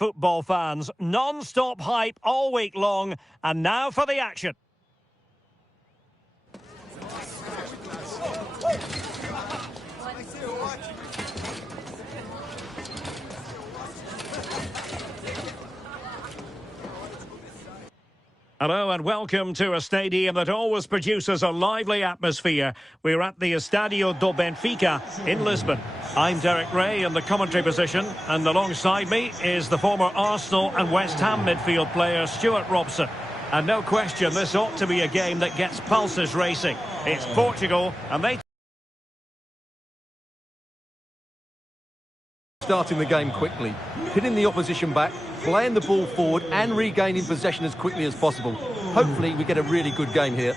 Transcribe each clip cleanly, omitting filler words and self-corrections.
football fans. Non-stop hype all week long, and now for the action. Hello and welcome to a stadium that always produces a lively atmosphere. We're at the Estadio do Benfica in Lisbon. I'm Derek Ray in the commentary position, and alongside me is the former Arsenal and West Ham midfield player Stuart Robson. And no question, this ought to be a game that gets pulses racing. It's Portugal, and they... Starting the game quickly, hitting the opposition back, playing the ball forward and regaining possession as quickly as possible. Hopefully we get a really good game here.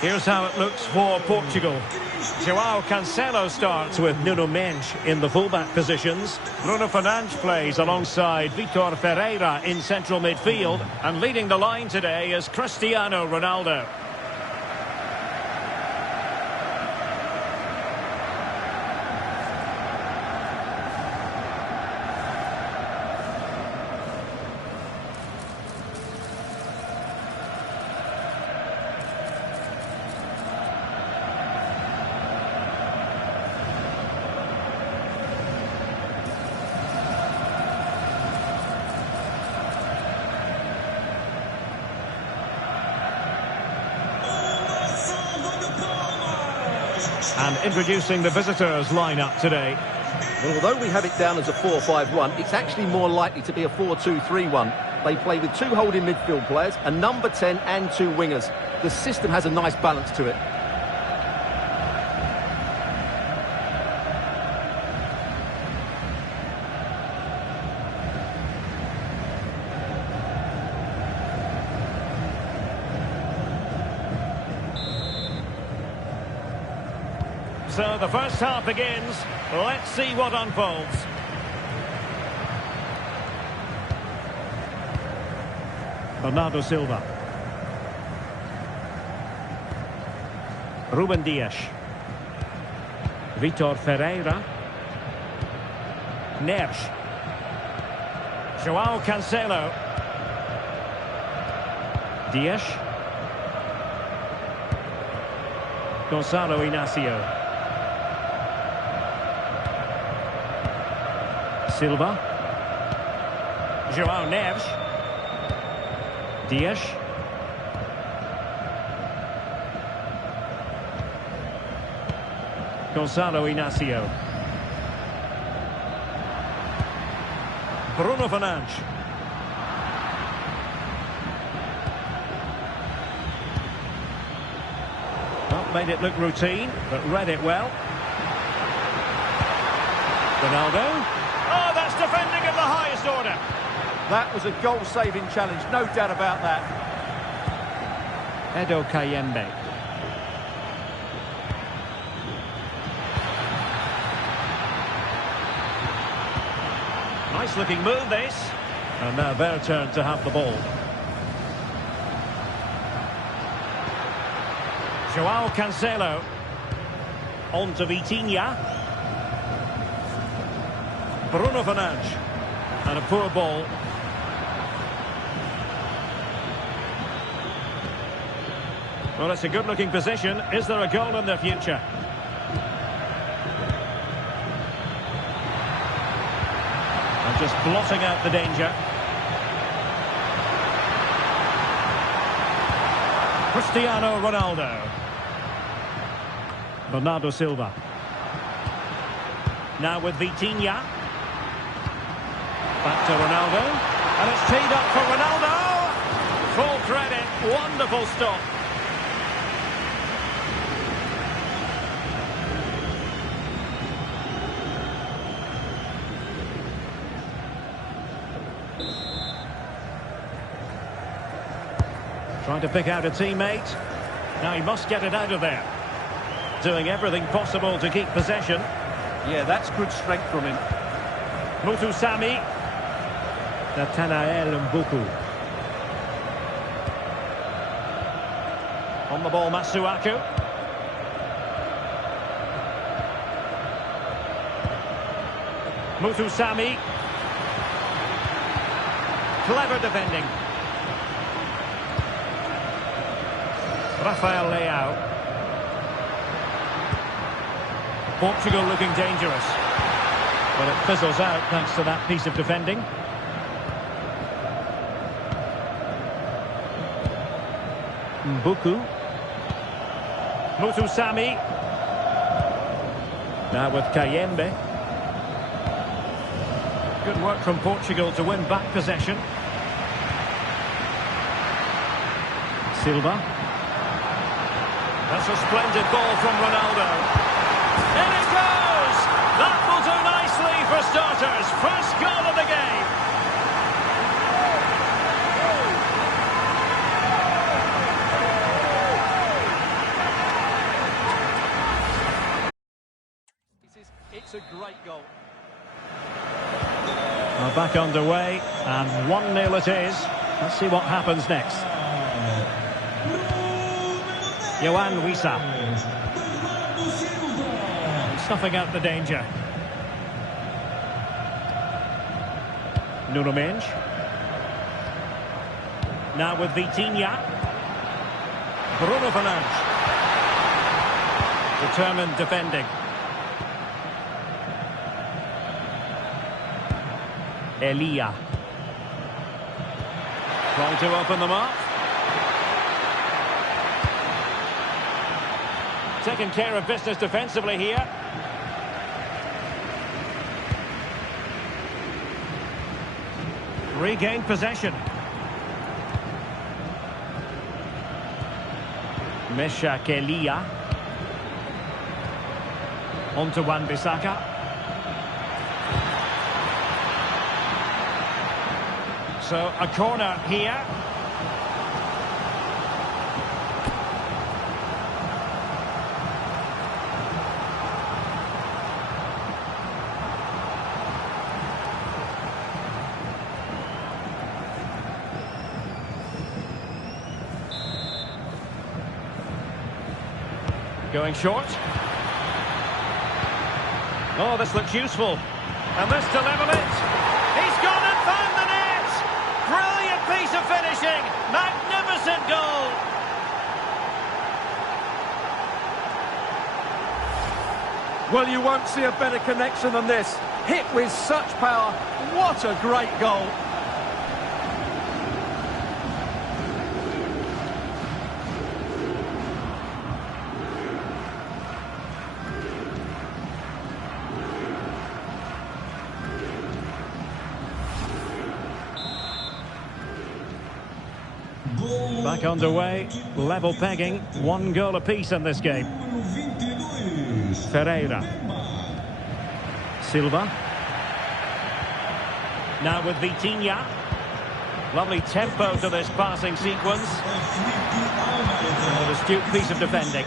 Here's how it looks for Portugal. João Cancelo starts with Nuno Mendes in the fullback positions. Bruno Fernandes plays alongside Vitor Ferreira in central midfield. And leading the line today is Cristiano Ronaldo. And introducing the visitors lineup today. Well, although we have it down as a 4-5-1, it's actually more likely to be a 4-2-3-1. They play with two holding midfield players, a number 10 and two wingers. The system has a nice balance to it. So the first half begins. Let's see what unfolds. Bernardo Silva. Ruben Dias. Vitor Ferreira. Neres. João Cancelo. Dias. Gonçalo Inácio. Silva. João Neves. Dias. Gonçalo Inácio. Bruno Fernandes. Well, made it look routine, but read it well. Ronaldo. Oh, that's defending of the highest order. That was a goal-saving challenge, no doubt about that. Edo Kayembe. Nice looking move, this. And now their turn to have the ball. João Cancelo. On to Vitinha. Bruno Fernandes. And a poor ball. Well, it's a good-looking position. Is there a goal in the future? And just blotting out the danger. Cristiano Ronaldo. Bernardo Silva. Now with Vitinha. Back to Ronaldo. And it's teed up for Ronaldo. Wonderful stop. Trying to pick out a teammate. Now he must get it out of there. Doing everything possible to keep possession. Yeah, that's good strength from him. Mutusami. Nathanael Mbuku. On the ball, Masuaku. Mutusami. Clever defending. Rafael Leao. Portugal looking dangerous. But it fizzles out thanks to that piece of defending. Mbuku. Mutusami. Now with Kayembe. Good work from Portugal to win back possession. Silva. That's a splendid ball from Ronaldo. In it goes! That will do nicely for starters. First goal of the game. It's a great goal. Well, back underway, and 1-0 it is. Let's see what happens next. Yohan Wissa. Snuffing out the danger. Nuno Mendes. Now with Vitinha. Bruno Fernandes. Determined defending. Elia. Trying to open them up. Taking care of business defensively here. Regained possession. Meshak Elia. On to Wan-Bissaka. So a corner here. Going short. Oh, this looks useful. And this to level it. He's gone and found the net. Brilliant piece of finishing. Magnificent goal. Well, you won't see a better connection than this. Hit with such power. What a great goal. Back underway, level pegging, 1 goal apiece in this game. Ferreira. Silva. Now with Vitinha. Lovely tempo to this passing sequence. An astute piece of defending.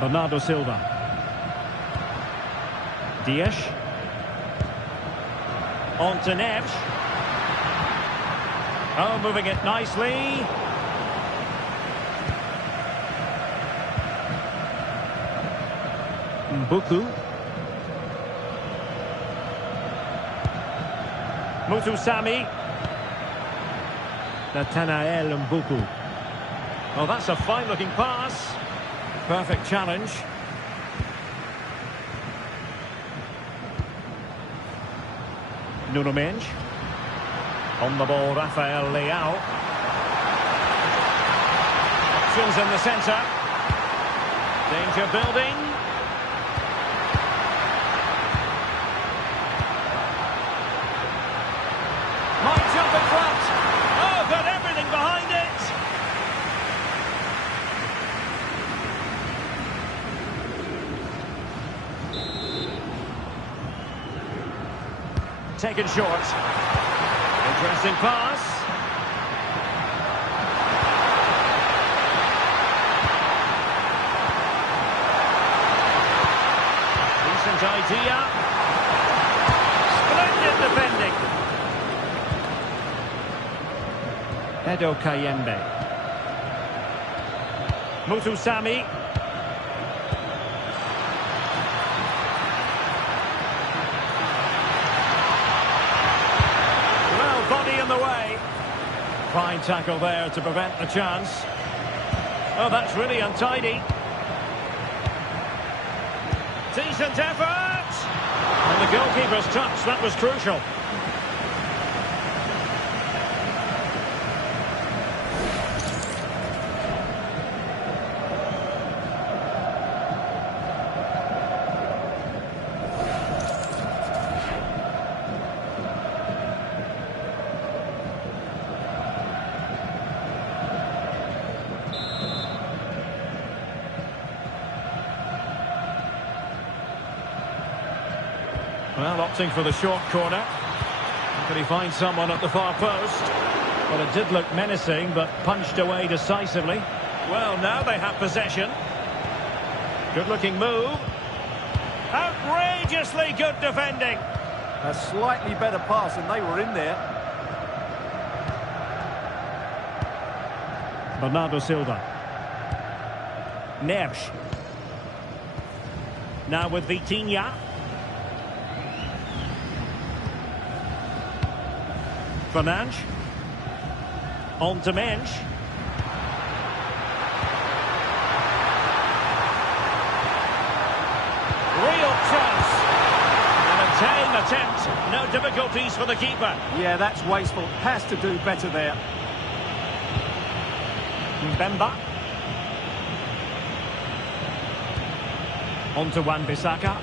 Bernardo Silva. Dias. On to Neves. Oh, moving it nicely. Mbuku. Mutusami. Nathanael Mbuku. Oh, that's a fine-looking pass. Perfect challenge. Nuno Mendes. On the ball, Rafael Leao. Options in the centre. Danger building. taken short. Interesting pass. Decent idea. Splendid defending. Edo Kayembe. Mutusami. Well, body in the way. Fine tackle there to prevent the chance. Oh, that's really untidy. Decent effort! And the goalkeeper's touch, that was crucial. Well, opting for the short corner. Could he find someone at the far post? Well, it did look menacing, but punched away decisively. Well, now they have possession. Good-looking move. Outrageously good defending. A slightly better pass, and they were in there. Bernardo Silva. Neves. Now with Vitinha. Fernandes. On to Mensch. Real chance. And a tame attempt. No difficulties for the keeper. Yeah, that's wasteful. Has to do better there. Mbemba. On to Wan-Bissaka.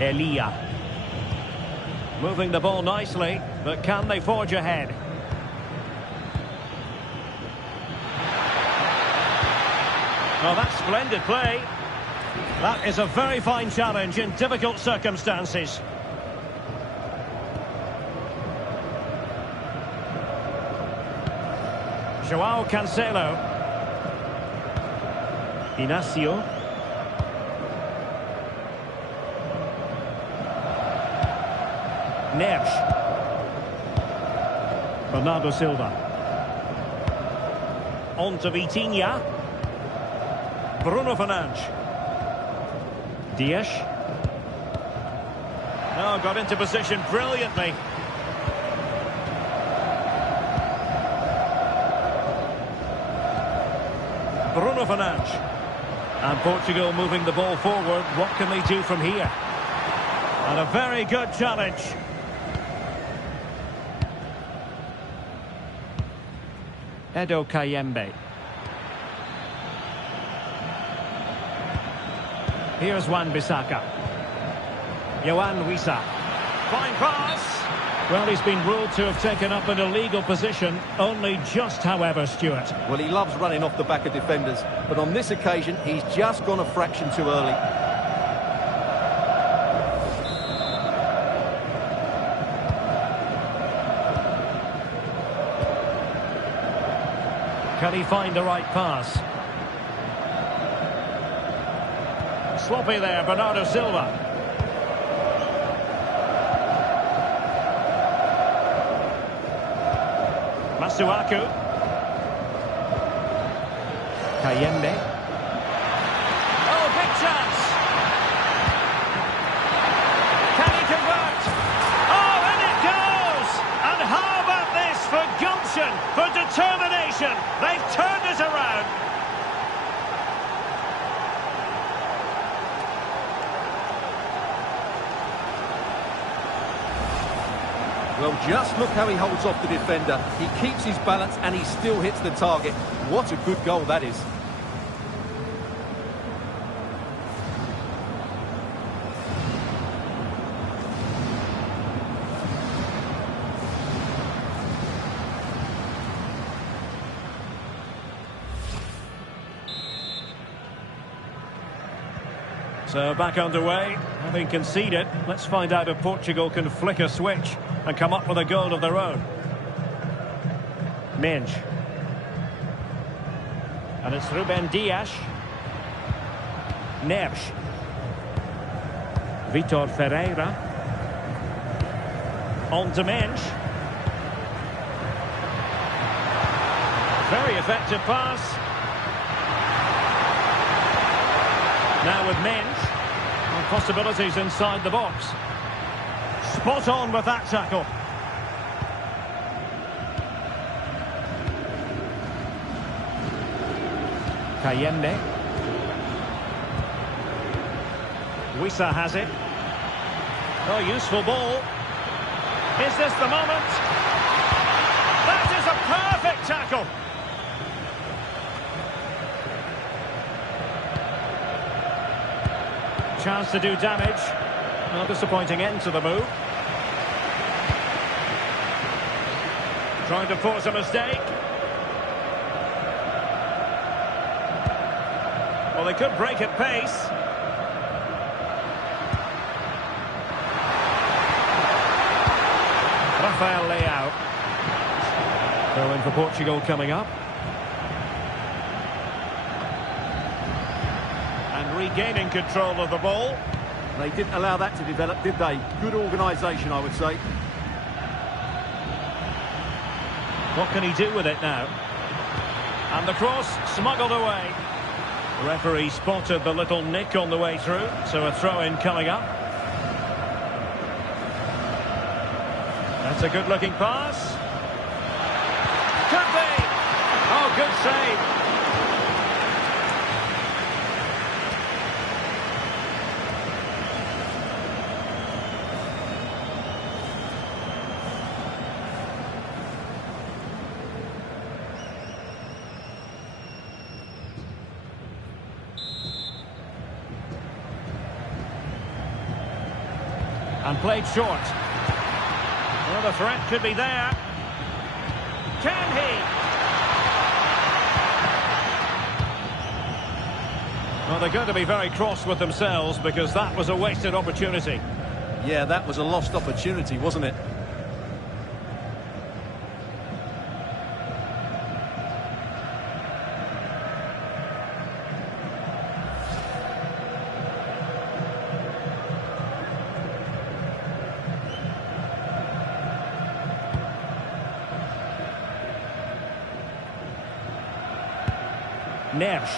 Elia. Moving the ball nicely, but can they forge ahead? Well, that's splendid play. That is a very fine challenge in difficult circumstances. Joao Cancelo. Inacio. Neves. Bernardo Silva. On to Vitinha. Bruno Fernandes. Dias. Oh, got into position brilliantly. Bruno Fernandes. And Portugal moving the ball forward. What can they do from here? And a very good challenge. Edo Kayembe. Here's Wan-Bissaka. Yohan Wissa. Fine pass. Well, he's been ruled to have taken up an illegal position. Only just, however, Stuart. Well, he loves running off the back of defenders. But on this occasion, he's just gone a fraction too early. Can he find the right pass? Sloppy there, Bernardo Silva. Masuaku. Kayembe. Oh, big chance. Can he convert? Oh, and it goes! And how about this for gumption, for determination? They've turned it around. Well, just look how he holds off the defender. He keeps his balance and he still hits the target. What a good goal that is. So back underway, having conceded. Let's find out if Portugal can flick a switch and come up with a goal of their own. Mensch. And it's Ruben Dias. Neves. Vitor Ferreira. On to Mensch. Very effective pass. Now with Mensch. And possibilities inside the box. Spot on with that tackle. Kayembe. Wissa has it. Oh, useful ball. Is this the moment? That is a perfect tackle. Chance to do damage. A disappointing end to the move. Trying to force a mistake. Well, they could break at pace. Rafael Leao. Throw in for Portugal coming up. And regaining control of the ball. They didn't allow that to develop, did they? Good organisation, I would say. What can he do with it now? And the cross smuggled away. The referee spotted the little nick on the way through, so a throw-in coming up. That's a good-looking pass. Could be! Oh, good save. And played short. Well, the threat could be there. Can he? Well, they're going to be very cross with themselves because that was a wasted opportunity. Yeah, that was a lost opportunity, wasn't it? Neves.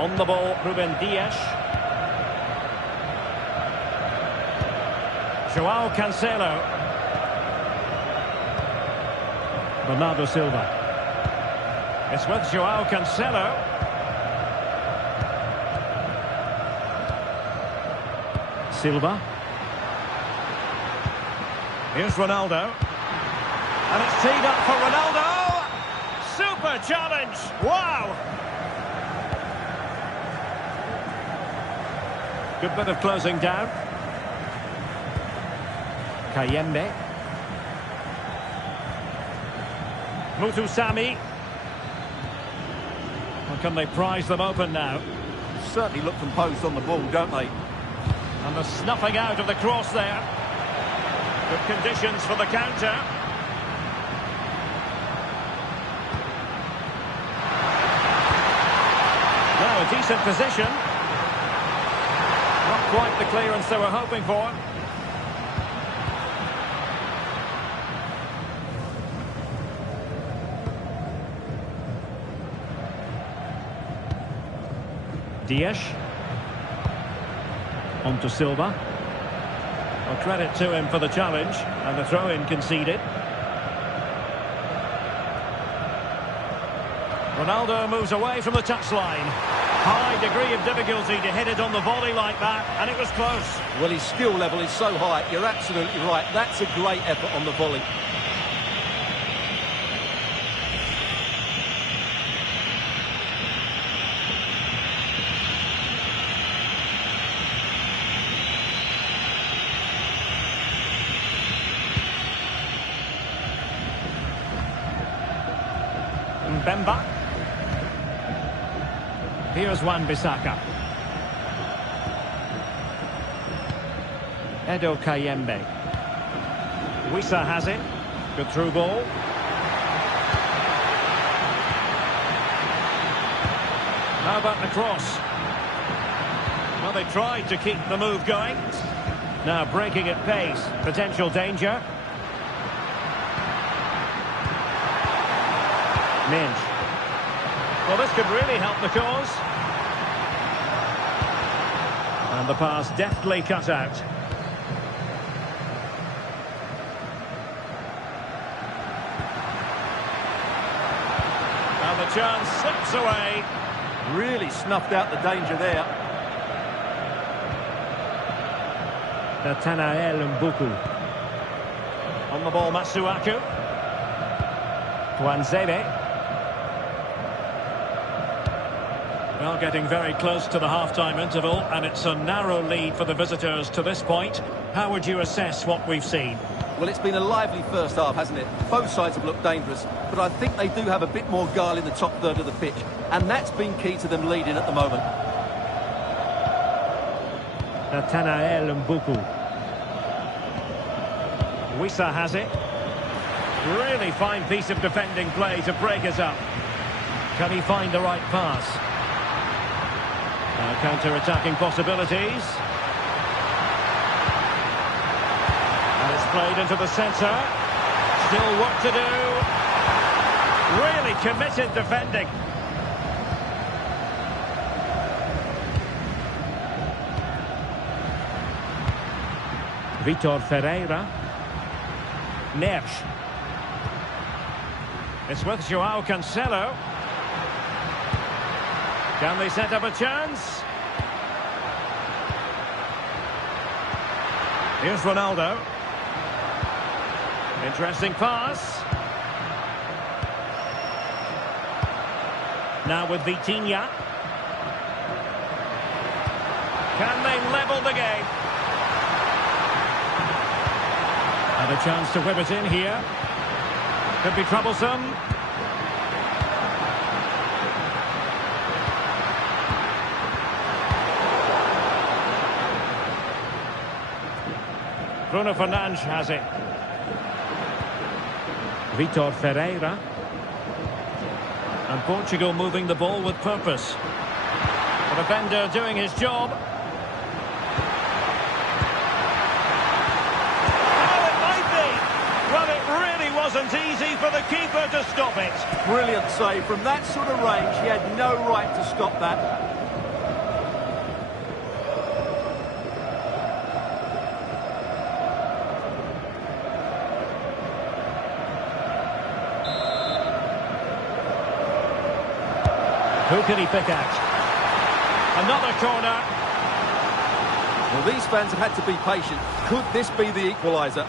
On the ball, Ruben Dias. João Cancelo. Bernardo Silva. It's with João Cancelo. Silva. Here's Ronaldo. And it's teed up for Ronaldo. Super challenge! Wow! Good bit of closing down. Kayembe. Mutusami. Well, can they prize them open now? Certainly look composed on the ball, don't they? And the snuffing out of the cross there. Good conditions for the counter. Now a decent position. Not quite the clearance they were hoping for. Dias. On to Silva. Well, credit to him for the challenge. And the throw-in conceded. Ronaldo moves away from the touchline. High degree of difficulty to hit it on the volley like that, and it was close. Well, his skill level is so high, you're absolutely right. That's a great effort on the volley. Mbemba. Here's Wan-Bissaka. Edo Kayembe. Wissa has it. Good through ball. How about the cross? Well, they tried to keep the move going. Now breaking at pace. Potential danger. Minge. Well, this could really help the cause. And the pass deftly cut out. And the chance slips away. Really snuffed out the danger there. Nathanael Mbuku. On the ball, Masuaku. Tuanzebe. Well, getting very close to the half-time interval, and it's a narrow lead for the visitors to this point. How would you assess what we've seen? Well, it's been a lively first half, hasn't it? Both sides have looked dangerous, but I think they do have a bit more guile in the top third of the pitch, and that's been key to them leading at the moment. Nathanael Mbuku. Wissa has it. Really fine piece of defending play to break us up. Can he find the right pass? Now counter-attacking possibilities. And it's played into the centre. Still work to do. Really committed defending. Vitor Ferreira. Neres. It's with João Cancelo. Can they set up a chance? Here's Ronaldo. Interesting pass. Now with Vitinha. Can they level the game? And a chance to whip it in here. Could be troublesome. Bruno Fernandes has it. Vitor Ferreira. And Portugal moving the ball with purpose. The defender doing his job. Oh, it might be! Well, it really wasn't easy for the keeper to stop it. Brilliant save. From that sort of range, he had no right to stop that. Who can he pick out? Another corner. Well, these fans have had to be patient. Could this be the equaliser?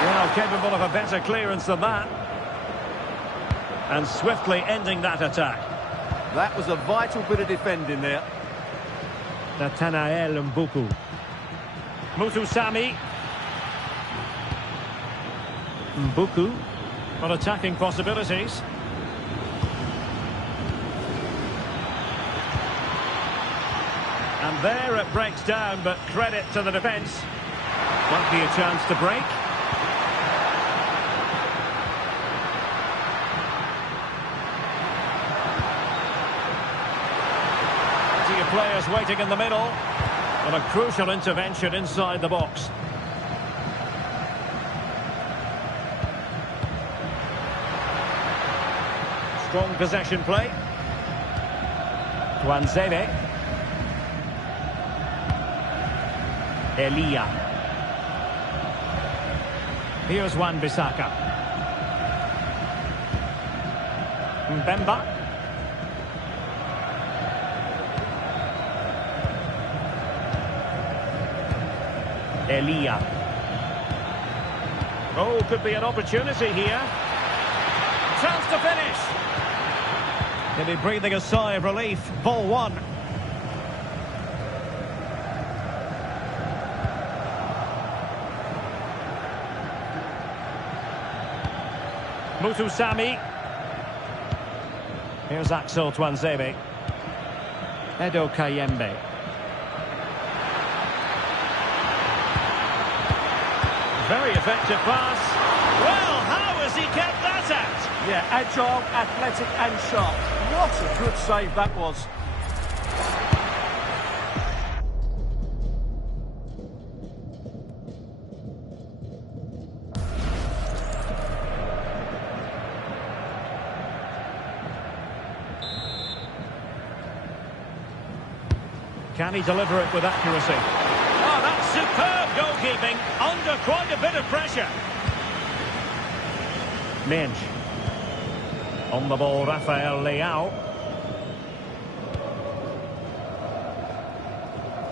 Well, capable of a better clearance than that. And swiftly ending that attack. That was a vital bit of defending there. Nathanael Mbuku. Mutusami. Mbuku. On attacking possibilities. And there it breaks down, but credit to the defence. Might be a chance to break. Players waiting in the middle, and a crucial intervention inside the box. Strong possession play. Tuanzebe. Elia. Here's Wan-Bissaka. Mbemba. Elia. Oh, could be an opportunity here. Chance to finish. He'll be breathing a sigh of relief. Ball one. Mutusami. Here's Axel Twanzebe. Edo Kayembe. Very effective pass. Well, how has he kept that out? Yeah, agile, athletic and sharp. What a good save that was. Can he deliver it with accuracy? Oh, that's superb goalkeeping, under quite a bit of pressure. Minge. On the ball, Rafael Leao.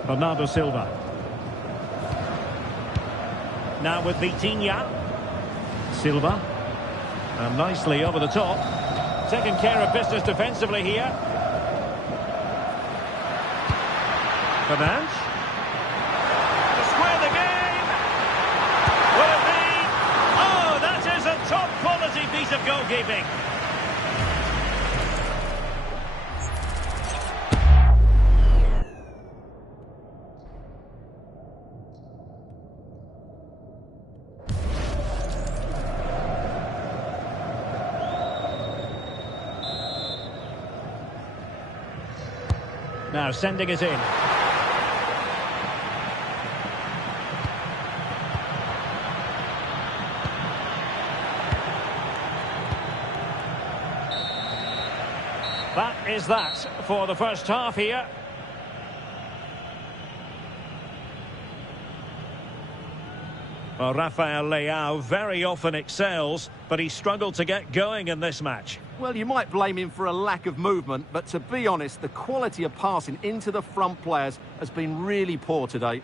Bernardo Silva. Now with Vitinha. Silva. And nicely over the top. Taking care of business defensively here. Fernandes. To square the game. Will it be? Oh, that is a top quality piece of goalkeeping. Now sending it in. That is that for the first half here. Well, Rafael Leao very often excels, but he struggled to get going in this match. Well, you might blame him for a lack of movement, but to be honest, the quality of passing into the front players has been really poor today.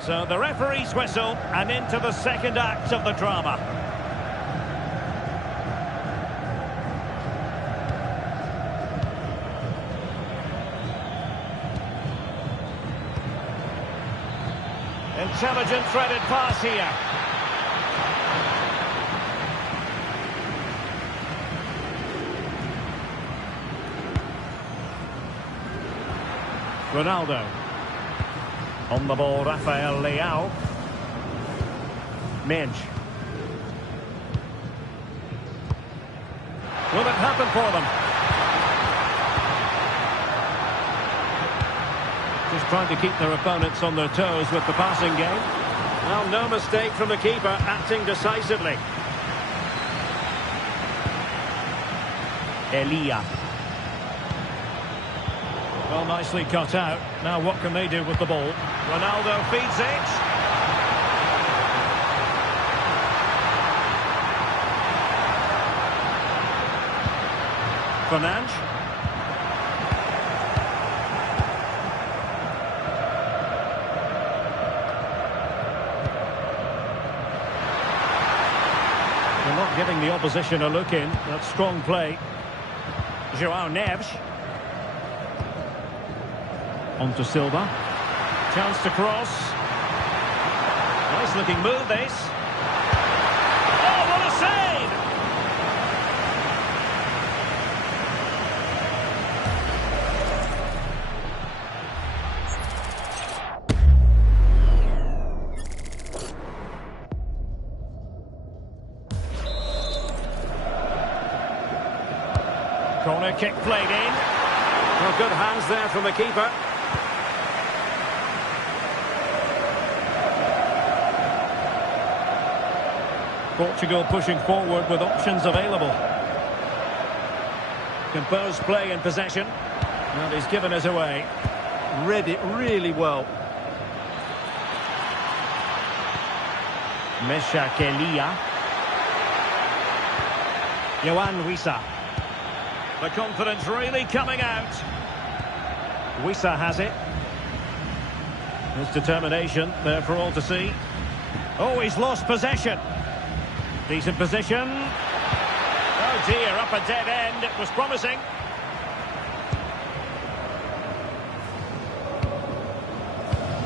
So the referee's whistle, and into the second act of the drama. Intelligent threaded pass here. Ronaldo. On the ball, Rafael Leao. Minge. Will it happen for them? Just trying to keep their opponents on their toes with the passing game. Well, no mistake from the keeper, acting decisively. Elia. Well, nicely cut out. Now what can they do with the ball? Ronaldo feeds it. Fernandes. They're not giving the opposition a look in. That's strong play. João Neves. On to Silva. Chance to cross. Nice looking move, this. Oh, what a save! Corner kick played in. Well, good hands there from the keeper. Portugal pushing forward with options available. Composed play in possession. And he's given us away. Read it really well. Mesha Kelia. Yohan Wissa. The confidence really coming out. Wissa has it. His determination there for all to see. Oh, he's lost possession. Decent position. Oh dear, up a dead end. It was promising.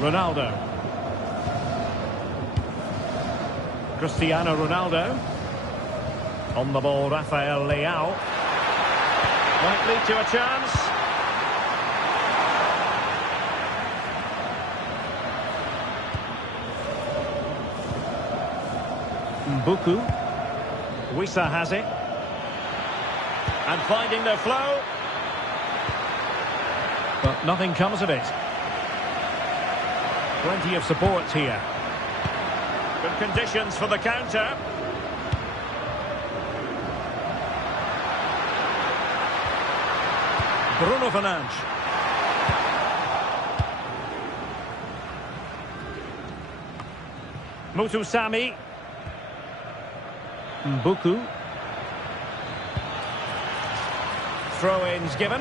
Ronaldo. Cristiano Ronaldo. On the ball, Rafael Leao. Might lead to a chance. Mbuku. Wissa has it. And finding the flow. But nothing comes of it. Plenty of support here. Good conditions for the counter. Bruno Fernandes. Mutusami. Mbuku. Throw-ins given.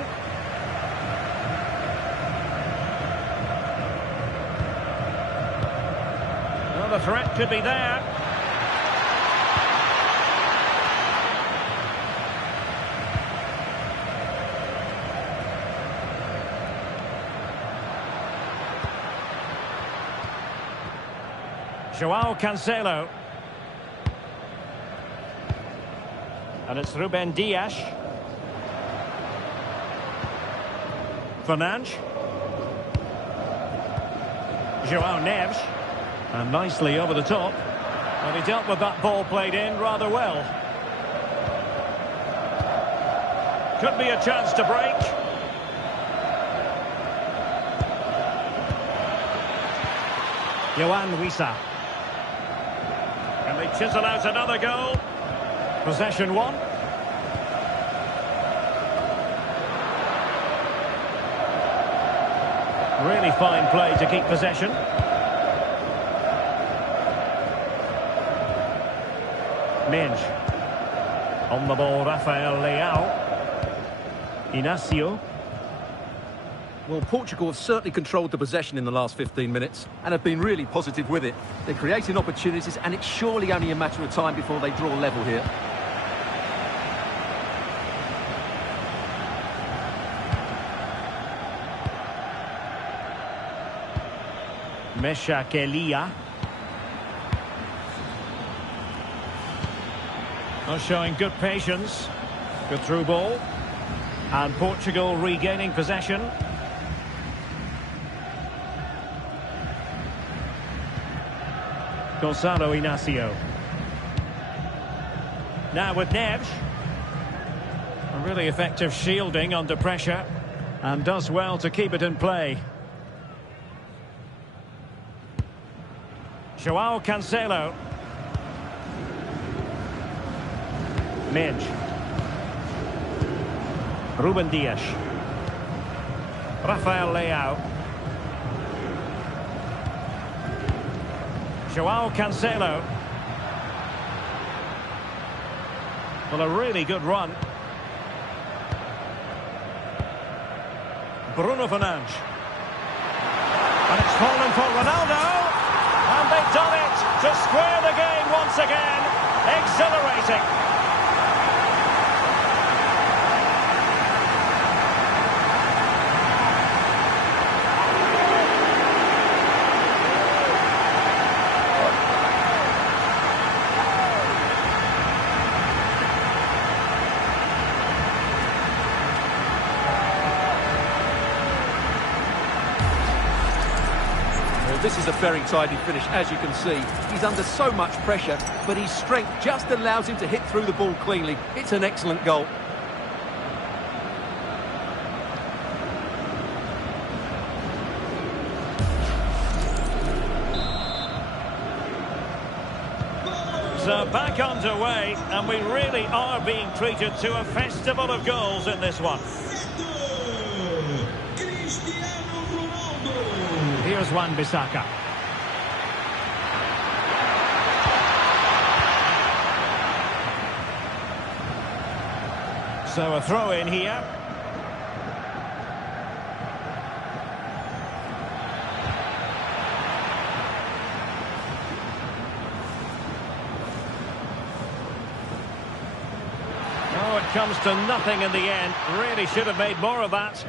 Well, the threat could be there. Joao Cancelo. And it's Ruben Dias. Fernandes. Joao Neves. And nicely over the top. And he dealt with that ball played in rather well. Could be a chance to break. Yohan Wissa. And they chisel out another goal. Possession one. Really fine play to keep possession. Minge. On the ball, Rafael Leao. Inacio. Well, Portugal have certainly controlled the possession in the last 15 minutes and have been really positive with it. They're creating opportunities and it's surely only a matter of time before they draw level here. Mesha Kelia. Showing good patience. Good through ball. And Portugal regaining possession. Gonzalo Inacio. Now with Neves. A really effective shielding under pressure. And does well to keep it in play. Joao Cancelo. Minge. Ruben Dias. Rafael Leao. Joao Cancelo. Well, a really good run. Bruno Fernandes. And it's fallen for Ronaldo. And they've done it to square the game once again. Exhilarating. This is a very tidy finish, as you can see. He's under so much pressure, but his strength just allows him to hit through the ball cleanly. It's an excellent goal. So back underway, and we really are being treated to a festival of goals in this one. Here's Wan-Bissaka. So a throw in here. Oh, it comes to nothing in the end. Really should have made more of that.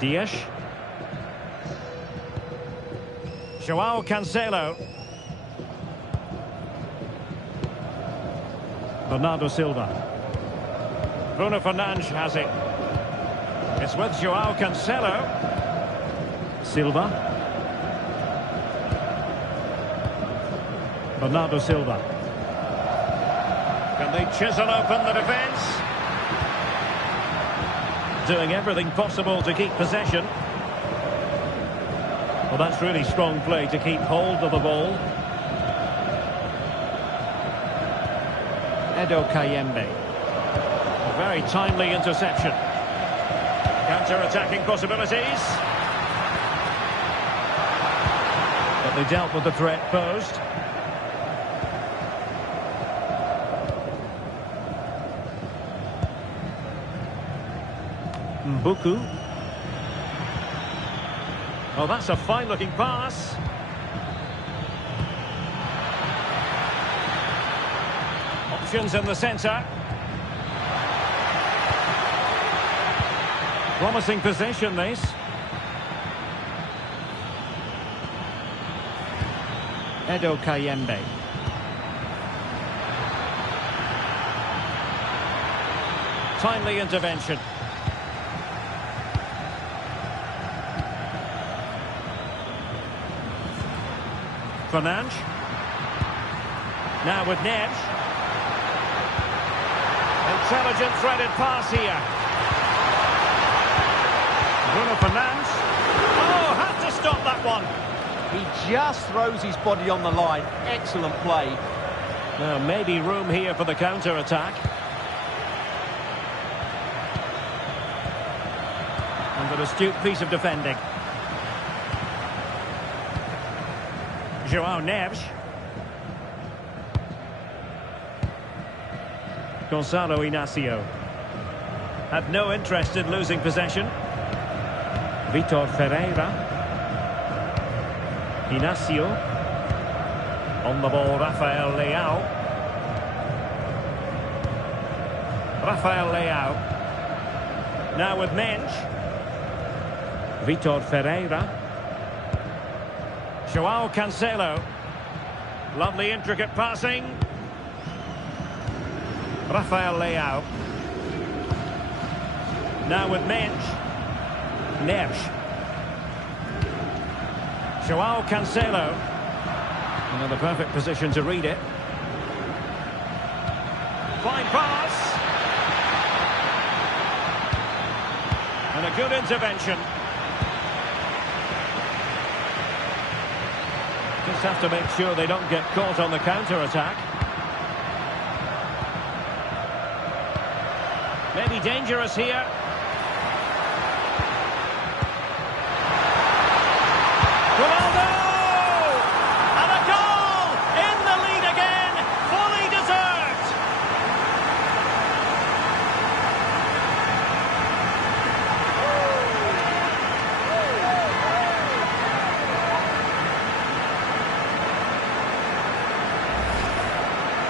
Dias. João Cancelo. Bernardo Silva. Bruno Fernandes has it. It's with João Cancelo. Silva. Bernardo Silva. Can they chisel open the defence? Doing everything possible to keep possession. Well, that's really strong play to keep hold of the ball. Edo Kayembe. A very timely interception. Counter-attacking possibilities. But they dealt with the threat posed. Mbuku. Oh, that's a fine-looking pass. Options in the centre. Promising possession, this. Edo Kayembe. Timely intervention. Fernandes. Now with Neves. Intelligent threaded pass here. Bruno Fernandes. Oh, had to stop that one. He just throws his body on the line. Excellent play. Now maybe room here for the counter-attack. And an astute piece of defending. João Neves. Gonçalo Inácio. Had no interest in losing possession. Vitor Ferreira. Inácio. On the ball, Rafael Leao. Rafael Leao. Now with Mensch. Vitor Ferreira. João Cancelo. Lovely intricate passing. Rafael Leao. Now with Mensch. Neves. João Cancelo. Another perfect position to read it. Fine pass. And a good intervention. Just have to make sure they don't get caught on the counter-attack. Maybe dangerous here. Ronaldo! And a goal! In the lead again! Fully deserved!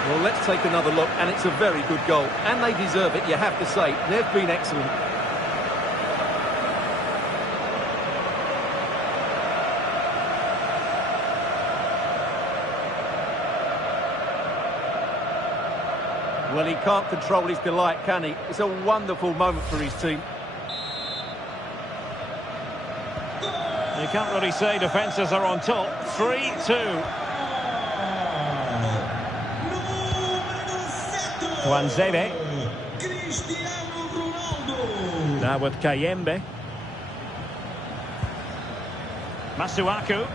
Well, let's take another look, and it's a very good goal. And they deserve it, you have to say. They've been excellent. Well, he can't control his delight, can he? It's a wonderful moment for his team. You can't really say defences are on top. 3-2. Wanzebe. Now with Kayembe. Masuaku.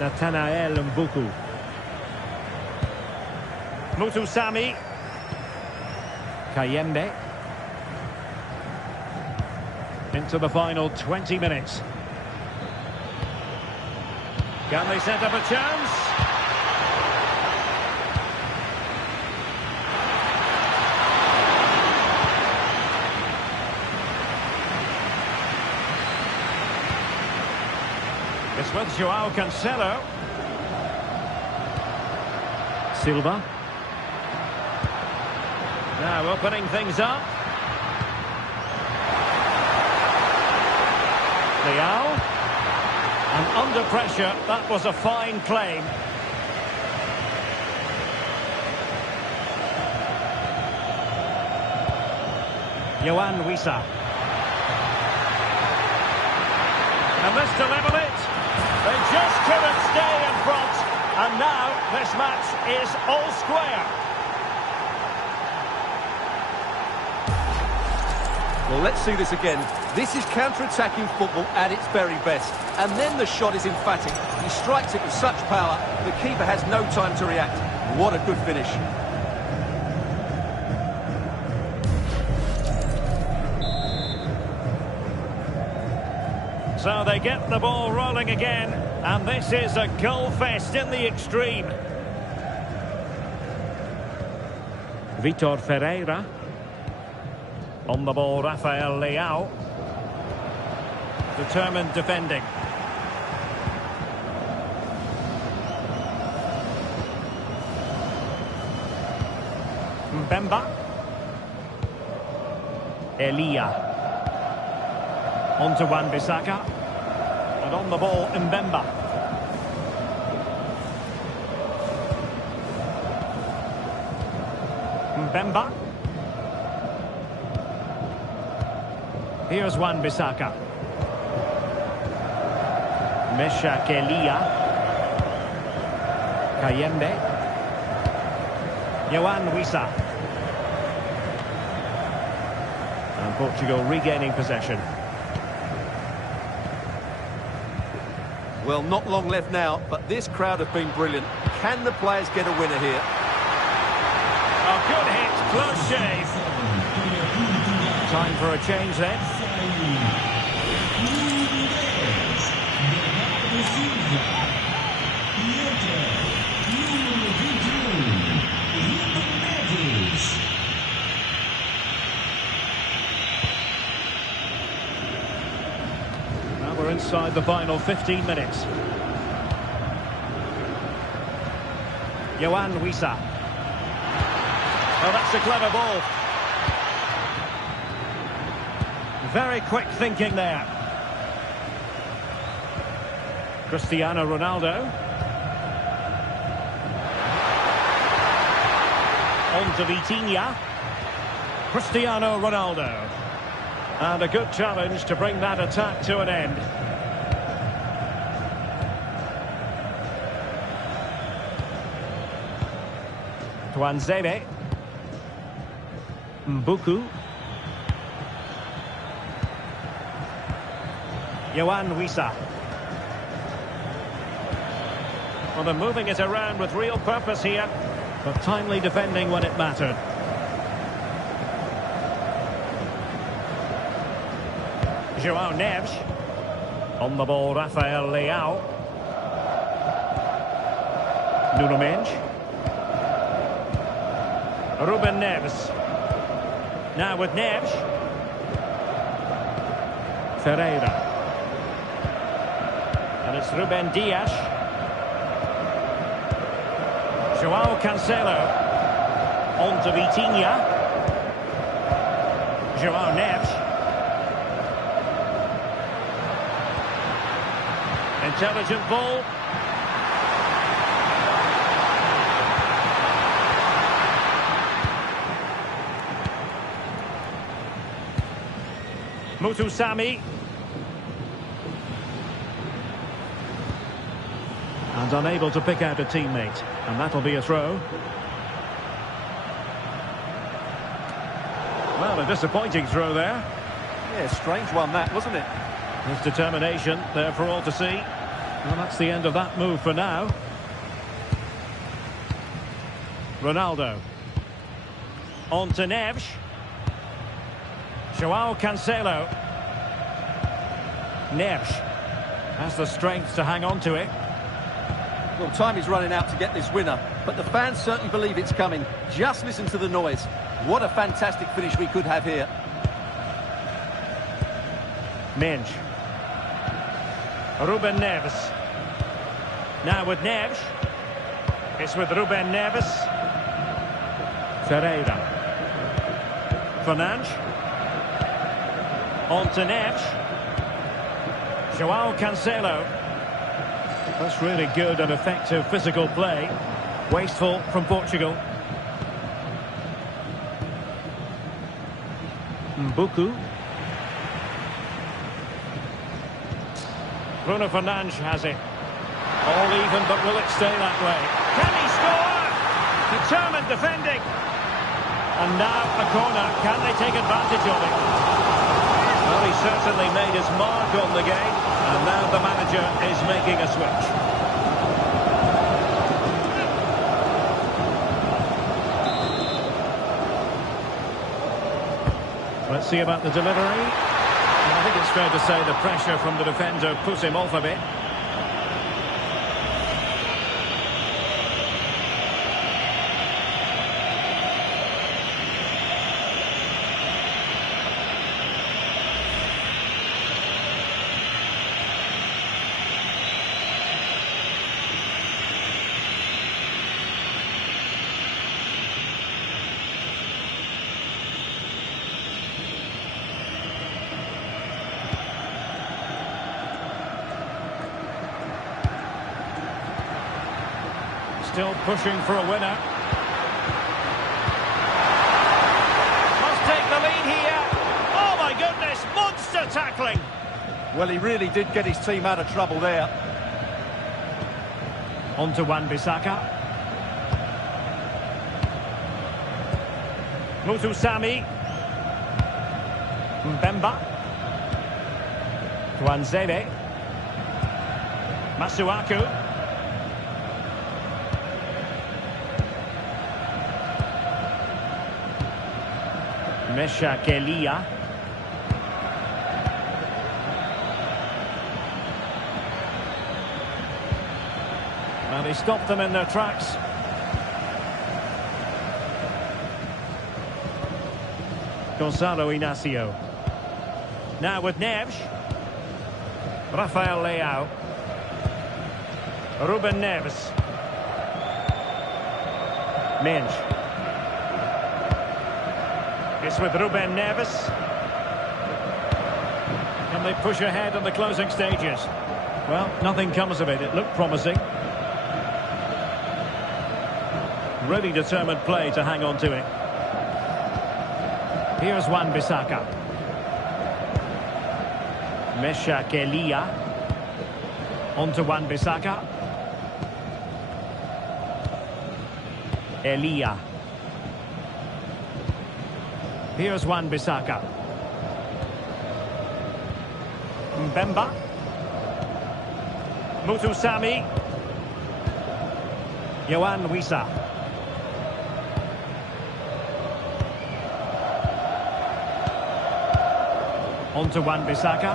Nathanael Mbuku. Mutusami. Kayembe. Into the final 20 minutes. Can they set up a chance? It's with João Cancelo. Silva. Now opening things up. Leao. And under pressure, that was a fine claim. Yohan Wissa. And this to level it. They just couldn't stay in front. And now this match is all square. Well, let's see this again. This is counter-attacking football at its very best. And then the shot is emphatic. He strikes it with such power, the keeper has no time to react. What a good finish. So they get the ball rolling again, and this is a goal fest in the extreme. Vitor Ferreira. On the ball, Rafael Leao. Determined defending. Mbemba. Elia. On to Wan-Bissaka. And on the ball, Mbemba. Mbemba. Here's Wan-Bissaka. Meshak Elia. Kayembe. Yohan Wissa. And Portugal regaining possession. Well, not long left now, but this crowd have been brilliant. Can the players get a winner here? A good hit, close shave. Time for a change then. Now we're inside the final 15 minutes. Yohan Wissa. Oh, that's a clever ball. Very quick thinking there. Cristiano Ronaldo. On to Vitinha. Cristiano Ronaldo. And a good challenge to bring that attack to an end. Tuanzebe. Mbuku. Yohan Wissa. Well, they're moving it around with real purpose here, but timely defending when it mattered. João Neves. On the ball, Rafael Leao. Nuno Mendes. Ruben Neves. Now with Neves. Ferreira. And it's Ruben Dias. João Cancelo. On to Vitinha. João Neves. Intelligent ball. Mutusami. And unable to pick out a teammate. And that'll be a throw. Well, a disappointing throw there. Yeah, strange one that, wasn't it? His determination there for all to see. Well, that's the end of that move for now. Ronaldo. On to Neves. João Cancelo. Neves has the strength to hang on to it. Well, time is running out to get this winner, but the fans certainly believe it's coming. Just listen to the noise. What a fantastic finish we could have here. Mendes. Ruben Neves. Now with Neves. It's with Ruben Neves. Ferreira. Fernandes. On to Neves. João Cancelo. That's really good and effective physical play. Wasteful from Portugal. Mbuku. Bruno Fernandes has it. All even, but will it stay that way? Can he score? Determined defending. And now a corner. Can they take advantage of it? Well, he certainly made his mark on the game. And now the manager is making a switch. Let's see about the delivery. I think it's fair to say the pressure from the defender put him off a bit. Still pushing for a winner. Must take the lead here. Oh my goodness, monster tackling. Well, he really did get his team out of trouble there. On to Wan-Bissaka. Mutusami. Mbemba. Tuanzebe. Masuaku. Mesha Kelia. Well, he stopped them in their tracks. Gonzalo Inacio. Now with Neves. Rafael Leao. Ruben Neves. Mensch. It's with Ruben Neves. Can they push ahead in the closing stages? Well, nothing comes of it. It looked promising. Really determined play to hang on to it. Here's Wan-Bissaka. Mesha Kelia. On to Wan-Bissaka. Elia. Here's Wan-Bissaka. Mbemba. Mutusami. Yohan Wissa. On to Wan-Bissaka.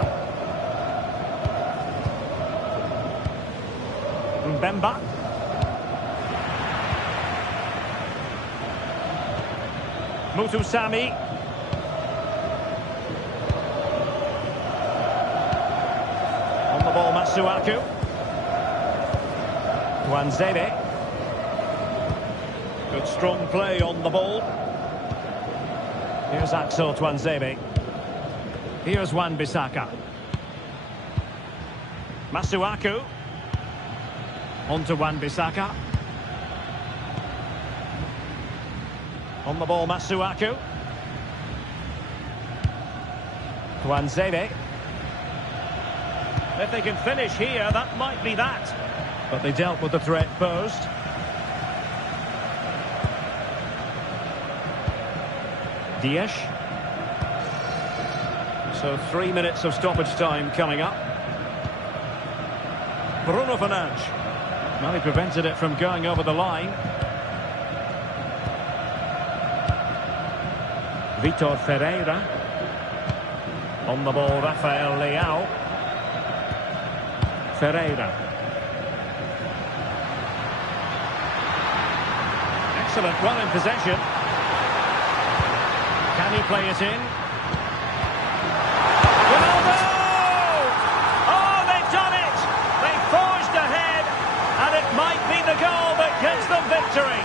Mbemba. Mutusami. On the ball, Masuaku. Tuanzebe. Good strong play on the ball. Here's Axel Tuanzebe. Here's Wan-Bissaka. Masuaku. On to Wan-Bissaka. On the ball, Masuaku. Tuanzebe. If they can finish here, that might be that. But they dealt with the threat posed. Dias. So 3 minutes of stoppage time coming up. Bruno Fernandes. Well, he prevented it from going over the line. Vitor Ferreira. On the ball, Rafael Leao. Ferreira. Excellent run in possession. Can he play it in? Ronaldo! Oh, they've done it! They forged ahead, and it might be the goal that gives them victory.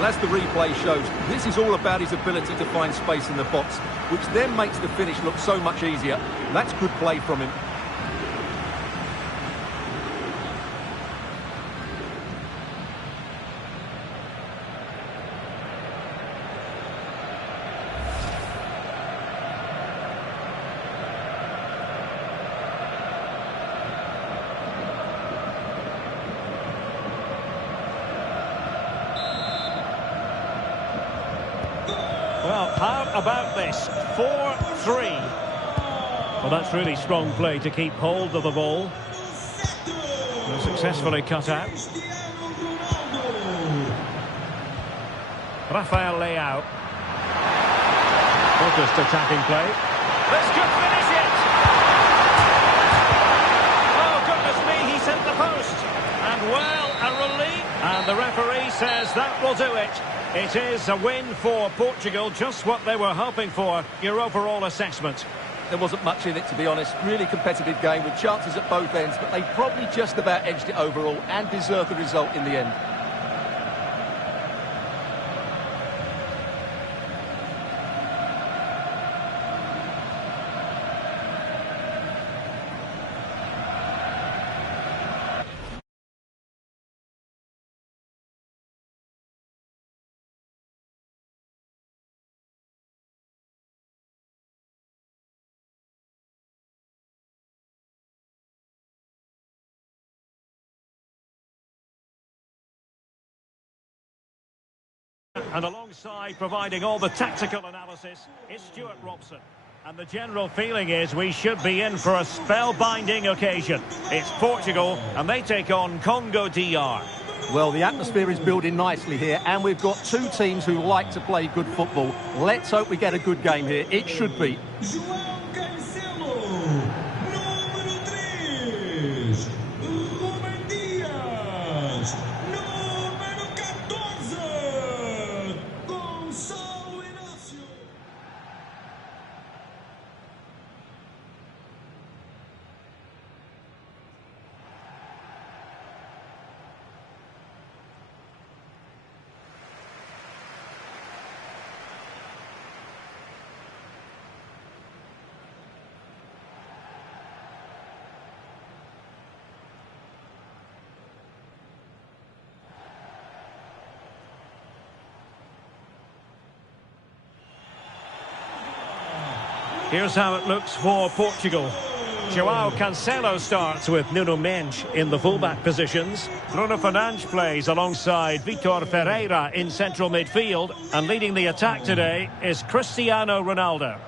Well, as the replay shows, this is all about his ability to find space in the box, which then makes the finish look so much easier. That's good play from him. Well, how about this? 4-3. Well, that's really strong play to keep hold of the ball. And successfully cut out. Rafael Leao. Focused attacking play. This could finish it! Oh, goodness me, he sent the post. And, well, a relief. And the referee says that will do it. It is a win for Portugal, just what they were hoping for. Your overall assessment? There wasn't much in it, to be honest. Really competitive game with chances at both ends, but they probably just about edged it overall and deserved the result in the end. And alongside providing all the tactical analysis, it's Stuart Robson. And the general feeling is we should be in for a spellbinding occasion. It's Portugal, and they take on Congo DR. Well, the atmosphere is building nicely here, and we've got two teams who like to play good football. Let's hope we get a good game here. It should be. Here's how it looks for Portugal. João Cancelo starts with Nuno Mendes in the fullback positions. Bruno Fernandes plays alongside Vitor Ferreira in central midfield. And leading the attack today is Cristiano Ronaldo.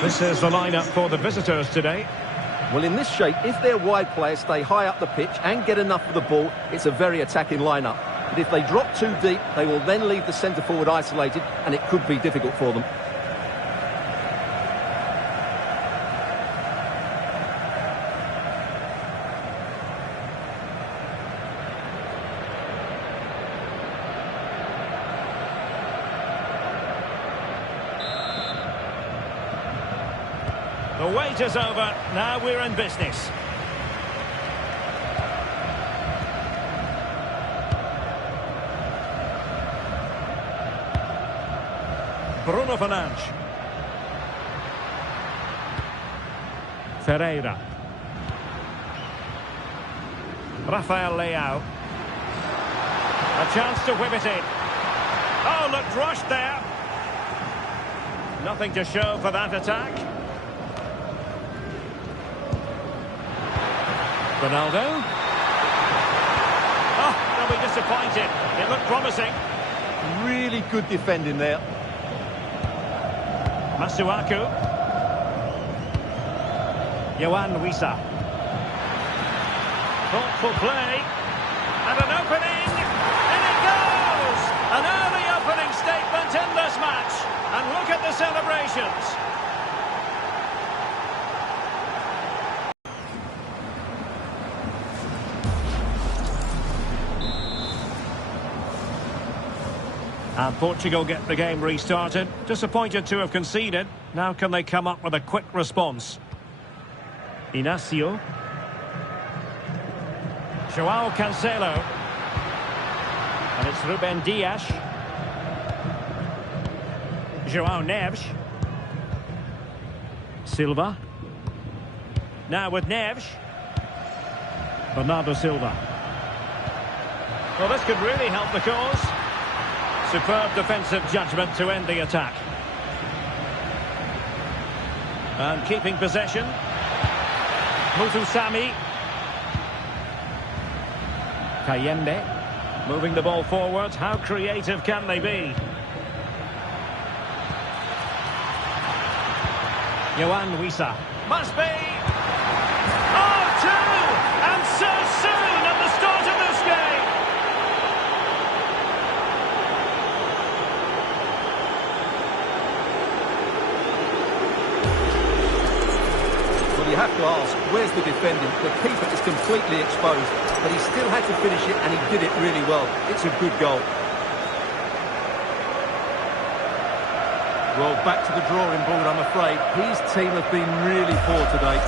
This is the lineup for the visitors today. Well, in this shape, if their wide players stay high up the pitch and get enough of the ball, it's a very attacking lineup. But if they drop too deep, they will then leave the centre-forward isolated, and it could be difficult for them. The wait is over. Now we're in business. Bruno Fernandes. Ferreira. Rafael Leao. A chance to whip it in. Oh, looked rushed there. Nothing to show for that attack. Ronaldo. Oh, they'll be disappointed. It looked promising. Really good defending there. Masuaku. Yohan Wissa. Thoughtful play. And an opening. And look at the celebrations. And Portugal get the game restarted. Disappointed to have conceded. Now can they come up with a quick response? Inacio. João Cancelo. And it's Ruben Dias. João Neves. Silva. Now with Neves. Bernardo Silva. Well, this could really help the cause. Superb defensive judgment to end the attack. And keeping possession. Mutusami. Kayembe. Moving the ball forward. How creative can they be? Yohan Wissa. Must be. Oh, two! And so soon at the start of this game. Well, you have to ask, where's the defending? The keeper is completely exposed, but he still had to finish it, and he did it really well. It's a good goal. Well, back to the drawing board, I'm afraid. His team have been really poor today.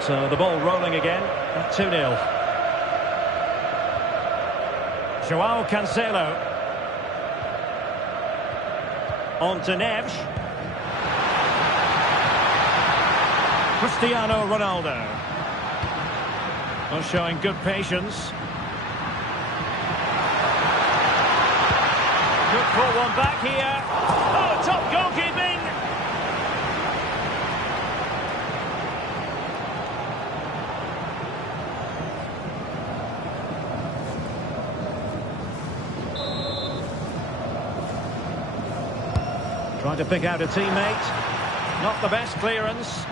So the ball rolling again at 2-0. João Cancelo. On to Neves. Cristiano Ronaldo. Well, showing good patience. Good for one back here. Oh, top goalkeeping. Trying to pick out a teammate. Not the best clearance.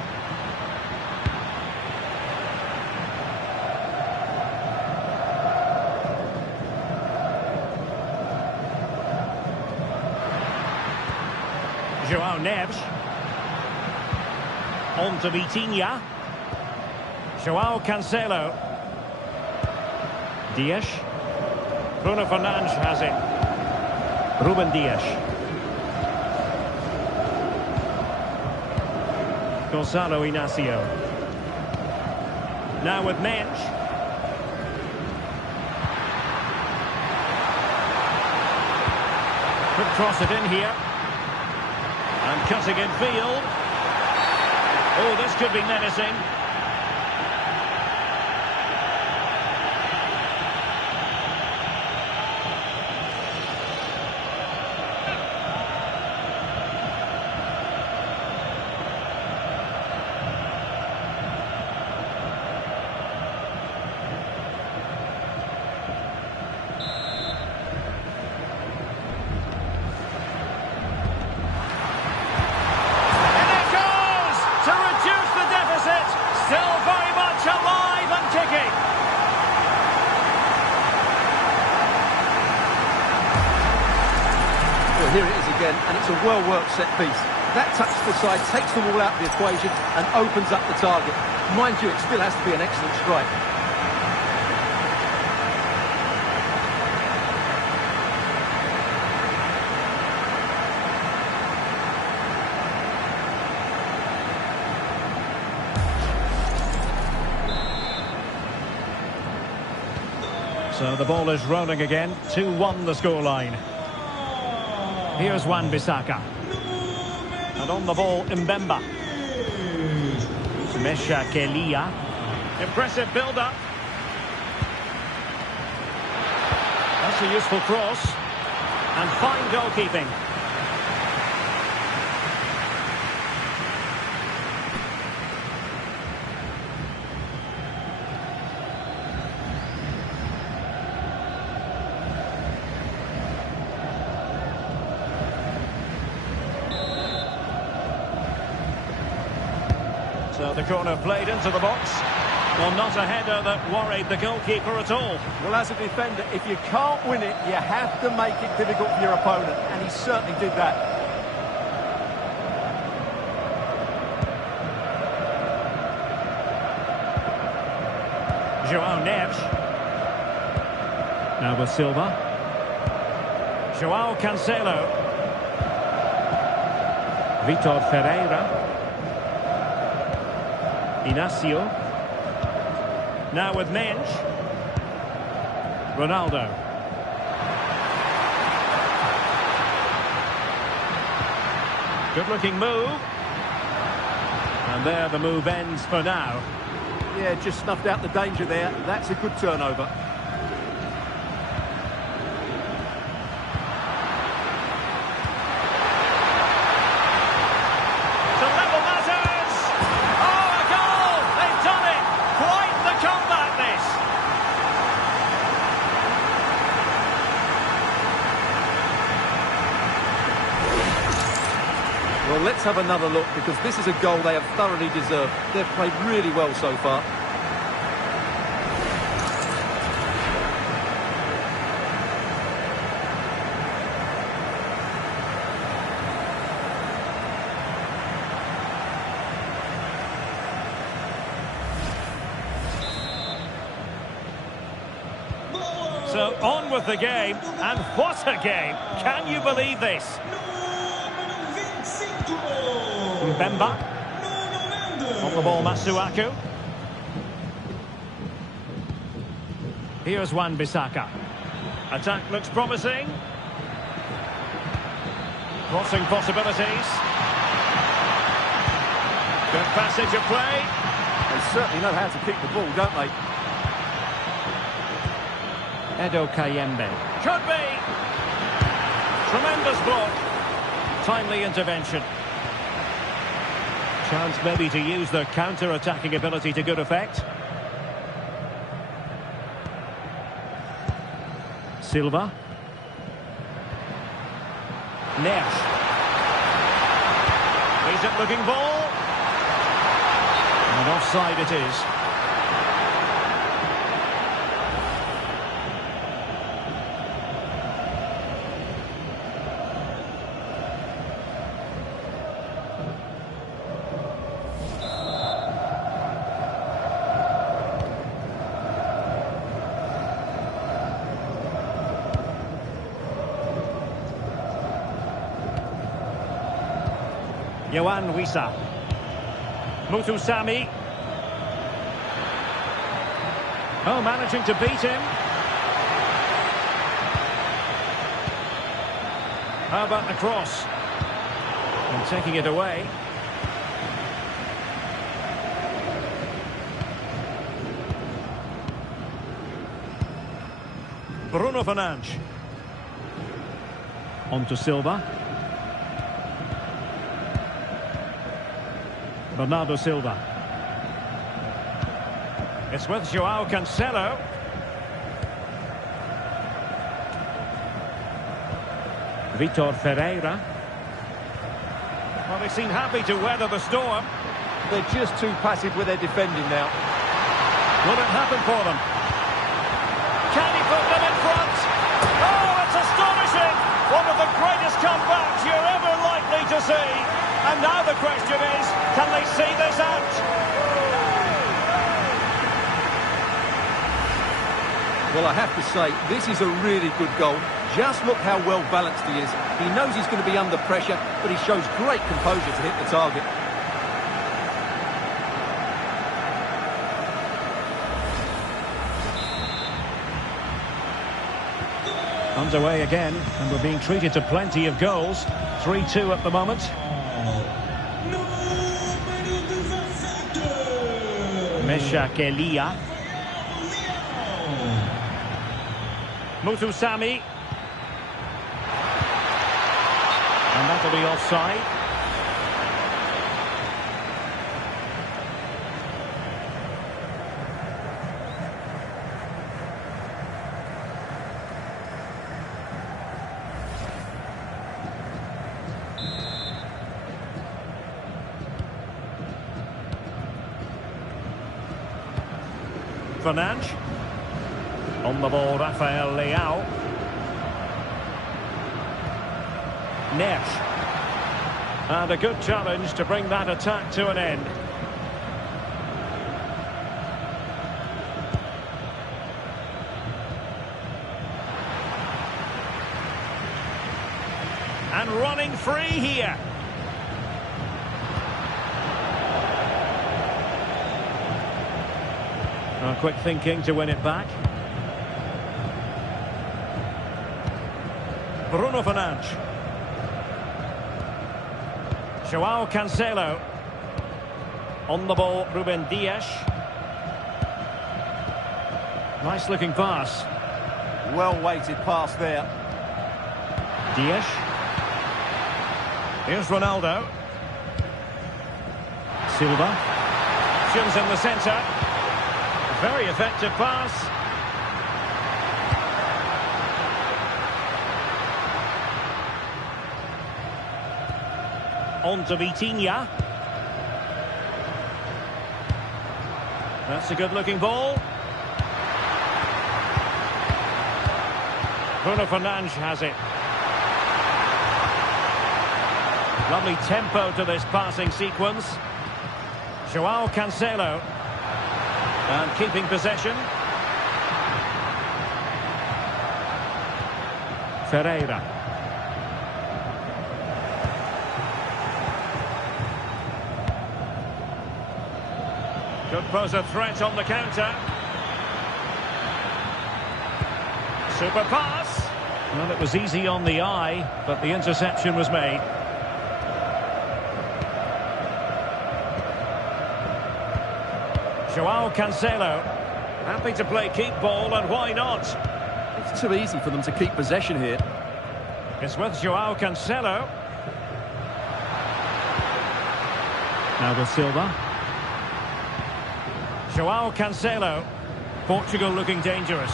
João Neves. On to Vitinha. João Cancelo. Dias. Bruno Fernandes has it. Ruben Dias. Gonzalo Inacio. Now with Mensch. Could cross it in here. And cutting in field. Oh, this could be menacing. Here it is again, and it's a well-worked set piece. That touch to the side takes the ball out of the equation and opens up the target. Mind you, it still has to be an excellent strike. So the ball is rolling again. 2-1 the scoreline. Here's Wan-Bissaka. And on the ball, Mbemba. Mesha Kelia. Impressive build-up. That's a useful cross. And fine goalkeeping. So the corner played into the box. Well, not a header that worried the goalkeeper at all. Well, as a defender, if you can't win it, you have to make it difficult for your opponent, and he certainly did that. João Neves. Now with Silva. João Cancelo. Vitor Ferreira. Inacio. Now with Mensch. Ronaldo. Good-looking move. And there the move ends for now. Yeah, just snuffed out the danger there. That's a good turnover. To level matters! Oh, a goal! They've done it! Quite the comeback, this! Well, let's have another look, because this is a goal they have thoroughly deserved. They've played really well so far. So on with the game, and what a game! Can you believe this? Mbemba. On the ball, Masuaku. Here's Wan-Bissaka. Attack looks promising. Crossing possibilities. Good passage of play. They certainly know how to kick the ball, don't they? Edo Kayembe. Could be! Tremendous block. Timely intervention. Chance maybe to use their counter-attacking ability to good effect. Silva. Neves. Decent looking ball. And offside it is. Yohan Wissa. Mutusami. Oh, managing to beat him. How about the cross? And taking it away. Bruno Fernandes. On to Silva. Bernardo Silva. It's with João Cancelo. Vitor Ferreira. Well, they seem happy to weather the storm. They're just too passive with their defending now. Will it happen for them? Can he put them in front? Oh, it's astonishing! One of the greatest comebacks you're ever likely to see. And now the question is, can they see this out? Well, I have to say, this is a really good goal. Just look how well balanced he is. He knows he's going to be under pressure, but he shows great composure to hit the target. Underway again, and we're being treated to plenty of goals. 3-2 at the moment. Meshak Elia. Mutusami. And that'll be offside. Fernandes. On the ball, Rafael Leao. Nesh. And a good challenge to bring that attack to an end. And running free here. Quick thinking to win it back. Bruno Fernandes. Joao Cancelo. On the ball, Ruben Dias. Nice looking pass. Well weighted pass there. Dias. Here's Ronaldo. Silva. Options in the centre. Very effective pass. On to Vitinha. That's a good looking ball. Bruno Fernandes has it. Lovely tempo to this passing sequence. Joao Cancelo. And keeping possession. Ferreira. Could pose a threat on the counter. Super pass. Well, it was easy on the eye, but the interception was made. Joao Cancelo. Happy to play keep ball, and why not? It's too easy for them to keep possession here. It's with Joao Cancelo. Now with Silva. Joao Cancelo. Portugal looking dangerous.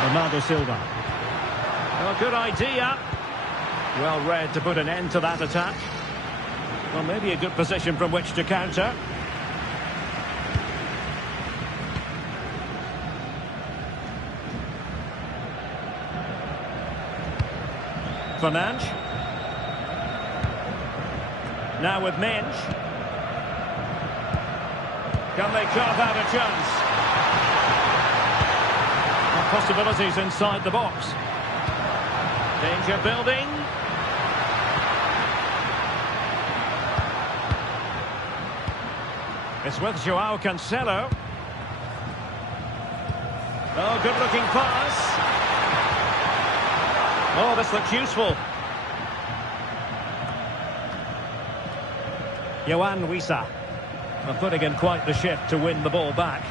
Bernardo Silva. Well, good idea. Well read to put an end to that attack. Well, maybe a good position from which to counter. Fernandes. Now with Mensch. Can they carve out a chance? Possibilities inside the box. Danger building. It's with Joao Cancelo. Oh, good-looking pass. Oh, this looks useful. Yohan Wissa. Well, putting in quite the shift to win the ball back.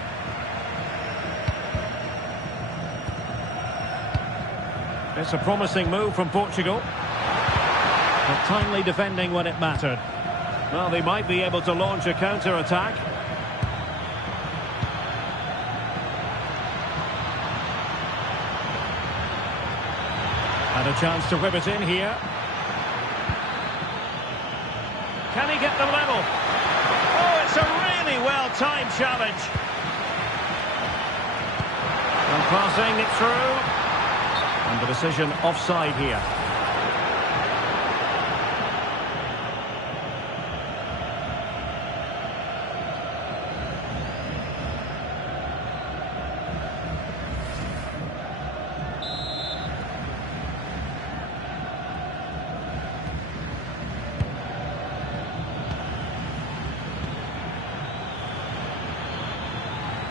It's a promising move from Portugal. But timely defending when it mattered. Well, they might be able to launch a counter-attack. And a chance to whip it in here. Can he get them level? Oh, it's a really well-timed challenge. And passing it through. And the decision offside here.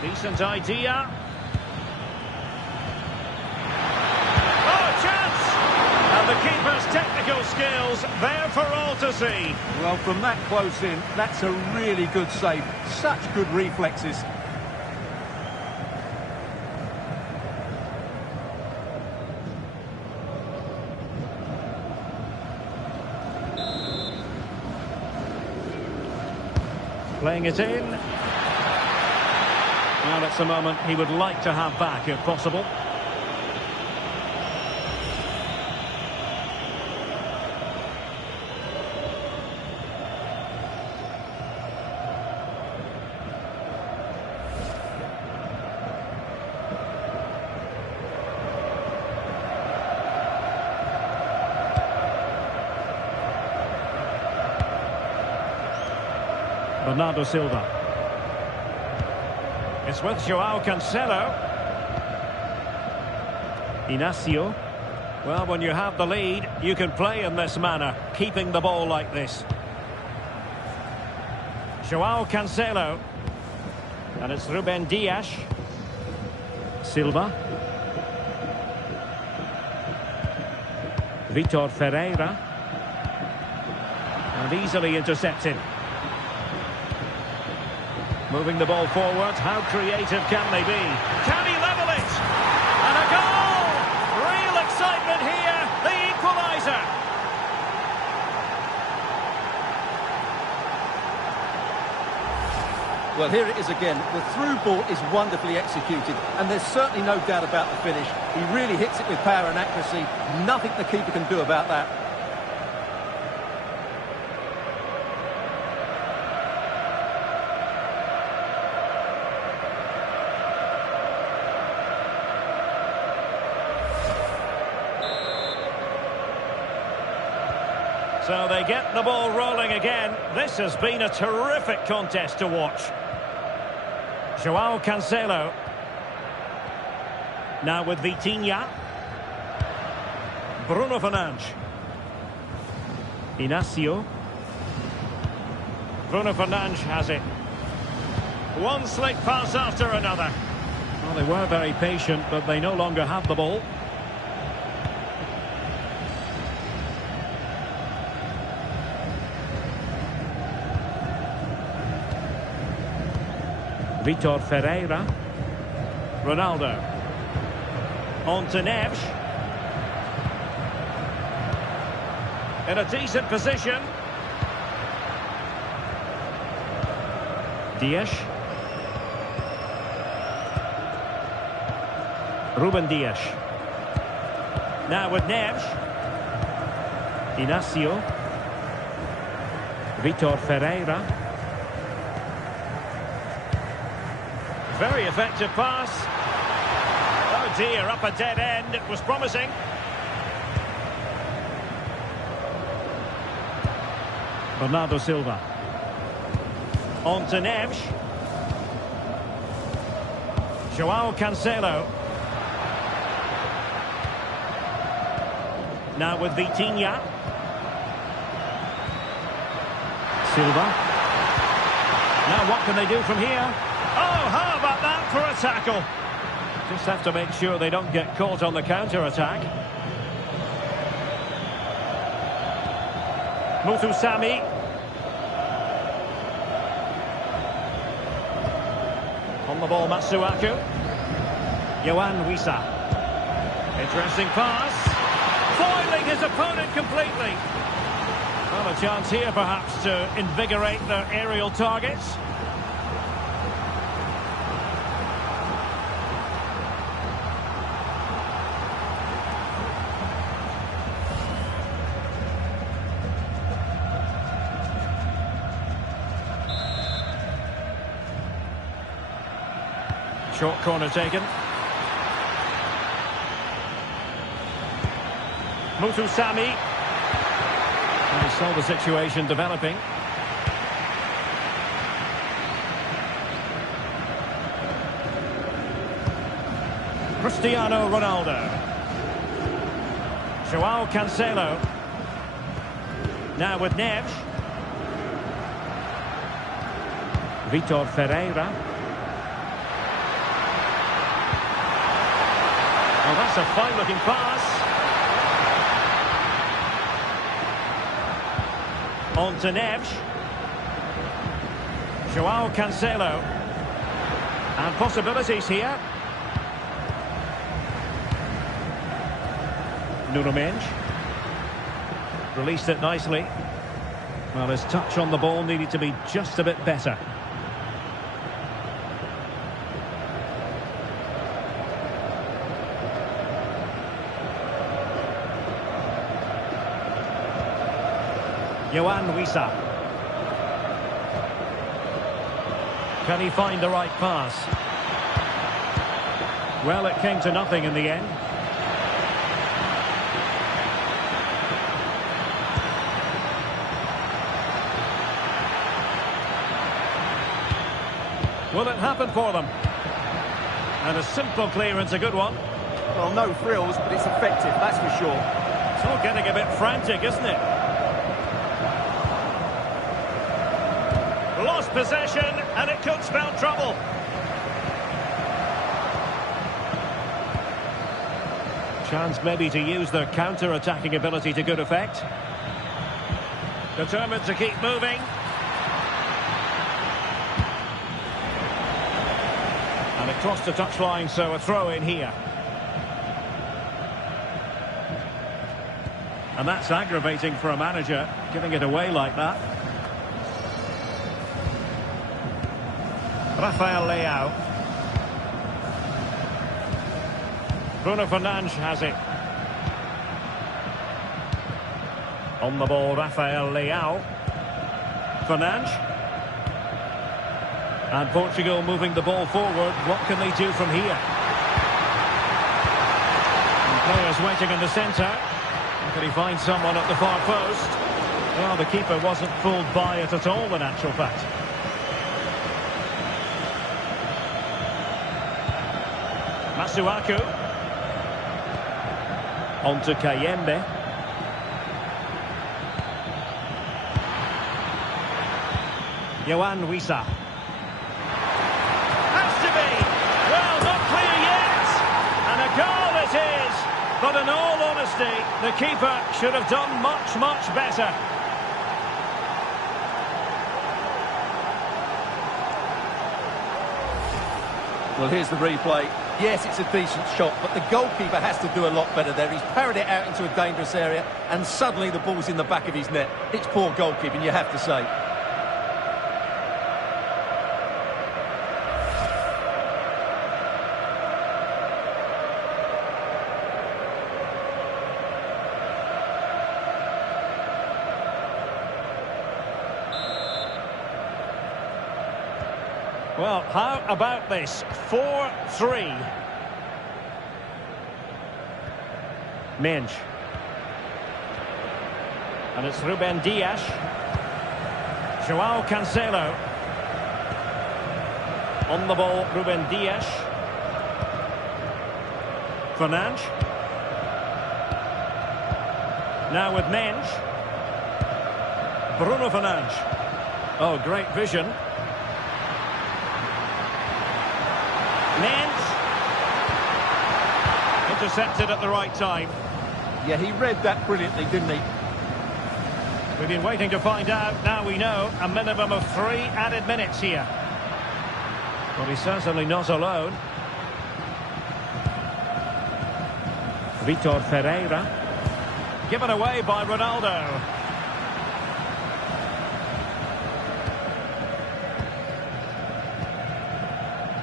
Decent idea. And the keeper's technical skills there for all to see. Well, from that close in, that's a really good save. Such good reflexes. Playing it in. Well, that's a moment he would like to have back if possible. Bernardo Silva. It's with Joao Cancelo. Inacio. Well, when you have the lead, you can play in this manner, keeping the ball like this. Joao Cancelo. And it's Ruben Dias. Silva. Vitor Ferreira. And easily intercepted. Moving the ball forward. How creative can they be? Can he level it? And a goal! Real excitement here. The equaliser. Well, here it is again. The through ball is wonderfully executed, and there's certainly no doubt about the finish. He really hits it with power and accuracy. Nothing the keeper can do about that. So they get the ball rolling again. This has been a terrific contest to watch. Joao Cancelo. Now with Vitinha. Bruno Fernandes. Inacio. Bruno Fernandes has it. One slick pass after another. Well, they were very patient, but they no longer have the ball. Vitor Ferreira. Ronaldo. On to Neves. In a decent position. Dias. Ruben Dias. Now with Neves. Inacio. Vitor Ferreira. Very effective pass. Oh dear, up a dead end. It was promising. Bernardo Silva. On to Neves. Joao Cancelo. Now with Vitinha. Silva. Now what can they do from here? Oh, how about that for a tackle? Just have to make sure they don't get caught on the counter-attack. Muthusami. On the ball, Matsuaku. Yohan Wissa. Interesting pass. Foiling his opponent completely. Well, a chance here perhaps to invigorate their aerial targets. Short corner taken. Muthusami. And he saw the situation developing. Cristiano Ronaldo. Joao Cancelo. Now with Neves. Vitor Ferreira. Oh, that's a fine-looking pass. On to Neves. Joao Cancelo. And possibilities here. Nuno Mendes. Released it nicely. Well, his touch on the ball needed to be just a bit better. Yohan Wissa. Can he find the right pass? Well, it came to nothing in the end. Will it happen for them? And a simple clearance, a good one. Well, no frills, but it's effective, that's for sure. It's all getting a bit frantic, isn't it? Lost possession, and it could spell trouble. Chance maybe to use their counter-attacking ability to good effect. Determined to keep moving. And it crossed the touchline, so a throw in here. And that's aggravating for a manager, giving it away like that. Rafael Leao. Bruno Fernandes has it. On the ball, Rafael Leao. Fernandes. And Portugal moving the ball forward. What can they do from here? And players waiting in the centre. Can he find someone at the far post? Well, the keeper wasn't fooled by it at all, in actual fact. Masuaku. On to Kayembe. Yohan Wissa. Has to be. Well, not clear yet. And a goal it is. But in all honesty, the keeper should have done much, much better. Well, here's the replay. Yes, it's a decent shot, but the goalkeeper has to do a lot better there. He's parried it out into a dangerous area, and suddenly the ball's in the back of his net. It's poor goalkeeping, you have to say. Well, how about this? 4-3. Mensch. And it's Ruben Dias. João Cancelo. On the ball, Ruben Dias. Fernandes. Now with Mensch. Bruno Fernandes. Oh, great vision. Mensch. Intercepted at the right time. Yeah, he read that brilliantly, didn't he? We've been waiting to find out. Now we know. A minimum of 3 added minutes here. But he's certainly not alone. Vitor Ferreira. Given away by Ronaldo.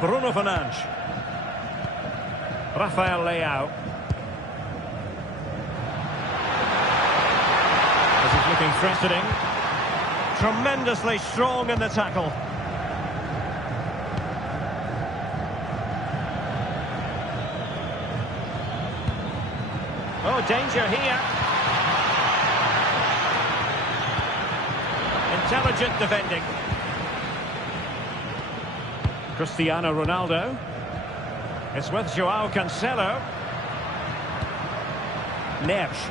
Bruno Fernandes. Rafael Leao. This is looking threatening. Tremendously strong in the tackle. Oh, danger here. Intelligent defending. Cristiano Ronaldo. It's with João Cancelo. Neves.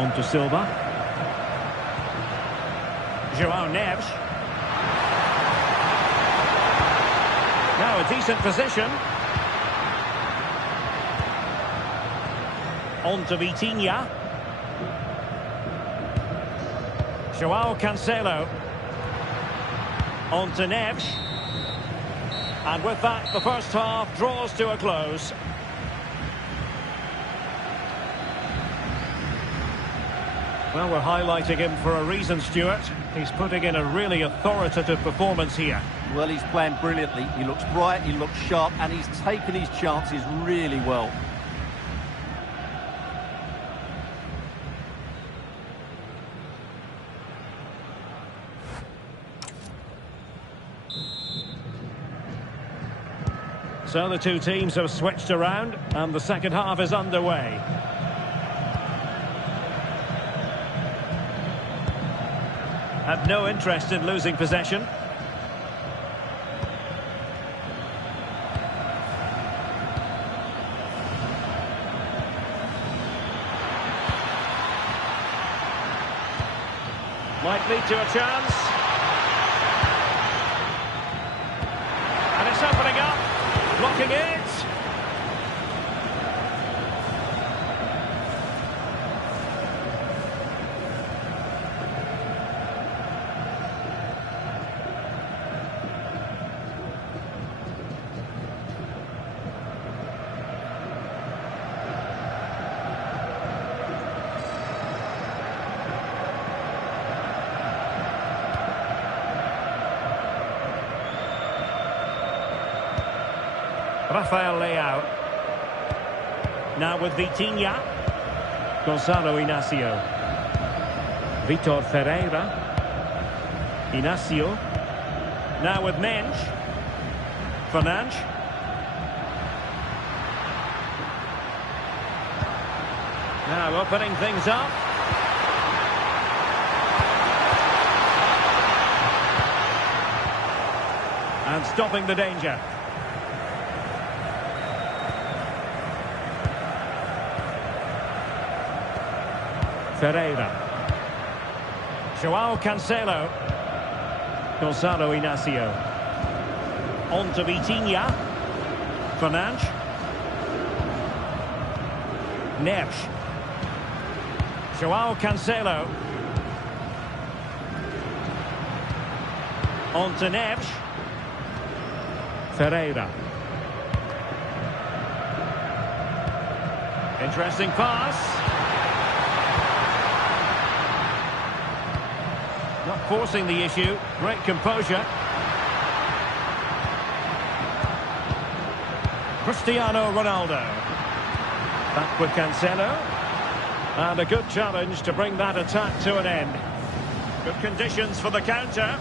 On to Silva. João Neves. Now a decent position. On to Vitinha. João Cancelo. On to Neves. And with that, the first half draws to a close. Well, we're highlighting him for a reason, Stuart. He's putting in a really authoritative performance here. Well, he's playing brilliantly. He looks bright, he looks sharp, and he's taken his chances really well. So the two teams have switched around and the second half is underway. Had no interest in losing possession. Might lead to a chance. And it's opening up. Blocking it. Rafael Leao. Now with Vitinha. Gonzalo Inacio. Vitor Ferreira. Inacio. Now with Mensch. Fernandes. Now opening things up. And stopping the danger. Ferreira. Joao Cancelo. Gonzalo Inacio. On to Vitinha. Fernandes. Neves. Joao Cancelo. On to Neves. Ferreira. Interesting pass. Not forcing the issue. Great composure. Cristiano Ronaldo. Back with Cancelo. And a good challenge to bring that attack to an end. Good conditions for the counter.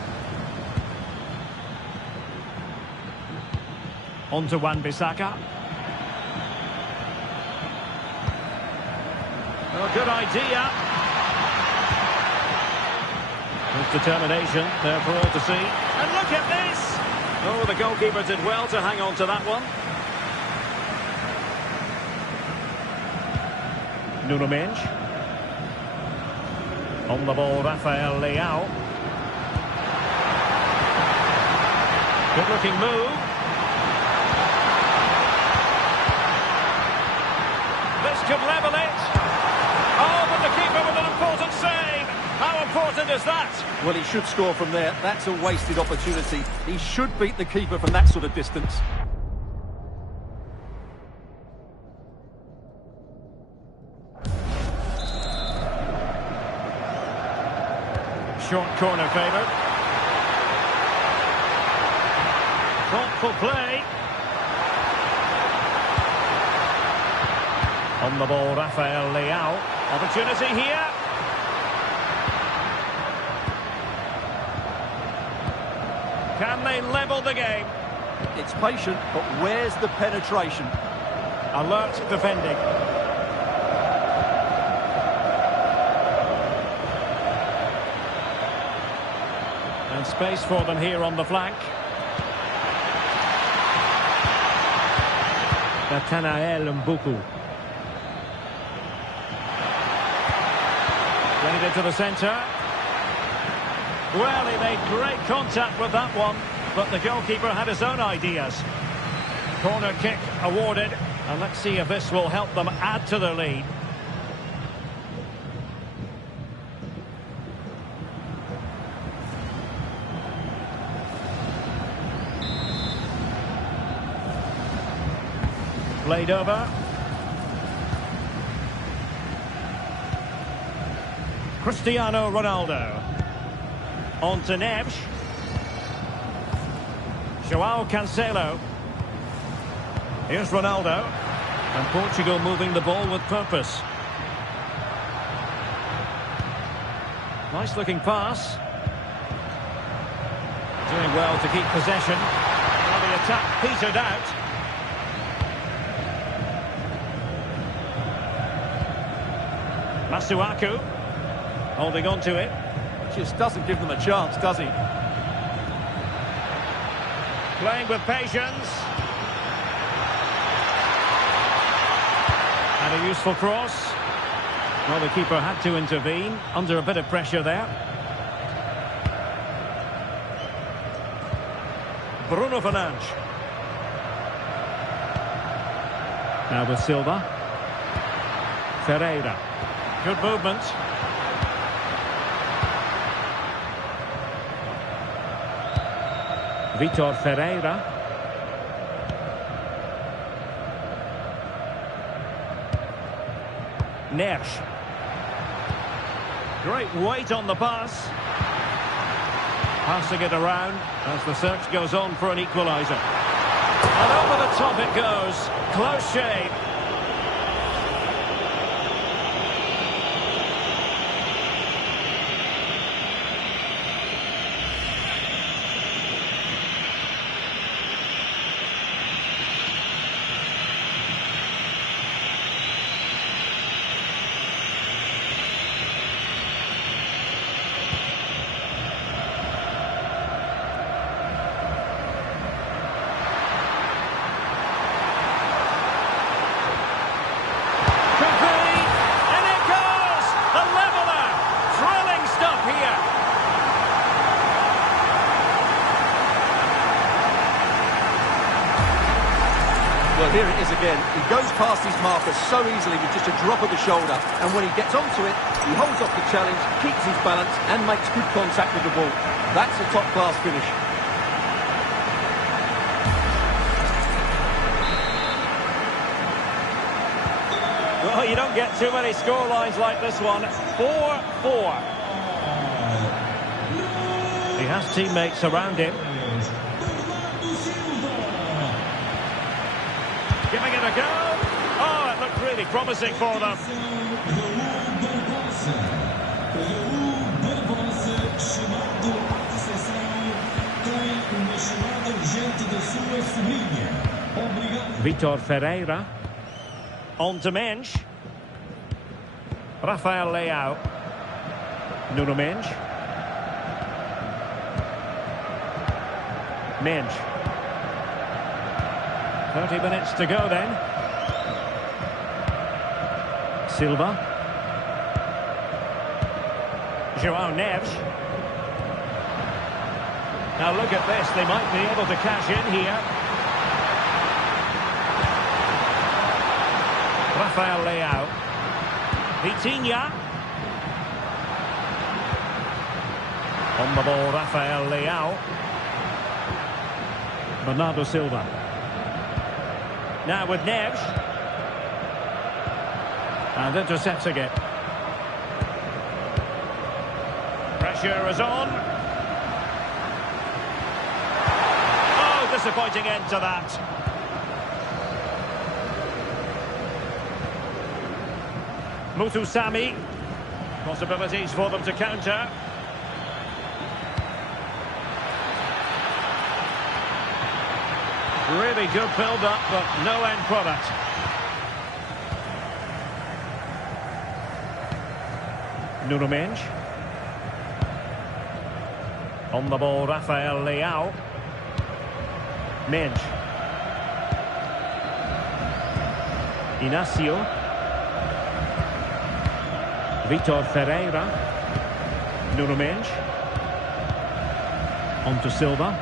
On to Wan-Bissaka. Oh, good idea. With determination there for all to see. And look at this! Oh, the goalkeeper did well to hang on to that one. Nuno Mensch. On the ball, Rafael Leao. Good looking move. This could level it. Oh, but the keeper with an important save. How important is that? Well, he should score from there. That's a wasted opportunity. He should beat the keeper from that sort of distance. Short corner favoured. Thoughtful play. On the ball, Rafael Leao. Opportunity here. Can they level the game? It's patient, but where's the penetration? Alert defending. And space for them here on the flank. Nathanael Mbuku. Played into the centre. Well, he made great contact with that one, but the goalkeeper had his own ideas. Corner kick awarded, and let's see if this will help them add to their lead. Played over. Cristiano Ronaldo. On to Neves. Joao Cancelo. Here's Ronaldo. And Portugal moving the ball with purpose. Nice looking pass. Doing well to keep possession. Well, the attack petered out. Masuaku. Holding on to it. Just doesn't give them a chance, does he? Playing with patience. And a useful cross. Well, the keeper had to intervene under a bit of pressure there. Bruno Fernandes. Now with Silva. Ferreira. Good movement. Vitor Ferreira. Neres. Great weight on the pass. Passing it around as the search goes on for an equaliser. And over the top it goes. Close shave. Well, here it is again. He goes past his marker so easily with just a drop of the shoulder. And when he gets onto it, he holds off the challenge, keeps his balance and makes good contact with the ball. That's a top-class finish. Well, you don't get too many scorelines like this one. 4-4. He has teammates around him. Giving it a go. Oh, it looked really promising for them. Vitor Ferreira. On to Mensch. Rafael Leao. Nuno Mensch. Mensch. 30 minutes to go then. Silva. João Neves. Now look at this, they might be able to cash in here. Rafael Leao. Vitinha. On the ball, Rafael Leao. Bernardo Silva. Now with Neves. And intercepting it. Pressure is on. Oh, disappointing end to that. Mutusami. Possibilities for them to counter. Really good build-up, but no end product. Nuno Mensch. On the ball, Rafael Leao. Mensch. Inacio. Vitor Ferreira. Nuno Mensch. On to Silva.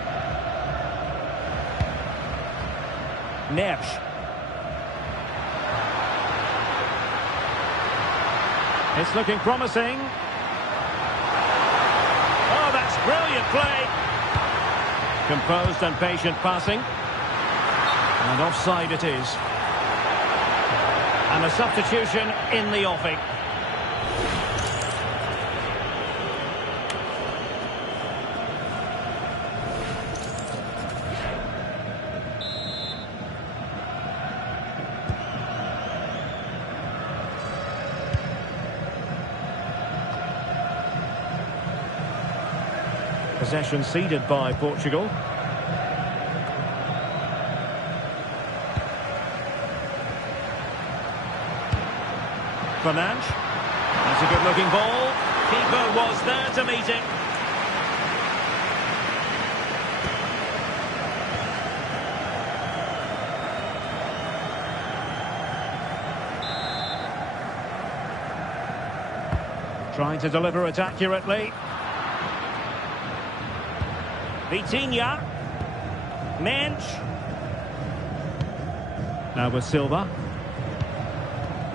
Neves. It's looking promising. Oh, that's brilliant play. Composed and patient passing. And offside it is. And a substitution in the offing. Possession ceded by Portugal. Fernandes. That's a good-looking ball. Keeper was there to meet it. Trying to deliver it accurately. Vitinha. Mensch. Now with Silva.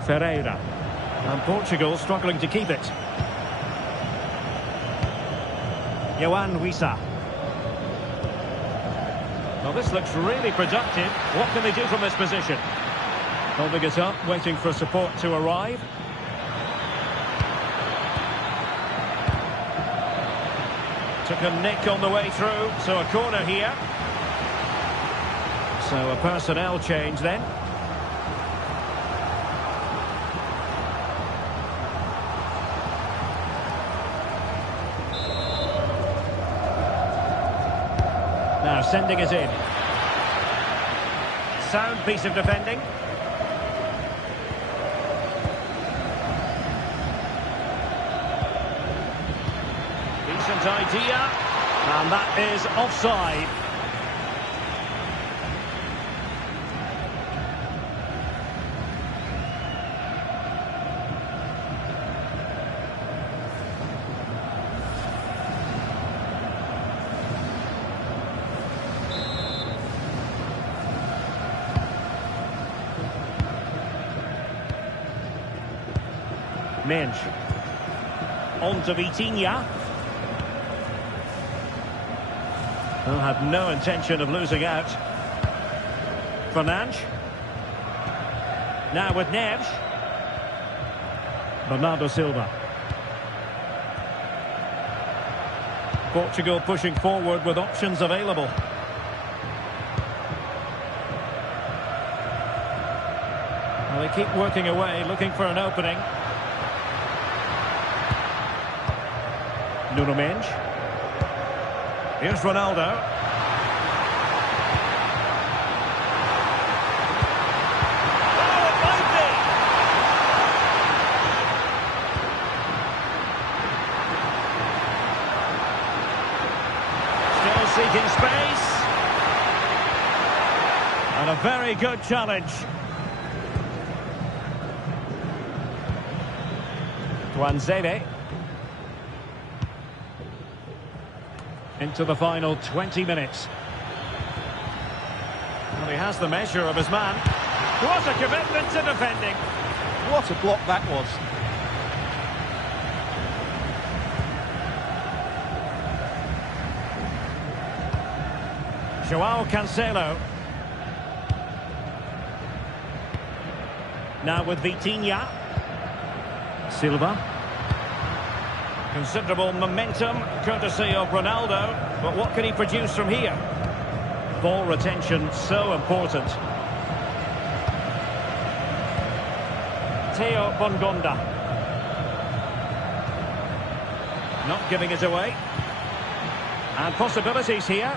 Ferreira. And Portugal struggling to keep it. Johan Wissa. Well, this looks really productive. What can they do from this position? Holding it up, waiting for support to arrive. Took a nick on the way through, so a corner here. So a personnel change then. Now sending it in. Sound piece of defending. Decent idea. And that is offside. Mensch. On to Vitinha. Well, had no intention of losing out. Fernandes. Now with Neves. Bernardo Silva. Portugal pushing forward with options available. Well, they keep working away, looking for an opening. Nuno Mendes. Here's Ronaldo. Oh, it might be! Still seeking space. And a very good challenge. Tuanzebe. Into the final 20 minutes. Well, he has the measure of his man. What a commitment to defending. What a block that was. João Cancelo. Now with Vitinha. Silva. Considerable momentum, courtesy of Ronaldo. But what can he produce from here? Ball retention, so important. Theo Bongonda. Not giving it away. And possibilities here.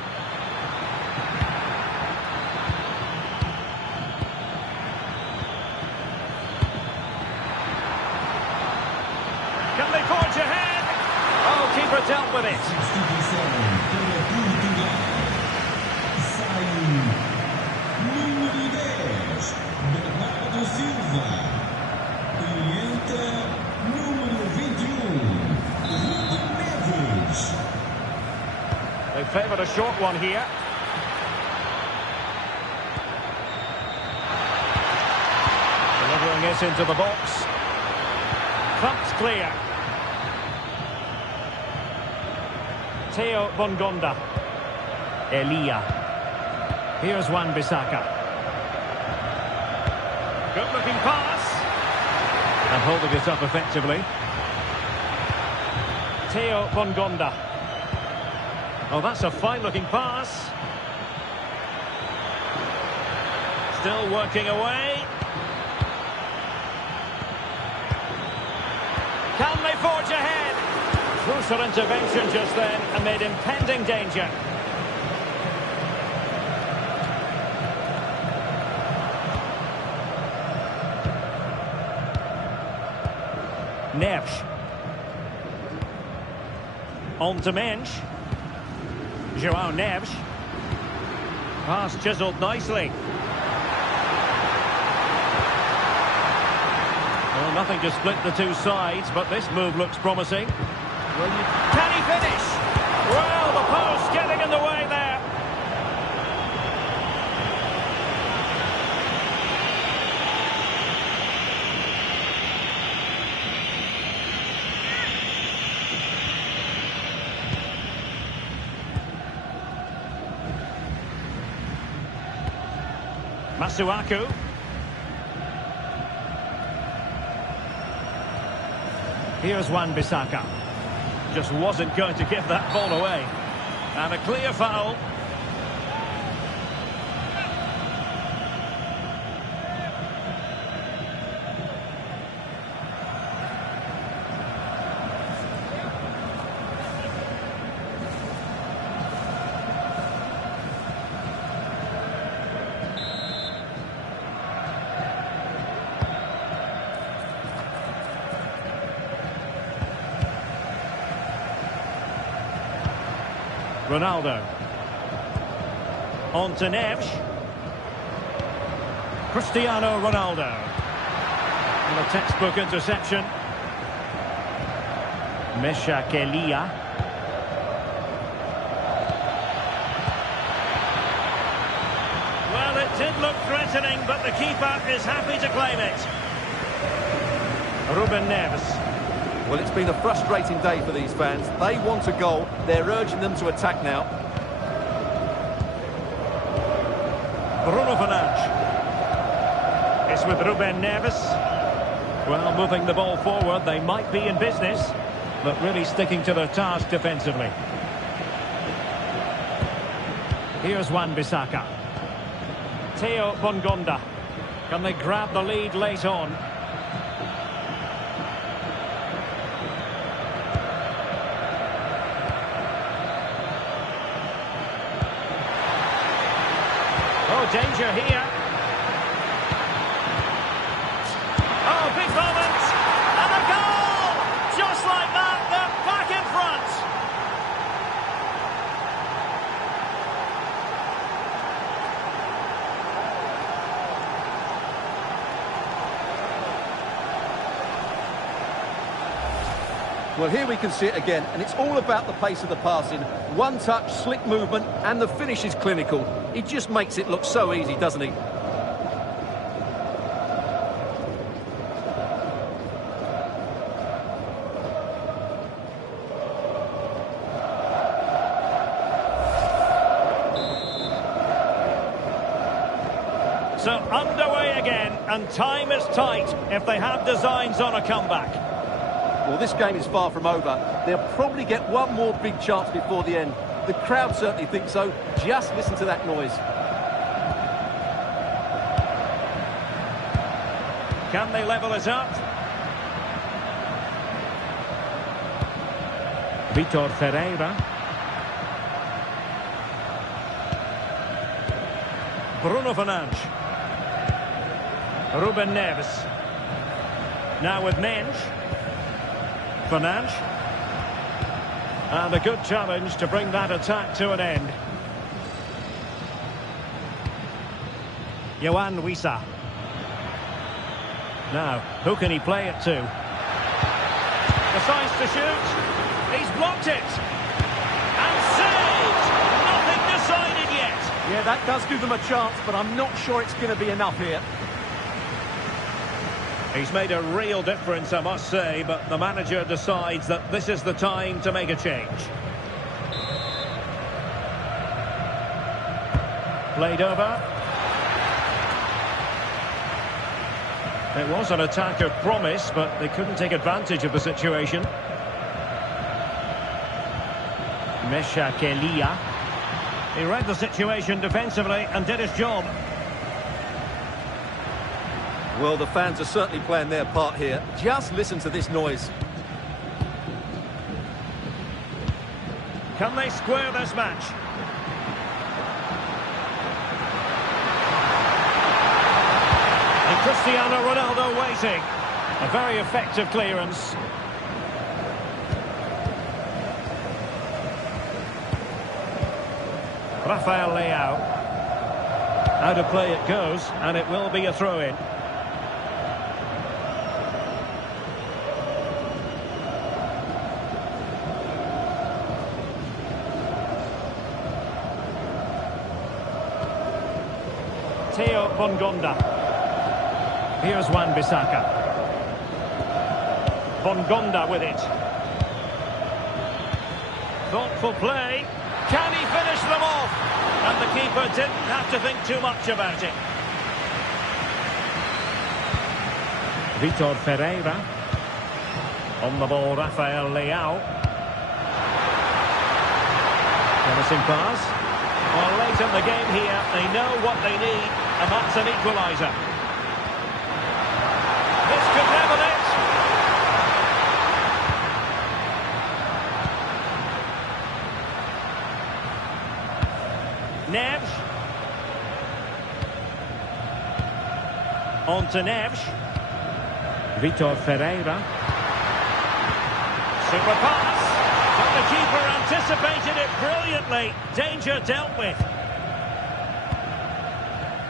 Can they forge ahead? Oh, keeper dealt with it. They favoured a short one here. Delivering it into the box. Thumped clear. Theo Bongonda. Elia. Here's Wan-Bissaka. Good looking pass. And holding it up effectively. Theo Bongonda. Oh, that's a fine looking pass. Still working away. Can they forge ahead? Crucial intervention just then amid impending danger. Neves. On to Mensch. João Neves. Pass chiselled nicely. Well, nothing to split the two sides, but this move looks promising. Can he finish? Well, the post getting in the way there. Masuaku. Here's Wan-Bissaka. Just wasn't going to give that ball away. And a clear foul. Ronaldo. On to Neves. Cristiano Ronaldo. And a textbook interception. Mesha Kelia. Well, it did look threatening, but the keeper is happy to claim it. Ruben Neves. Well, it's been a frustrating day for these fans. They want a goal. They're urging them to attack now. Bruno Fernandes. It's with Ruben Neves. Well, moving the ball forward, they might be in business, but really sticking to their task defensively. Here's Wan-Bissaka. Theo Bongonda. Can they grab the lead late on? Oh, danger here. Oh, big moment. And a goal! Just like that, they're back in front. Well, here we can see it again, and it's all about the pace of the passing. One touch, slick movement, and the finish is clinical. He just makes it look so easy, doesn't he? So underway again, and time is tight if they have designs on a comeback. Well, this game is far from over. They'll probably get one more big chance before the end. The crowd certainly think so. Just listen to that noise. Can they level it up? Vitor Ferreira. Bruno Fernandes. Ruben Neves. Now with Mensch. Fernandes. And a good challenge to bring that attack to an end. Yohan Wissa. Now, who can he play it to? Decides to shoot. He's blocked it. And saved. Nothing decided yet. Yeah, that does give them a chance, but I'm not sure it's going to be enough here. He's made a real difference, I must say, but the manager decides that this is the time to make a change. Played over. It was an attack of promise, but they couldn't take advantage of the situation. Mesha Kelia. He read the situation defensively and did his job. Well, the fans are certainly playing their part here. Just listen to this noise. Can they square this match? And Cristiano Ronaldo waiting. A very effective clearance. Rafael Leao. Out of play it goes, and it will be a throw-in. Theo Bongonda. Here's Wan-Bissaka. Bongonda with it. Thoughtful play. Can he finish them off? And the keeper didn't have to think too much about it. Vitor Ferreira. On the ball, Rafael Leao. Promising pass. Well, late in the game here, they know what they need, and that's an equaliser. This could level it. Neves. On to Neves. Vitor Ferreira. Super pass. But the keeper anticipated it brilliantly. Danger dealt with.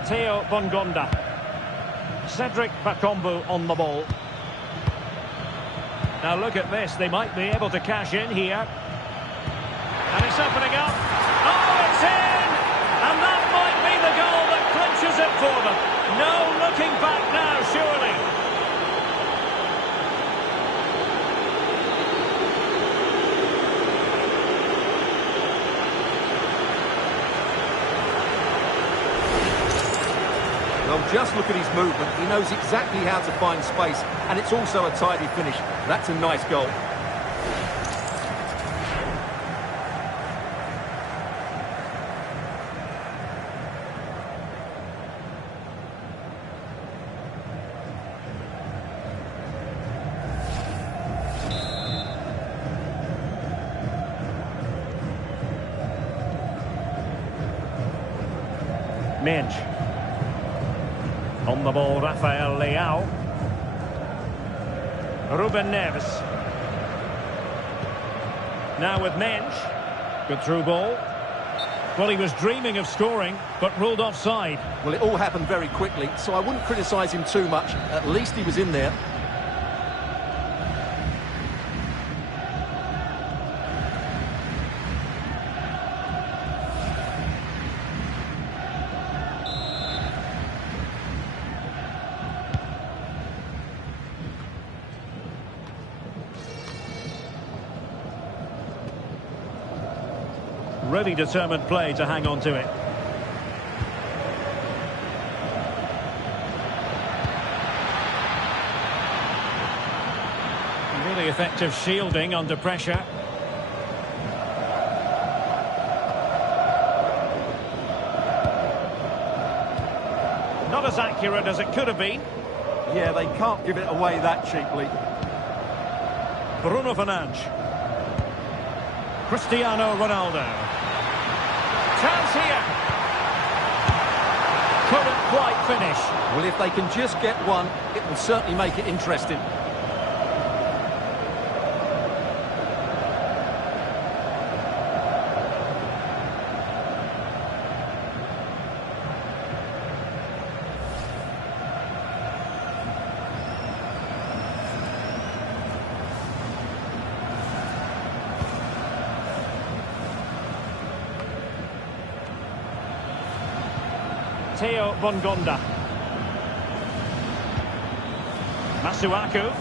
Theo Bongonda. Cedric Bakombu on the ball. Now look at this. They might be able to cash in here. And it's opening up. Oh, it's in! And that might be the goal that clinches it for them. No looking back now, surely. Well, just look at his movement. He knows exactly how to find space, and it's also a tidy finish. That's a nice goal. Mensch. On the ball, Rafael Leao. Ruben Neves. Now with Mensch. Good through ball. Well, he was dreaming of scoring, but ruled offside. Well, it all happened very quickly, so I wouldn't criticise him too much. At least he was in there. Really determined play to hang on to it. Really effective shielding under pressure. Not as accurate as it could have been. Yeah, they can't give it away that cheaply. Bruno Fernandes. Cristiano Ronaldo. Chance here. Couldn't quite finish. Well, if they can just get one, it will certainly make it interesting. Theo Bongonda. Masuaku.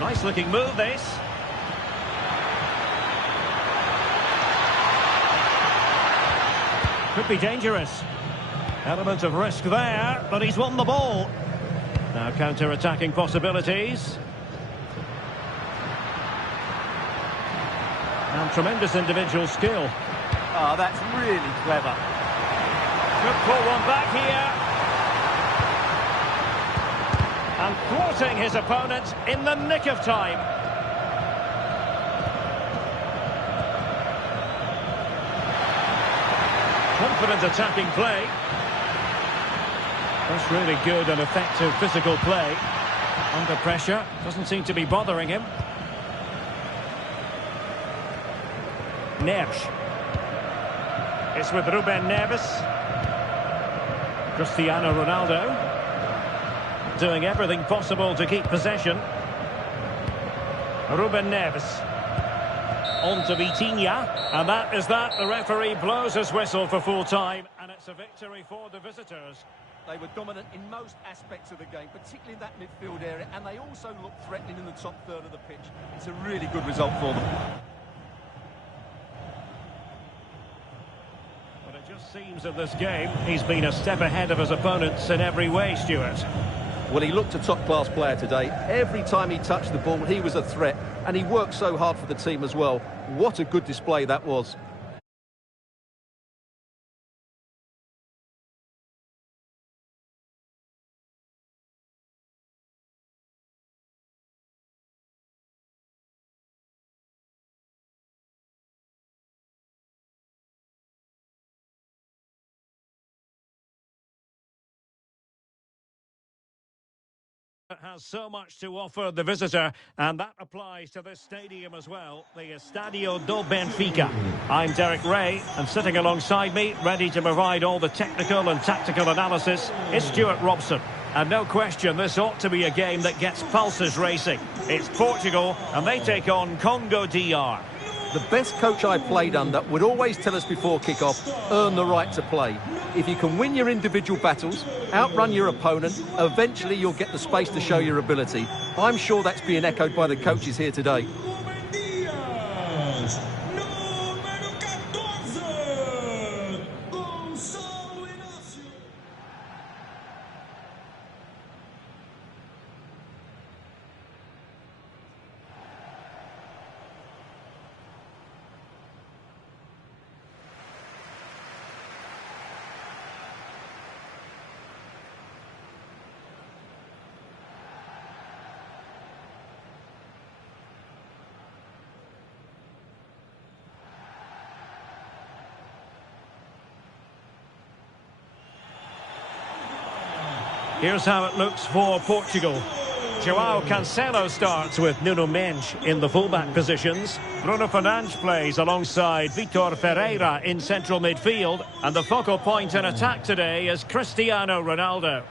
Nice looking move, this. Could be dangerous. Element of risk there, but he's won the ball. Now counter-attacking possibilities. And tremendous individual skill. Ah, that's really clever. Could pull one back here. And thwarting his opponent in the nick of time. Confident attacking play. That's really good and effective physical play. Under pressure, doesn't seem to be bothering him. Neves. It's with Ruben Neves. Cristiano Ronaldo doing everything possible to keep possession. Ruben Neves on to Vitinha, and that is that. The referee blows his whistle for full time, and it's a victory for the visitors. They were dominant in most aspects of the game, particularly in that midfield area, and they also looked threatening in the top third of the pitch. It's a really good result for them. It just seems in this game he's been a step ahead of his opponents in every way, Stuart. Well, he looked a top-class player today. Every time he touched the ball, he was a threat, and he worked so hard for the team as well. What a good display that was. Has so much to offer the visitor, and that applies to this stadium as well, the Estadio do Benfica. I'm Derek Ray, and sitting alongside me, ready to provide all the technical and tactical analysis, is Stuart Robson. And no question, this ought to be a game that gets pulses racing. It's Portugal, and they take on Congo DR. The best coach I played under would always tell us before kick-off, earn the right to play. If you can win your individual battles, outrun your opponent, eventually you'll get the space to show your ability. I'm sure that's being echoed by the coaches here today. Here's how it looks for Portugal. João Cancelo starts with Nuno Mendes in the fullback positions. Bruno Fernandes plays alongside Vitor Ferreira in central midfield. And the focal point in attack today is Cristiano Ronaldo.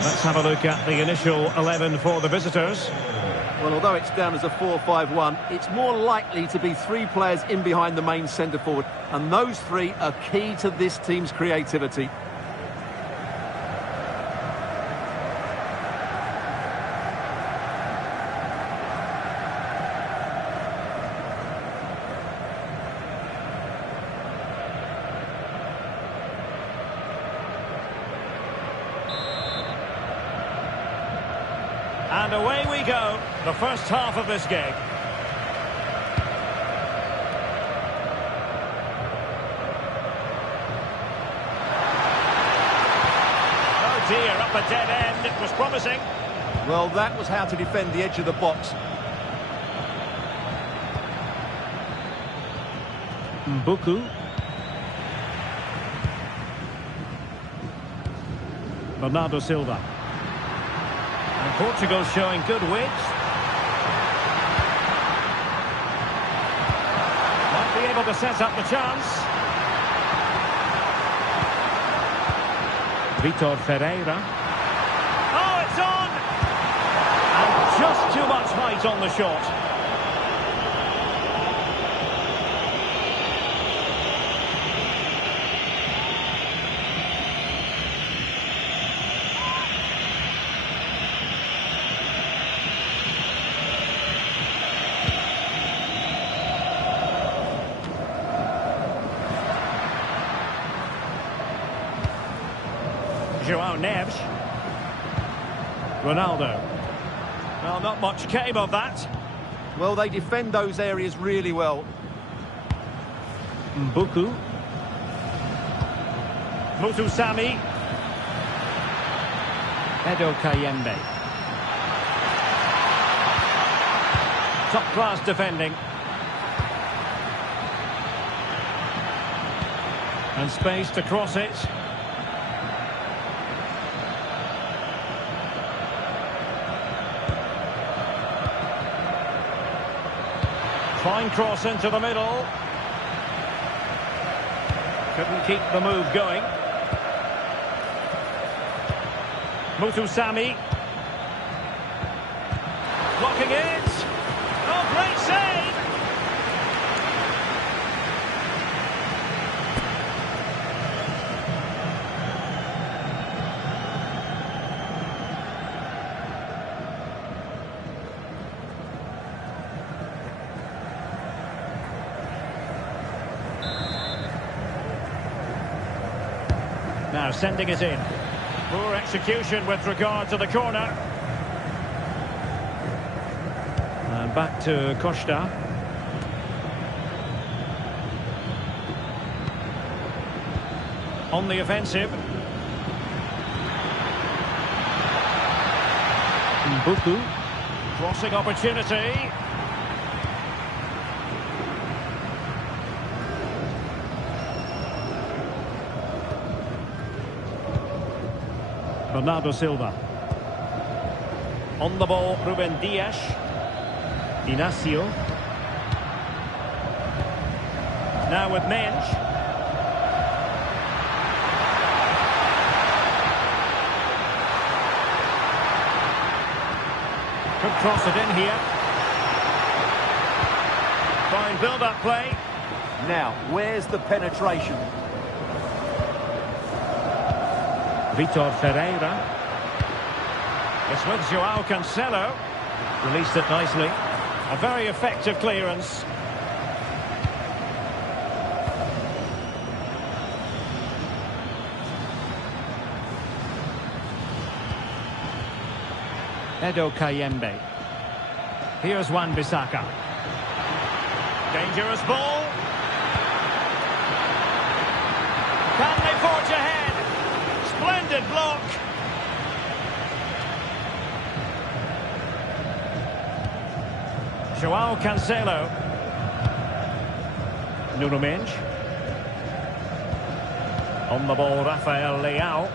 Let's have a look at the initial 11 for the visitors. Well, although it's down as a 4-5-1, it's more likely to be three players in behind the main centre-forward, and those three are key to this team's creativity. And away we go, the first half of this game. Oh dear, up a dead end, it was promising. Well, that was how to defend the edge of the box. Mbuku. Bernardo Silva. And Portugal showing good width. Might be able to set up the chance. Vitor Ferreira. Oh, it's on! And just too much height on the shot. João Neves. Ronaldo. Well, not much came of that. Well, they defend those areas really well. Mbuku. Mutusami. Edo Kayembe. Top-class defending. And space to cross it. Fine cross into the middle. Couldn't keep the move going. Mutusami. Blocking it. Oh, great save! Now sending it in. Poor execution with regard to the corner. And back to Costa. On the offensive. Mbuku. Crossing opportunity. Bernardo Silva. On the ball, Ruben Dias. Inacio. Now with Mensch. Could cross it in here. Fine build-up play. Now, where's the penetration? Vitor Ferreira. It's with Joao Cancelo. Released it nicely. A very effective clearance. Edo Kayembe. Here's Wan-Bissaka. Dangerous ball. Can they forge ahead? Splendid block. Joao Cancelo. Nuno Mendes. On the ball, Rafael Leao.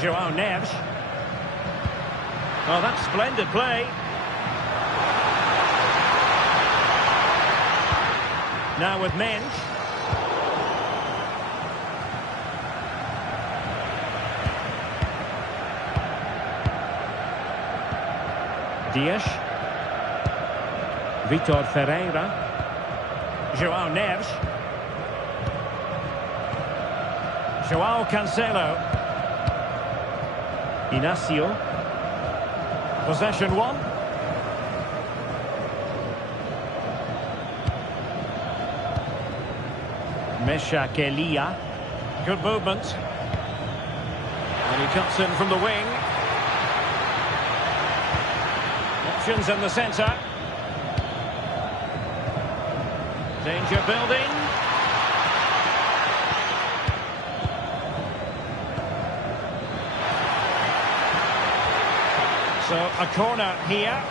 Joao Neves. Oh, that's splendid play. Now with Mensch. Dias. Vitor Ferreira. Joao Neves. Joao Cancelo. Inacio. Possession one. Mesha Kelia. Good movement. And he cuts in from the wing. Options in the centre. Danger building. So a corner here.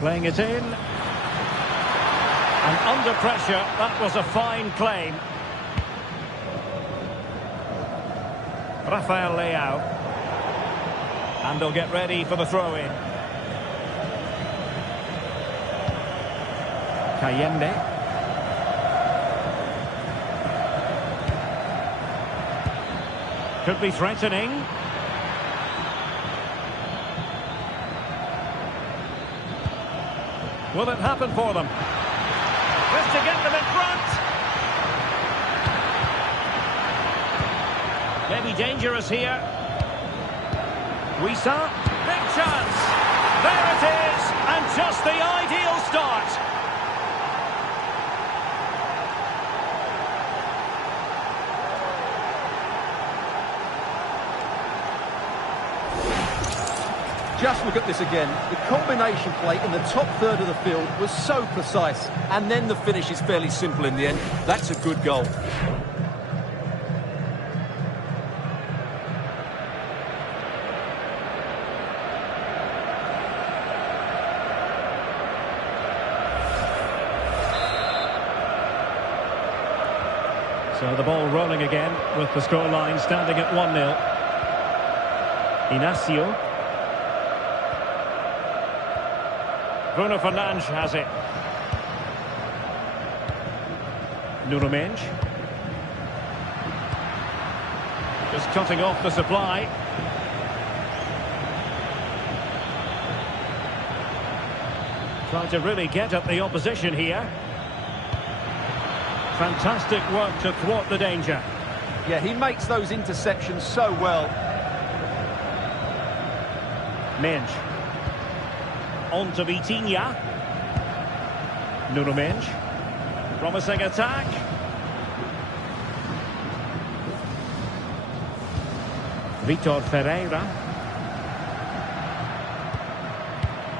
Playing it in. And under pressure, that was a fine claim. Rafael Leao. And they'll get ready for the throw-in. Kayembe. Could be threatening. Will it happen for them? Just to get them in front. Maybe dangerous here. Wissa. Big chance. There it is. And just the ideal start. Just look at this again. The combination play in the top third of the field was so precise. And then the finish is fairly simple in the end. That's a good goal. So the ball rolling again with the scoreline standing at 1-0. Inacio. Bruno Fernandes has it. Nuno Mendes. Just cutting off the supply. Trying to really get at the opposition here. Fantastic work to thwart the danger. Yeah, he makes those interceptions so well. Mendes. On to Vitinha. Nuno Mendes. Promising attack. Vitor Ferreira.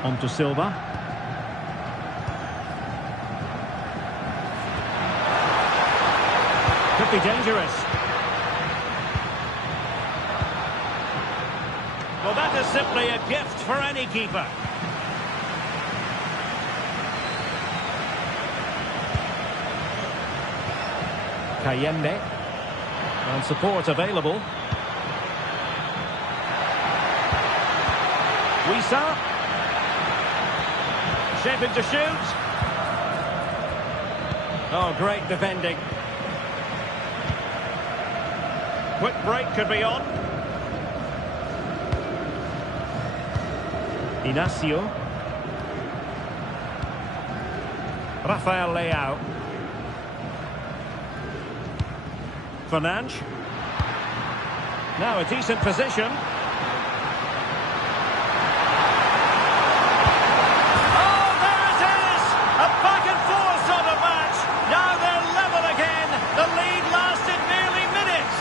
On to Silva. Could be dangerous. Well, that is simply a gift for any keeper. Kayembe. And support available. Wissa. Shaping to shoot. Oh, great defending. Quick break could be on. Inacio. Rafael Leao. Fernandes. Now a decent position. Oh, there it is! A back and forth sort of match. Now they're level again. The lead lasted nearly minutes.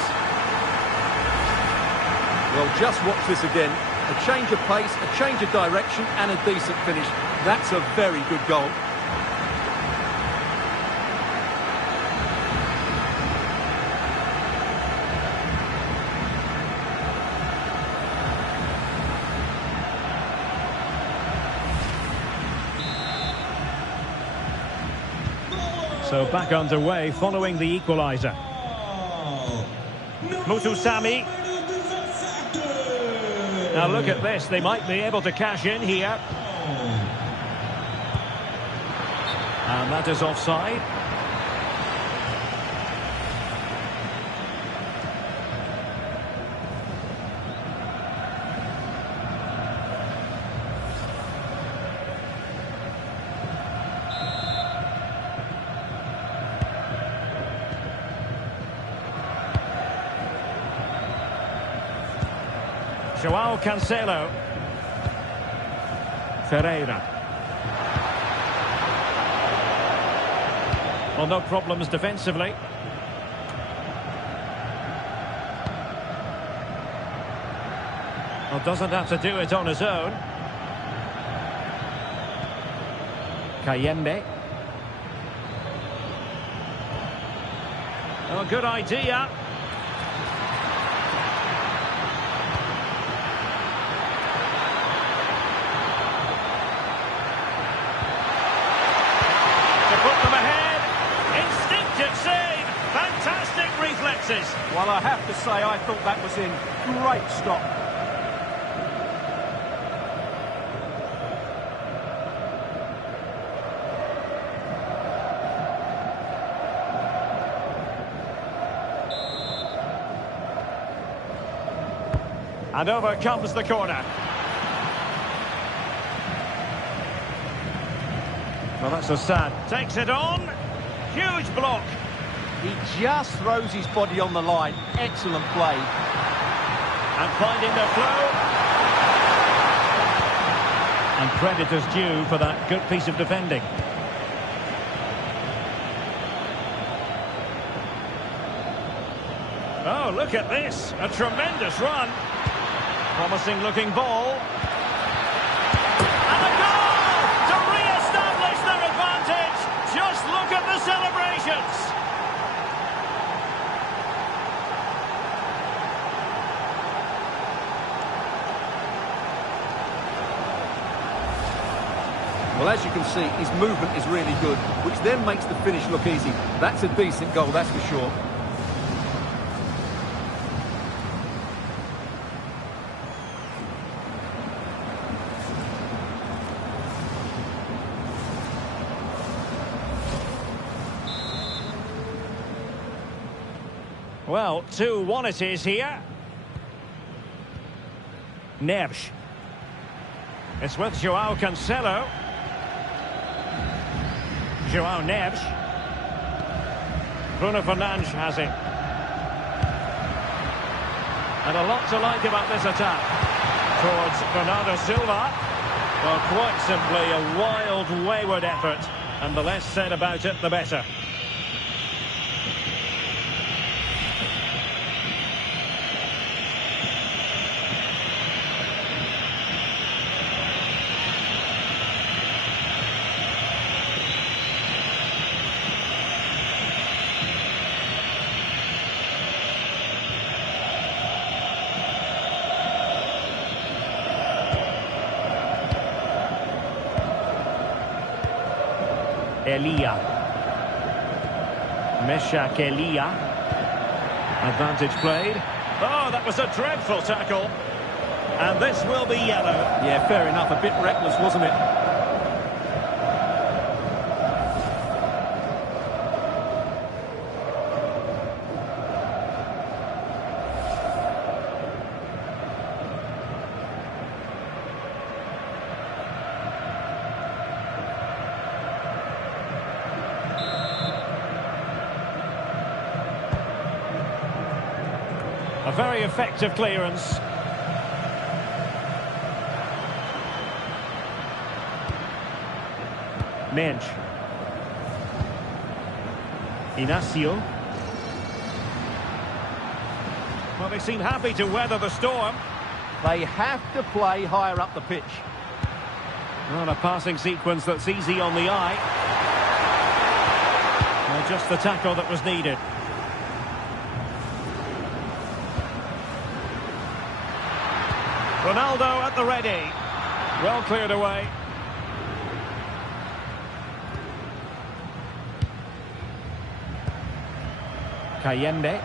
Well, just watch this again. A change of pace, a change of direction, and a decent finish. That's a very good goal. So back underway following the equaliser. Mutusami. Now look at this, they might be able to cash in here. And that is offside. Joao Cancelo. Ferreira. Well, no problems defensively. Well, doesn't have to do it on his own. Kayembe. Oh, good idea. Well, I have to say, I thought that was in. Great stop. And over comes the corner. Well, that's a sad. Takes it on. Huge block. He just throws his body on the line. Excellent play. And finding the flow. And credit is due for that good piece of defending. Oh, look at this. A tremendous run. Promising looking ball. And a goal to re-establish their advantage. Just look at the celebrations. Well, as you can see, his movement is really good, which then makes the finish look easy. That's a decent goal, that's for sure. Well, 2-1 it is here. Neves. It's with João Cancelo. João Neves. Bruno Fernandes has it. And a lot to like about this attack. Towards Bernardo Silva. Well, quite simply a wild, wayward effort. And the less said about it, the better. Elia. Meshak Elia. Advantage played. Oh, that was a dreadful tackle. And this will be yellow. Yeah, fair enough. A bit reckless, wasn't it? A very effective clearance. Mensch. Inacio. Well, they seem happy to weather the storm. They have to play higher up the pitch. Well, a passing sequence that's easy on the eye. Well, just the tackle that was needed. Ronaldo at the ready. Well cleared away. Kayembe.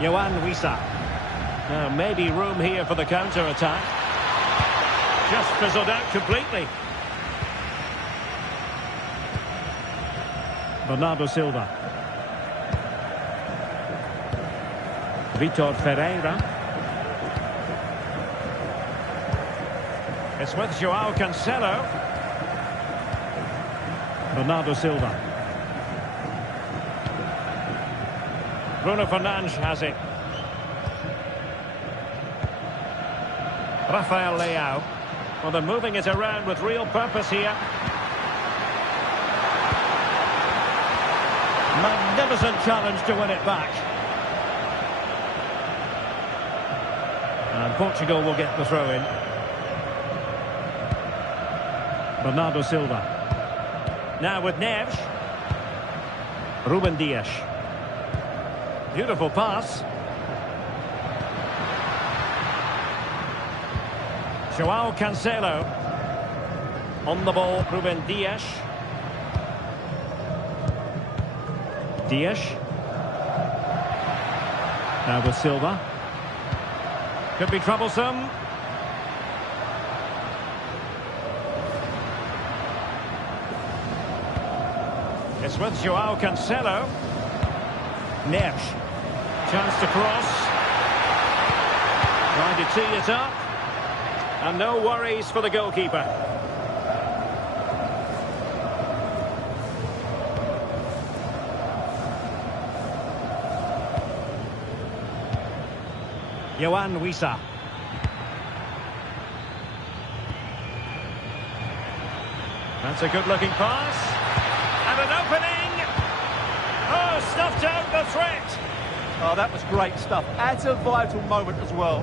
Yohan Wissa. Now maybe room here for the counter-attack. Just fizzled out completely. Bernardo Silva. Vitor Ferreira. It's with João Cancelo. Bernardo Silva. Bruno Fernandes has it. Rafael Leao. Well, they're moving it around with real purpose here. Magnificent challenge to win it back. And Portugal will get the throw-in. Bernardo Silva. Now with Neves. Ruben Dias. Beautiful pass. João Cancelo. On the ball, Ruben Dias. Dias. Now with Silva. Could be troublesome. It's with João Cancelo. Neves. Chance to cross. Trying to tee it up. And no worries for the goalkeeper. Yohan Wissa. That's a good-looking pass. And an opening. Oh, stuffed out the threat. Oh, that was great stuff. At a vital moment as well.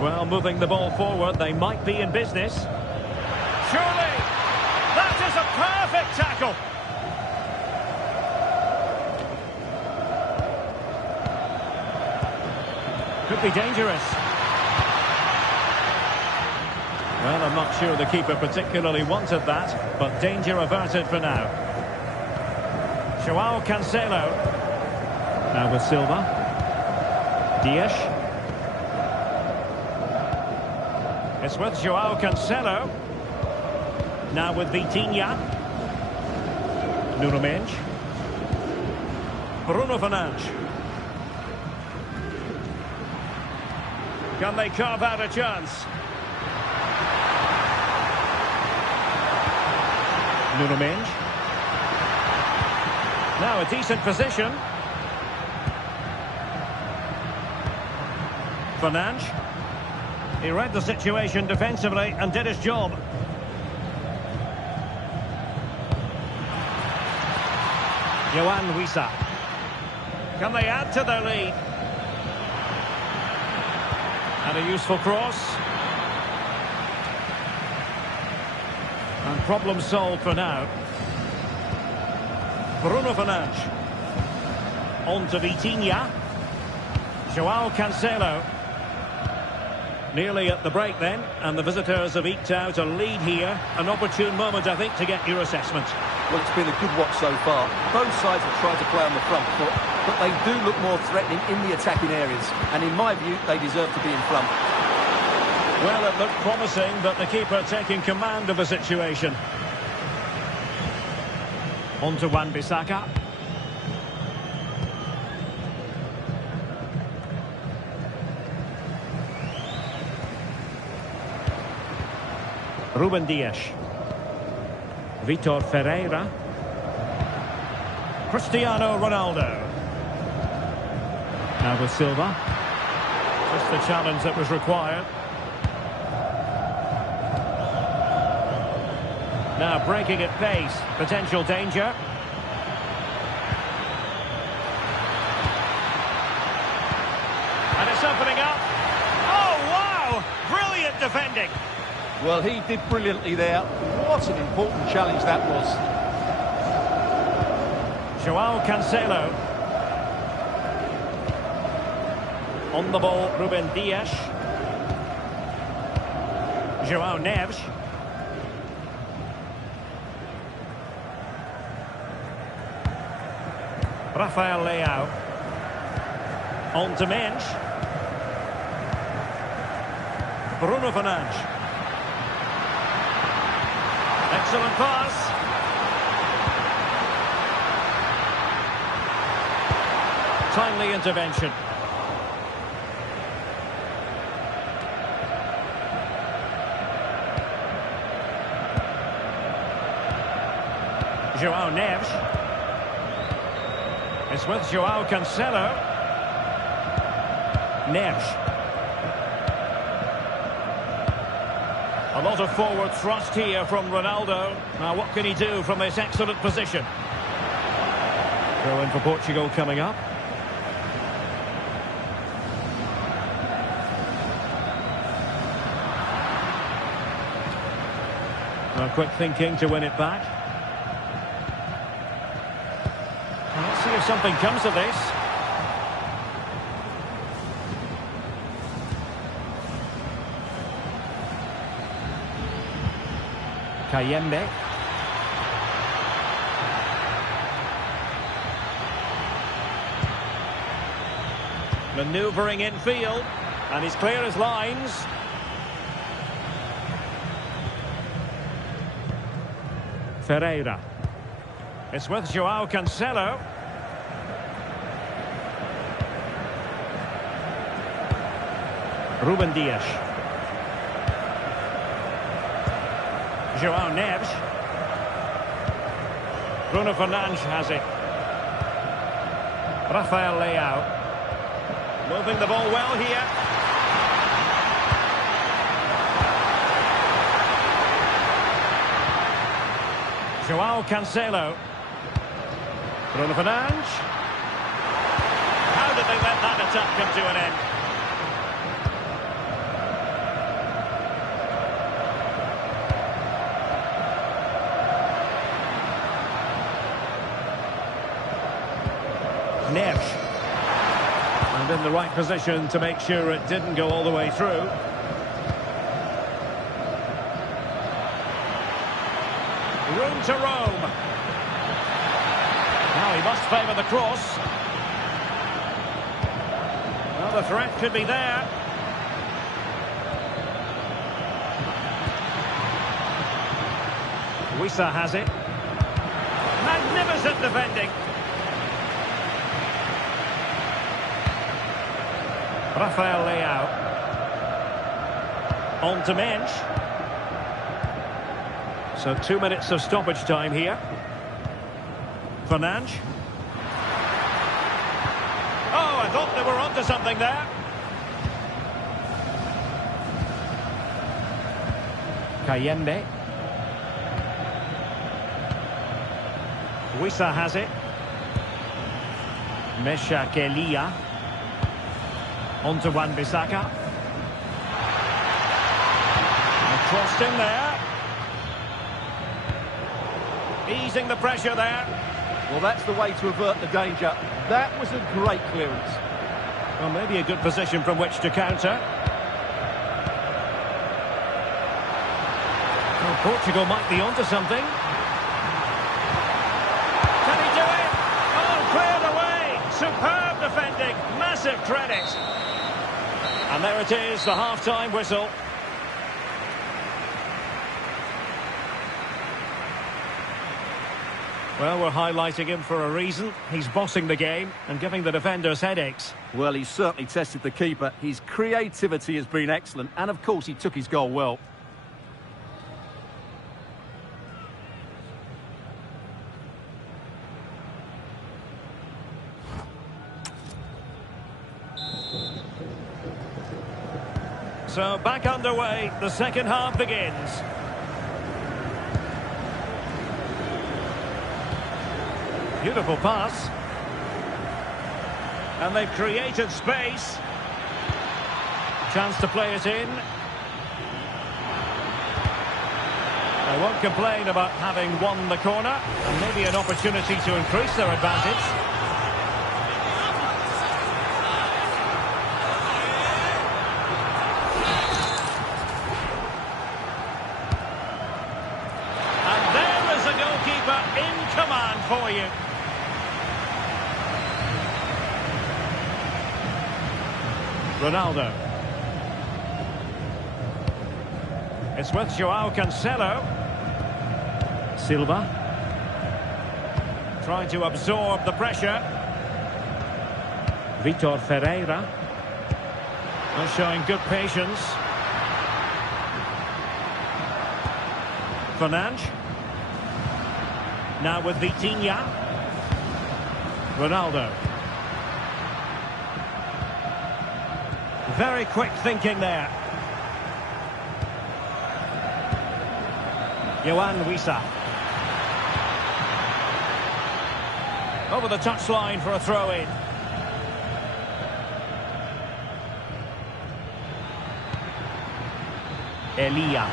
Well, moving the ball forward, they might be in business. Surely, that is a perfect tackle. Could be dangerous. Well, I'm not sure the keeper particularly wanted that, but danger averted for now. João Cancelo. Now with Silva. Dias. It's with Joao Cancelo. Now with Vitinha. Nuno Mendes. Bruno Fernandes. Can they carve out a chance? Nuno Mendes. Now a decent position. Fernandes. He read the situation defensively and did his job. Yohan Wissa. Can they add to their lead? And a useful cross. And problem solved for now. Bruno Fernandes. On to Vitinha. Joao Cancelo. Nearly at the break then, and the visitors have eked out a lead here. An opportune moment, I think, to get your assessment. Well, it's been a good watch so far. Both sides have tried to play on the front foot, but they do look more threatening in the attacking areas. And in my view, they deserve to be in front. Well, it looked promising, but the keeper taking command of the situation. On to Wan-Bissaka. Ruben Dias. Vitor Ferreira. Cristiano Ronaldo. Now with Silva. Just the challenge that was required. Now breaking at pace. Potential danger. And it's opening up. Oh, wow! Brilliant defending. Well, he did brilliantly there. What an important challenge that was. Joao Cancelo. On the ball, Ruben Dias. Joao Neves. Rafael Leao. On to Mendes. Bruno Fernandes. Excellent pass. Timely intervention. Joao Neves. It's with Joao Cancelo. Neves. A lot of forward thrust here from Ronaldo. Now what can he do from this excellent position? Throw in for Portugal coming up. Well, quick thinking to win it back. Let's see if something comes of this. Kayembe. Manoeuvring in field, and he's clear as lines. Ferreira. It's with Joao Cancelo. Ruben Dias. Joao Neves. Bruno Fernandes has it. Rafael Leao. Moving the ball well here. Joao Cancelo. Bruno Fernandes. How did they let that attack come to an end? Neves. And in the right position to make sure it didn't go all the way through. Room to roam. Now he must favour the cross. Well, the threat could be there. Wissa has it. Magnificent defending. Rafael Leao. On to Mensch. So 2 minutes of stoppage time here. Fernandes. Oh, I thought they were onto something there. Kayembe. Wissa has it. Mesha Kelia. On to Wan-Bissaka. Crossed in there. Easing the pressure there. Well, that's the way to avert the danger. That was a great clearance. Well, maybe a good position from which to counter. Well, Portugal might be onto something. Can he do it? Oh, cleared away. Superb defending. Massive credit. And there it is, the half-time whistle. Well, we're highlighting him for a reason. He's bossing the game and giving the defenders headaches. Well, he's certainly tested the keeper. His creativity has been excellent. And, of course, he took his goal well. So, back underway. The second half begins. Beautiful pass. And they've created space. Chance to play it in. They won't complain about having won the corner. And maybe an opportunity to increase their advantage. And there is the goalkeeper in command for you. Ronaldo. It's with Joao Cancelo. Silva. Trying to absorb the pressure. Vitor Ferreira. They're showing good patience. Fernandes. Now with Vitinha. Ronaldo. Very quick thinking there. Yohan Wissa. Over the touchline for a throw-in. Elia.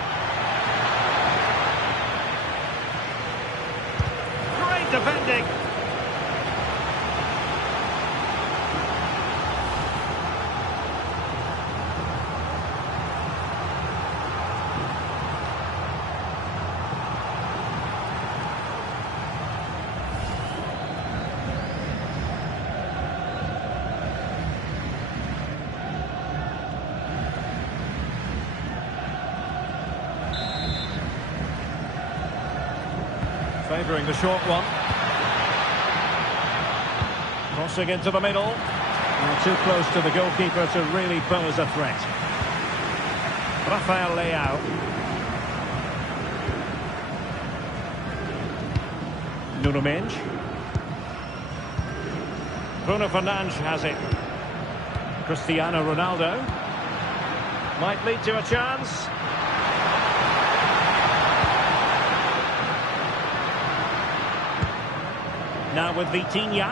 Great defending. Favouring the short one. Crossing into the middle. And too close to the goalkeeper to really pose a threat. Rafael Leao. Nuno Mensch. Bruno Fernandes has it. Cristiano Ronaldo. Might lead to a chance. Now with Vitinha.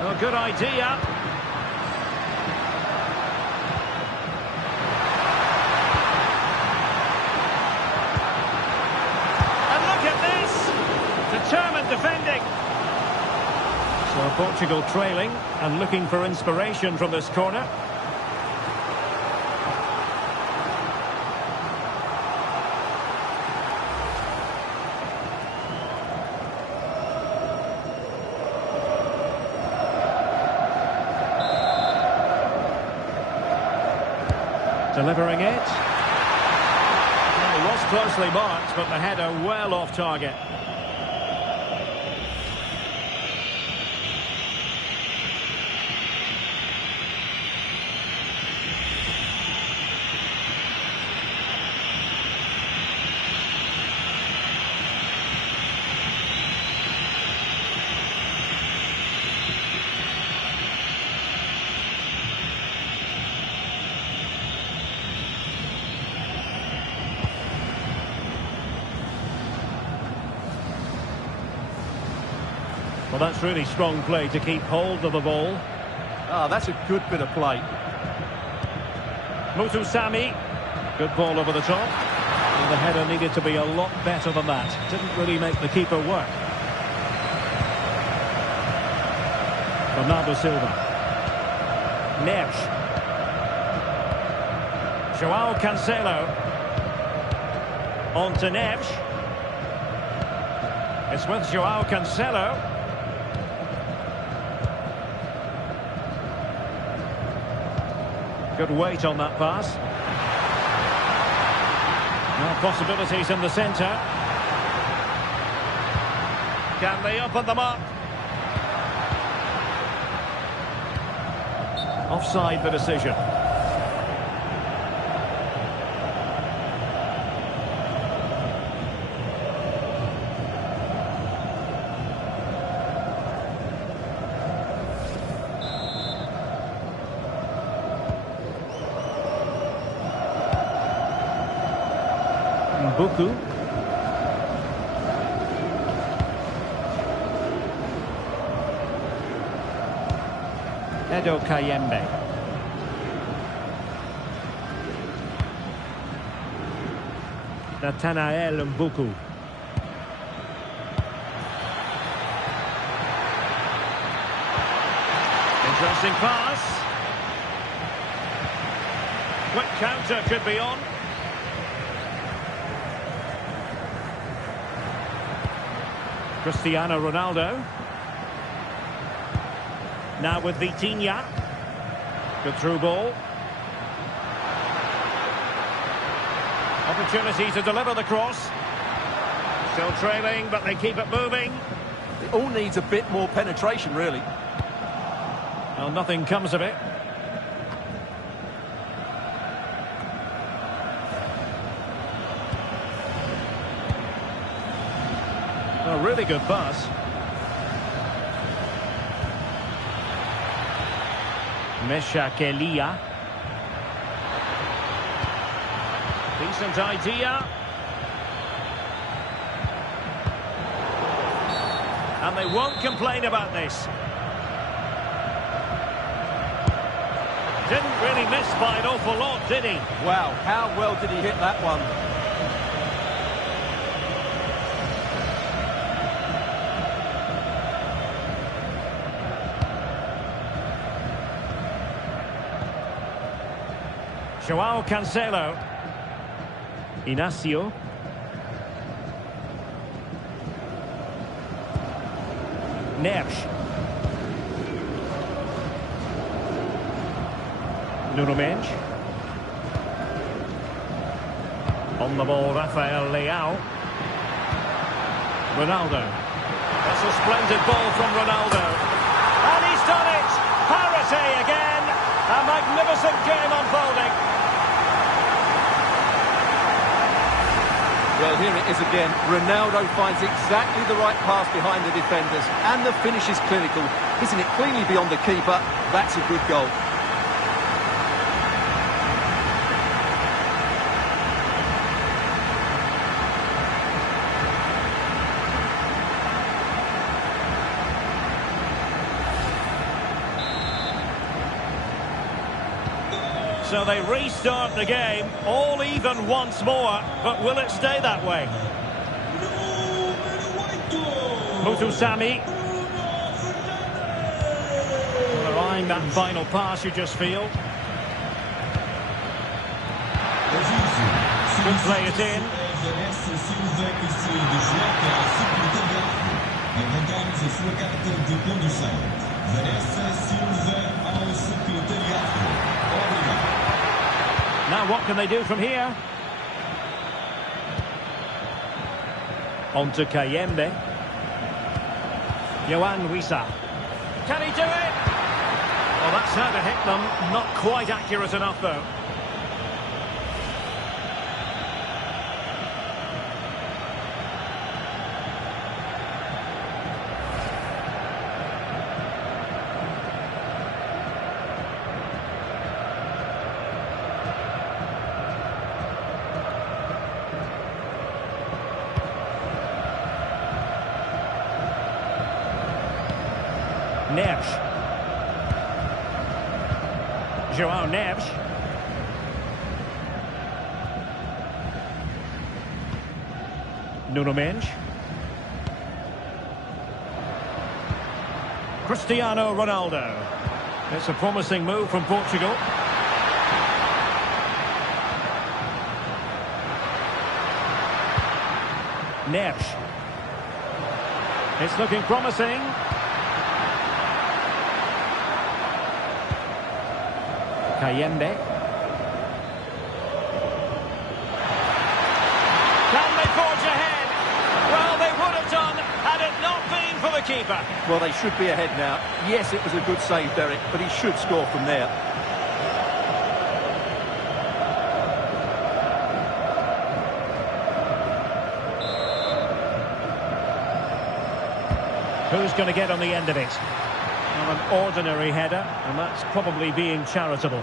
Oh, good idea. And look at this! Determined defending. So Portugal trailing and looking for inspiration from this corner. Delivering it. It was closely marked, but the header well off target. Well, that's really strong play to keep hold of the ball. Ah, that's a good bit of play. Mutu Sami. Good ball over the top. And the header needed to be a lot better than that. Didn't really make the keeper work. Bernardo Silva. Neves. João Cancelo. On to Neves. It's with João Cancelo. Good weight on that pass. Now possibilities in the centre. Can they open them up? Offside the decision. Buku. Edo Kayembe. Nathanael Mbuku. Interesting pass. Quick counter could be on. Cristiano Ronaldo. Now with Vitinha. Good through ball. Opportunity to deliver the cross. Still trailing, but they keep it moving. It all needs a bit more penetration, really. Well, nothing comes of it. A really good pass. Mesha Kelia. Decent idea. And they won't complain about this. Didn't really miss by an awful lot, did he? Wow, how well did he hit that one? João Cancelo. Inacio. Neves. Nuno Mendes. On the ball, Rafael Leao. Ronaldo. That's a splendid ball from Ronaldo. And he's done it! Parity again! A magnificent game unfolding. Well, here it is again. Ronaldo finds exactly the right pass behind the defenders. And the finish is clinical. Hitting it cleanly beyond the keeper. That's a good goal. So they restart the game, all even once more, but will it stay that way? Mutu Sami. They're eyeing that final pass, you just feel. Could play it in. Now what can they do from here? On to Kayembe. Yohan Wissa. Can he do it? Well, that's how to hit them. Not quite accurate enough, though. Neves. João Neves. Nuno Mendes. Cristiano Ronaldo. It's a promising move from Portugal. Neves. It's looking promising. Kayembe. Can they forge ahead? Well, they would have done had it not been for the keeper. Well, they should be ahead now. Yes, it was a good save, Derek, but he should score from there. Who's going to get on the end of it? Well, an ordinary header, and that's probably being charitable.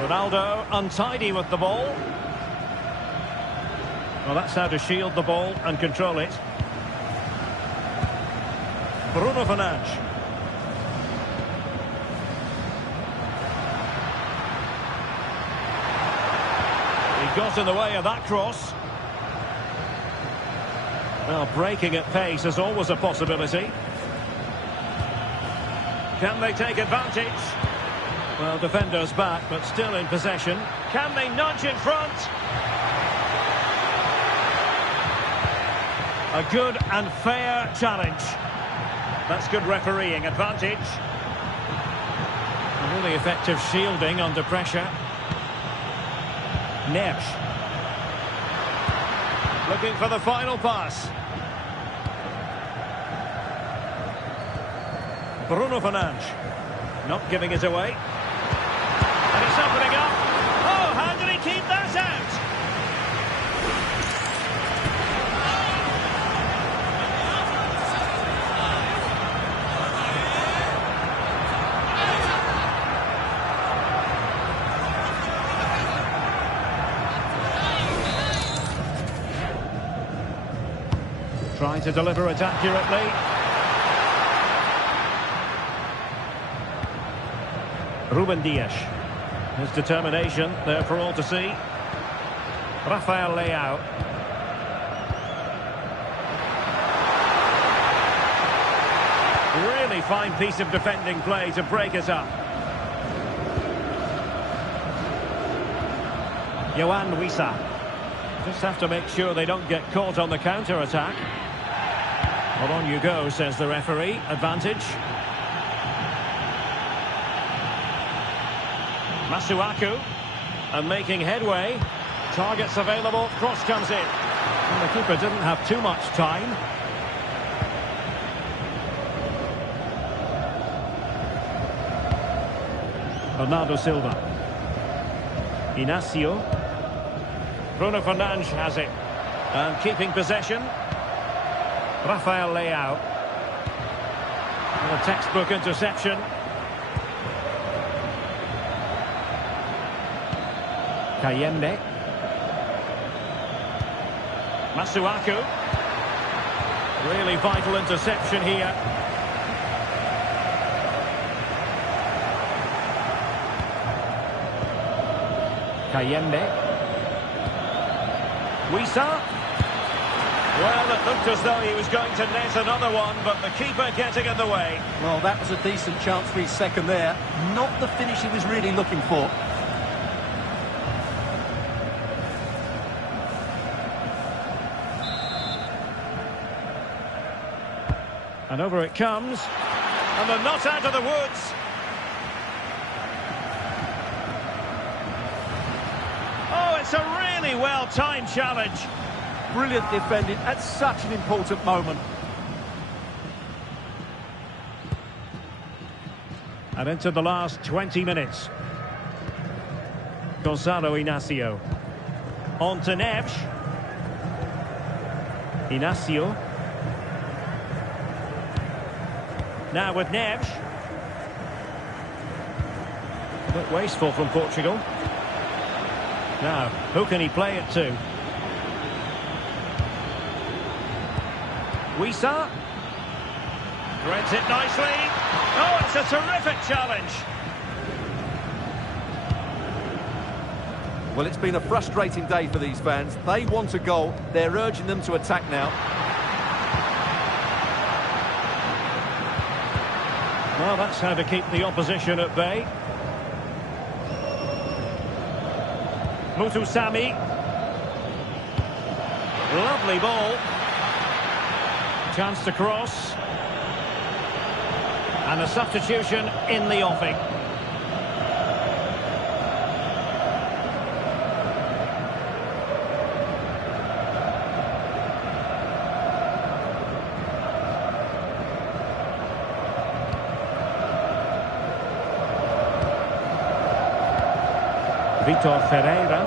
Ronaldo untidy with the ball. Well, that's how to shield the ball and control it. Bruno Fernandes. He got in the way of that cross. Well, breaking at pace is always a possibility. Can they take advantage? Well, defenders back, but still in possession. Can they nudge in front? A good and fair challenge. That's good refereeing advantage. A really effective shielding under pressure. Neves. Looking for the final pass. Bruno Fernandes. Not giving it away. And it's opening up. Oh, how did he keep that out? Trying to deliver it accurately. Ruben Dias. His determination there for all to see. Rafael Leao. Really fine piece of defending play to break it up. Yohan Wissa. Just have to make sure they don't get caught on the counter-attack. Well, on you go, says the referee. Advantage. Masuaku. And making headway. Targets available. Cross comes in. And the keeper didn't have too much time. Bernardo Silva. Inacio. Bruno Fernandes has it. And keeping possession. Rafael Leao. And a textbook interception. Kayembe. Masuaku. Really vital interception here. Kayembe. Wissa. Well, it looked as though he was going to net another one, but the keeper getting in the way. Well, that was a decent chance for his second there. Not the finish he was really looking for. And over it comes. And they're not out of the woods. Oh, it's a really well-timed challenge. Brilliant defending at such an important moment. And into the last 20 minutes. Gonzalo Inacio. On to Neves. Inacio. Now with Neves. A bit wasteful from Portugal. Now, who can he play it to? Wisa. Threads it nicely. Oh, it's a terrific challenge. Well, it's been a frustrating day for these fans. They want a goal. They're urging them to attack now. Well, that's how to keep the opposition at bay. Mutusami. Lovely ball. Chance to cross. And a substitution in the offing. Vitor Ferreira.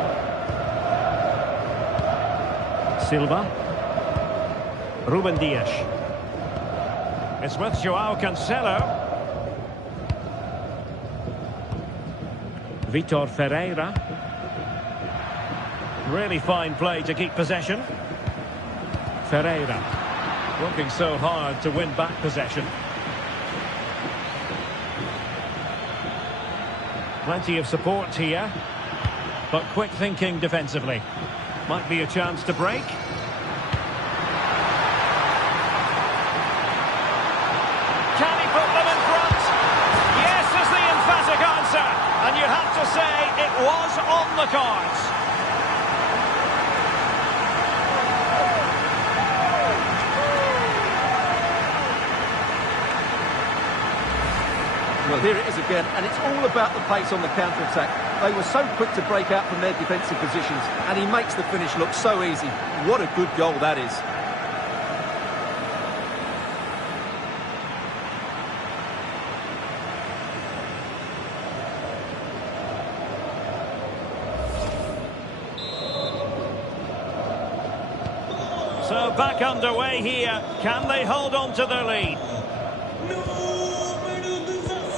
Silva. Ruben Dias. It's with João Cancelo. Vitor Ferreira. Really fine play to keep possession. Ferreira. Working so hard to win back possession. Plenty of support here. But quick thinking defensively. Might be a chance to break. Can he put them in front? Yes is the emphatic answer. And you have to say it was on the cards. Well, here it is again, and it's all about the pace on the counter-attack. They were so quick to break out from their defensive positions, and he makes the finish look so easy. What a good goal that is. So back underway here. Can they hold on to their lead?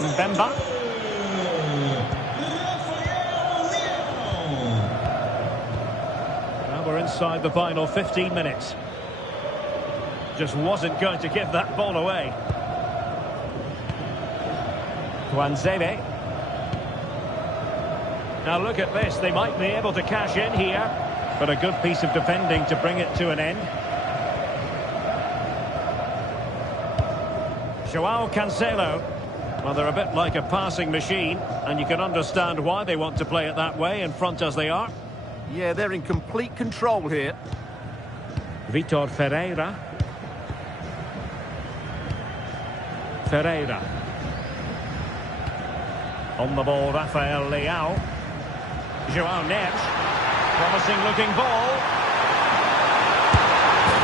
Mbemba. Now we're inside the final 15 minutes. Just wasn't going to give that ball away. Tuanzebe. Now look at this. They might be able to cash in here. But a good piece of defending to bring it to an end. João Cancelo. Well, they're a bit like a passing machine, and you can understand why they want to play it that way, in front as they are. Yeah, they're in complete control here. Vitor Ferreira. Ferreira. On the ball, Rafael Leao. João Neves. Promising looking ball.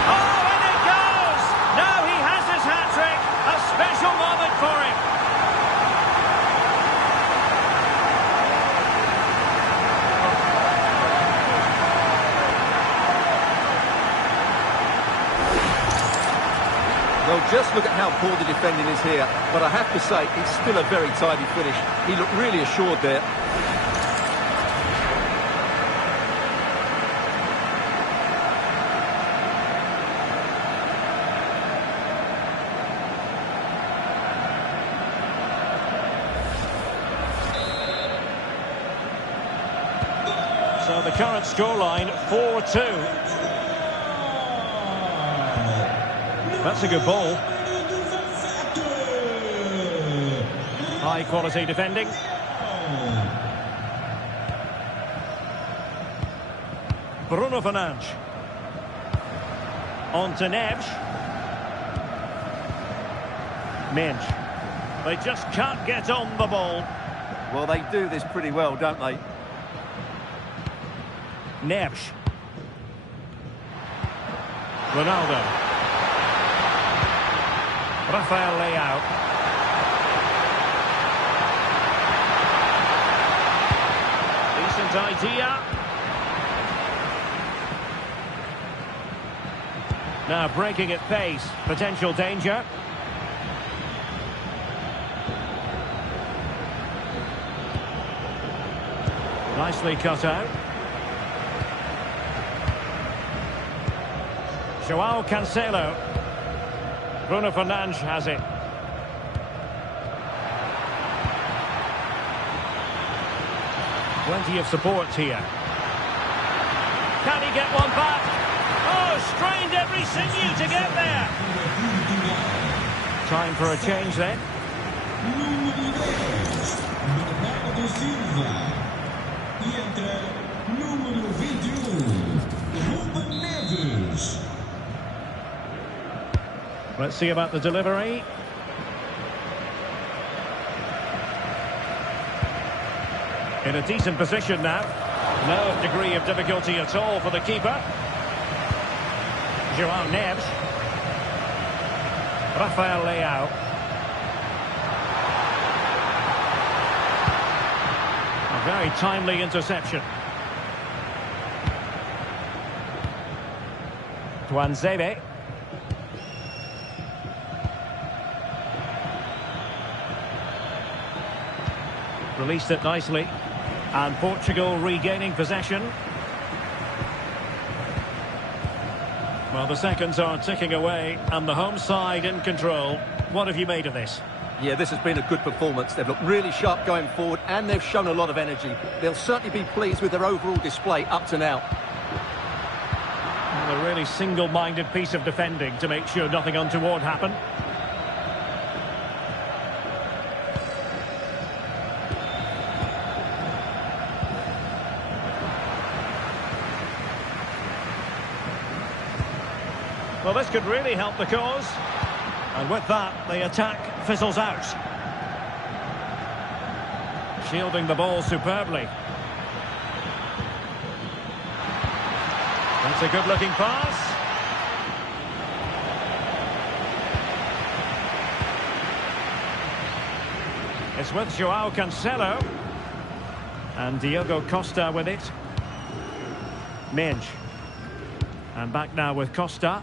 Oh, and it goes! Now he has his hat-trick. A special moment for him. Well, just look at how poor the defending is here. But I have to say, it's still a very tidy finish. He looked really assured there. So the current scoreline, 4-2. That's a good ball. High quality defending. Bruno Fernandes. On to Neves. Minch. They just can't get on the ball. Well, they do this pretty well, don't they? Neves. Ronaldo. Rafael Leao. Decent idea. Now breaking at pace. Potential danger. Nicely cut out. Joao Cancelo. Bruno Fernandes has it. Plenty of support here. Can he get one back? Oh, strained every sinew to get there. Time for a change then. Let's see about the delivery. In a decent position now. No degree of difficulty at all for the keeper. Joao Neves. Rafael Leao. A very timely interception. Tuanzebe. Released it nicely. And Portugal regaining possession. Well, the seconds are ticking away and the home side in control. What have you made of this? Yeah, this has been a good performance. They've looked really sharp going forward and they've shown a lot of energy. They'll certainly be pleased with their overall display up to now. A really single-minded piece of defending to make sure nothing untoward happened. Well, this could really help the cause. And with that, the attack fizzles out. Shielding the ball superbly. That's a good-looking pass. It's with Joao Cancelo. And Diogo Costa with it. Minch. And back now with Costa.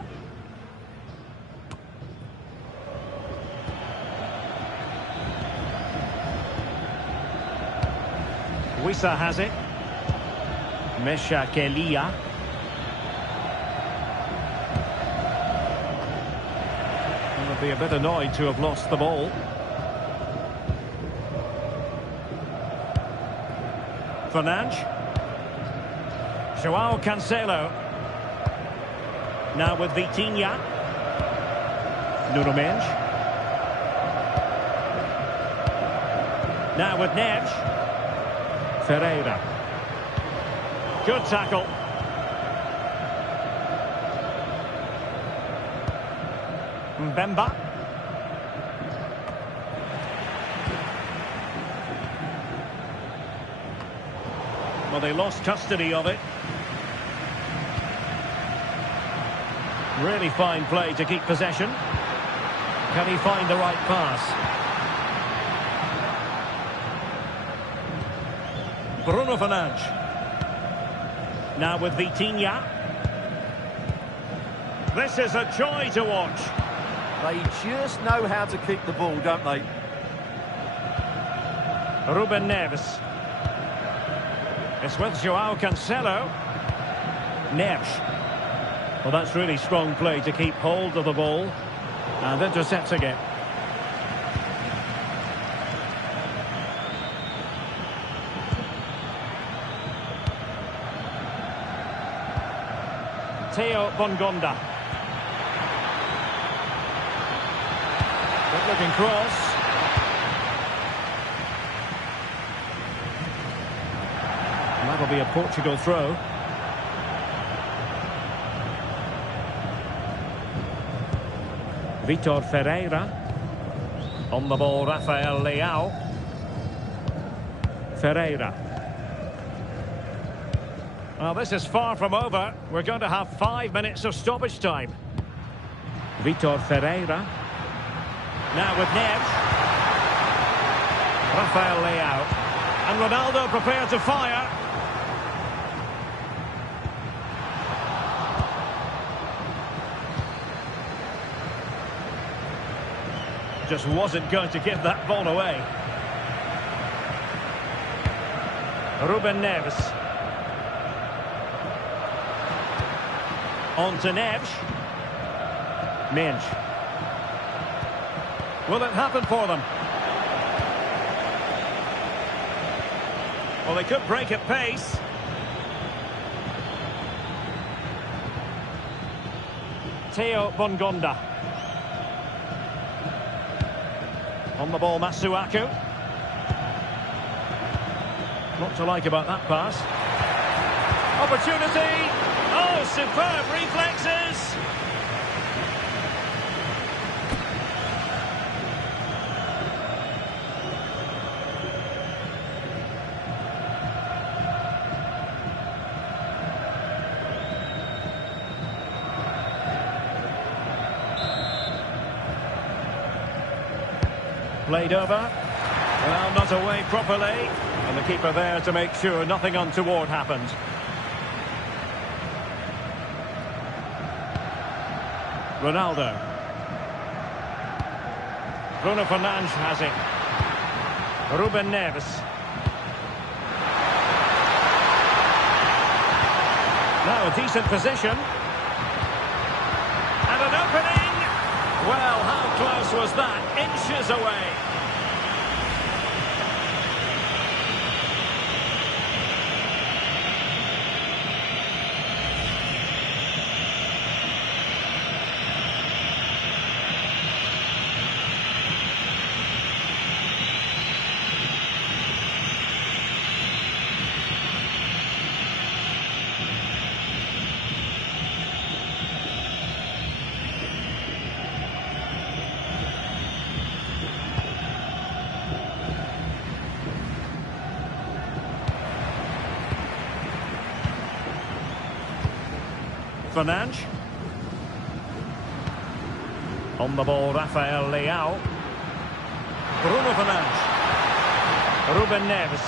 Wissa has it. Mesha Kelia. Would be a bit annoyed to have lost the ball. Fernandes. Joao Cancelo. Now with Vitinha. Nuno Mendes. Now with Neves. Ferreira. Good tackle. Mbemba. Well, they lost custody of it. Really fine play to keep possession. Can he find the right pass? Bruno Fernandes. Now with Vitinha. This is a joy to watch. They just know how to keep the ball, don't they? Ruben Neves. It's with Joao Cancelo. Neves. Well, that's really strong play to keep hold of the ball. And intercepts again. Theo Bongonda. Good looking cross. And that'll be a Portugal throw. Vitor Ferreira. On the ball, Rafael Leao. Ferreira. Well, this is far from over. We're going to have 5 minutes of stoppage time. Vitor Ferreira. Now with Neves. Rafael Leao. And Ronaldo prepared to fire. Just wasn't going to give that ball away. Ruben Neves. On to Neves. Minch. Will it happen for them? Well, they could break at pace. Theo Bongonda. On the ball, Masuaku. What to like about that pass? Opportunity! Oh, superb reflexes! Played over. Well, not away properly. And the keeper there to make sure nothing untoward happened. Ronaldo. Bruno Fernandes has it. Ruben Neves. Now a decent position. And an opening. Well, how close was that? Inches away. Fernandes. On the ball, Rafael Leao. Bruno Fernandes. Ruben Neves.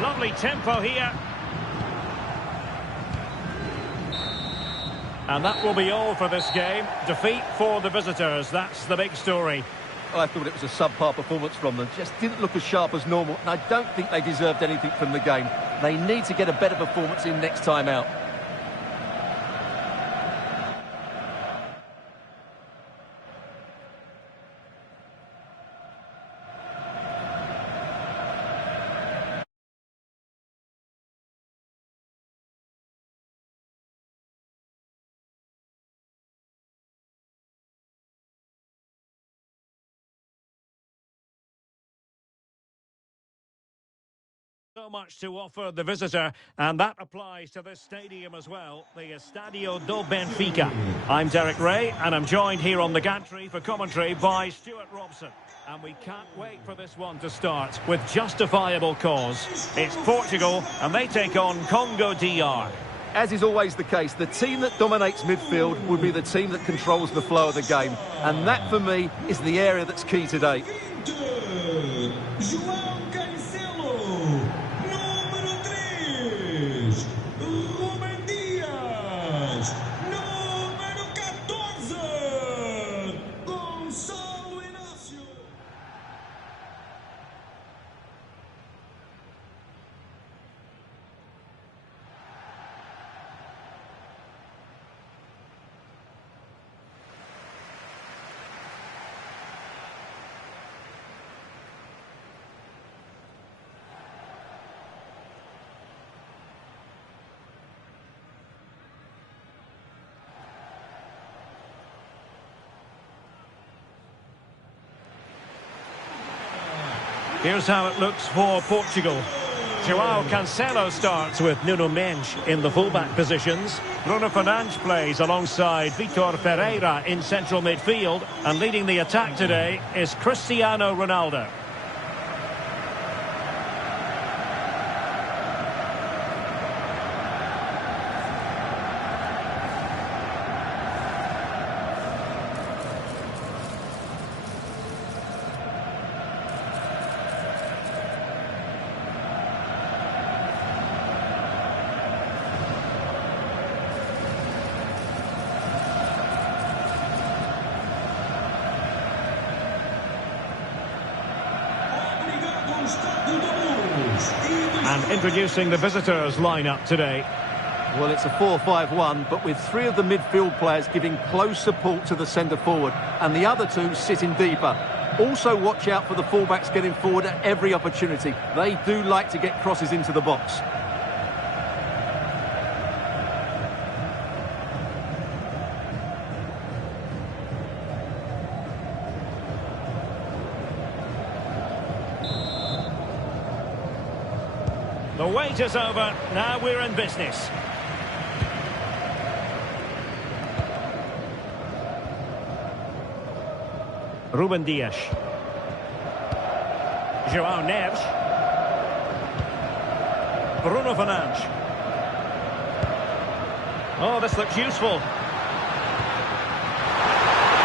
Lovely tempo here. And that will be all for this game. Defeat for the visitors. That's the big story. I thought it was a subpar performance from them. Just didn't look as sharp as normal. And I don't think they deserved anything from the game. They need to get a better performance in next time out. So much to offer the visitor, and that applies to this stadium as well, the Estadio do Benfica. I'm Derek Ray, and I'm joined here on the gantry for commentary by Stuart Robson. And we can't wait for this one to start with justifiable cause. It's Portugal, and they take on Congo DR. As is always the case, the team that dominates midfield will be the team that controls the flow of the game. And that, for me, is the area that's key today. Here's how it looks for Portugal. João Cancelo starts with Nuno Mendes in the fullback positions. Bruno Fernandes plays alongside Vitor Pereira in central midfield, and leading the attack today is Cristiano Ronaldo. And introducing the visitors lineup today. Well, it's a 4-5-1, but with three of the midfield players giving close support to the centre forward, and the other two sitting deeper. Also watch out for the fullbacks getting forward at every opportunity. They do like to get crosses into the box. The wait is over. Now we're in business. Ruben Dias. João Neves. Bruno Fernandes. Oh, this looks useful.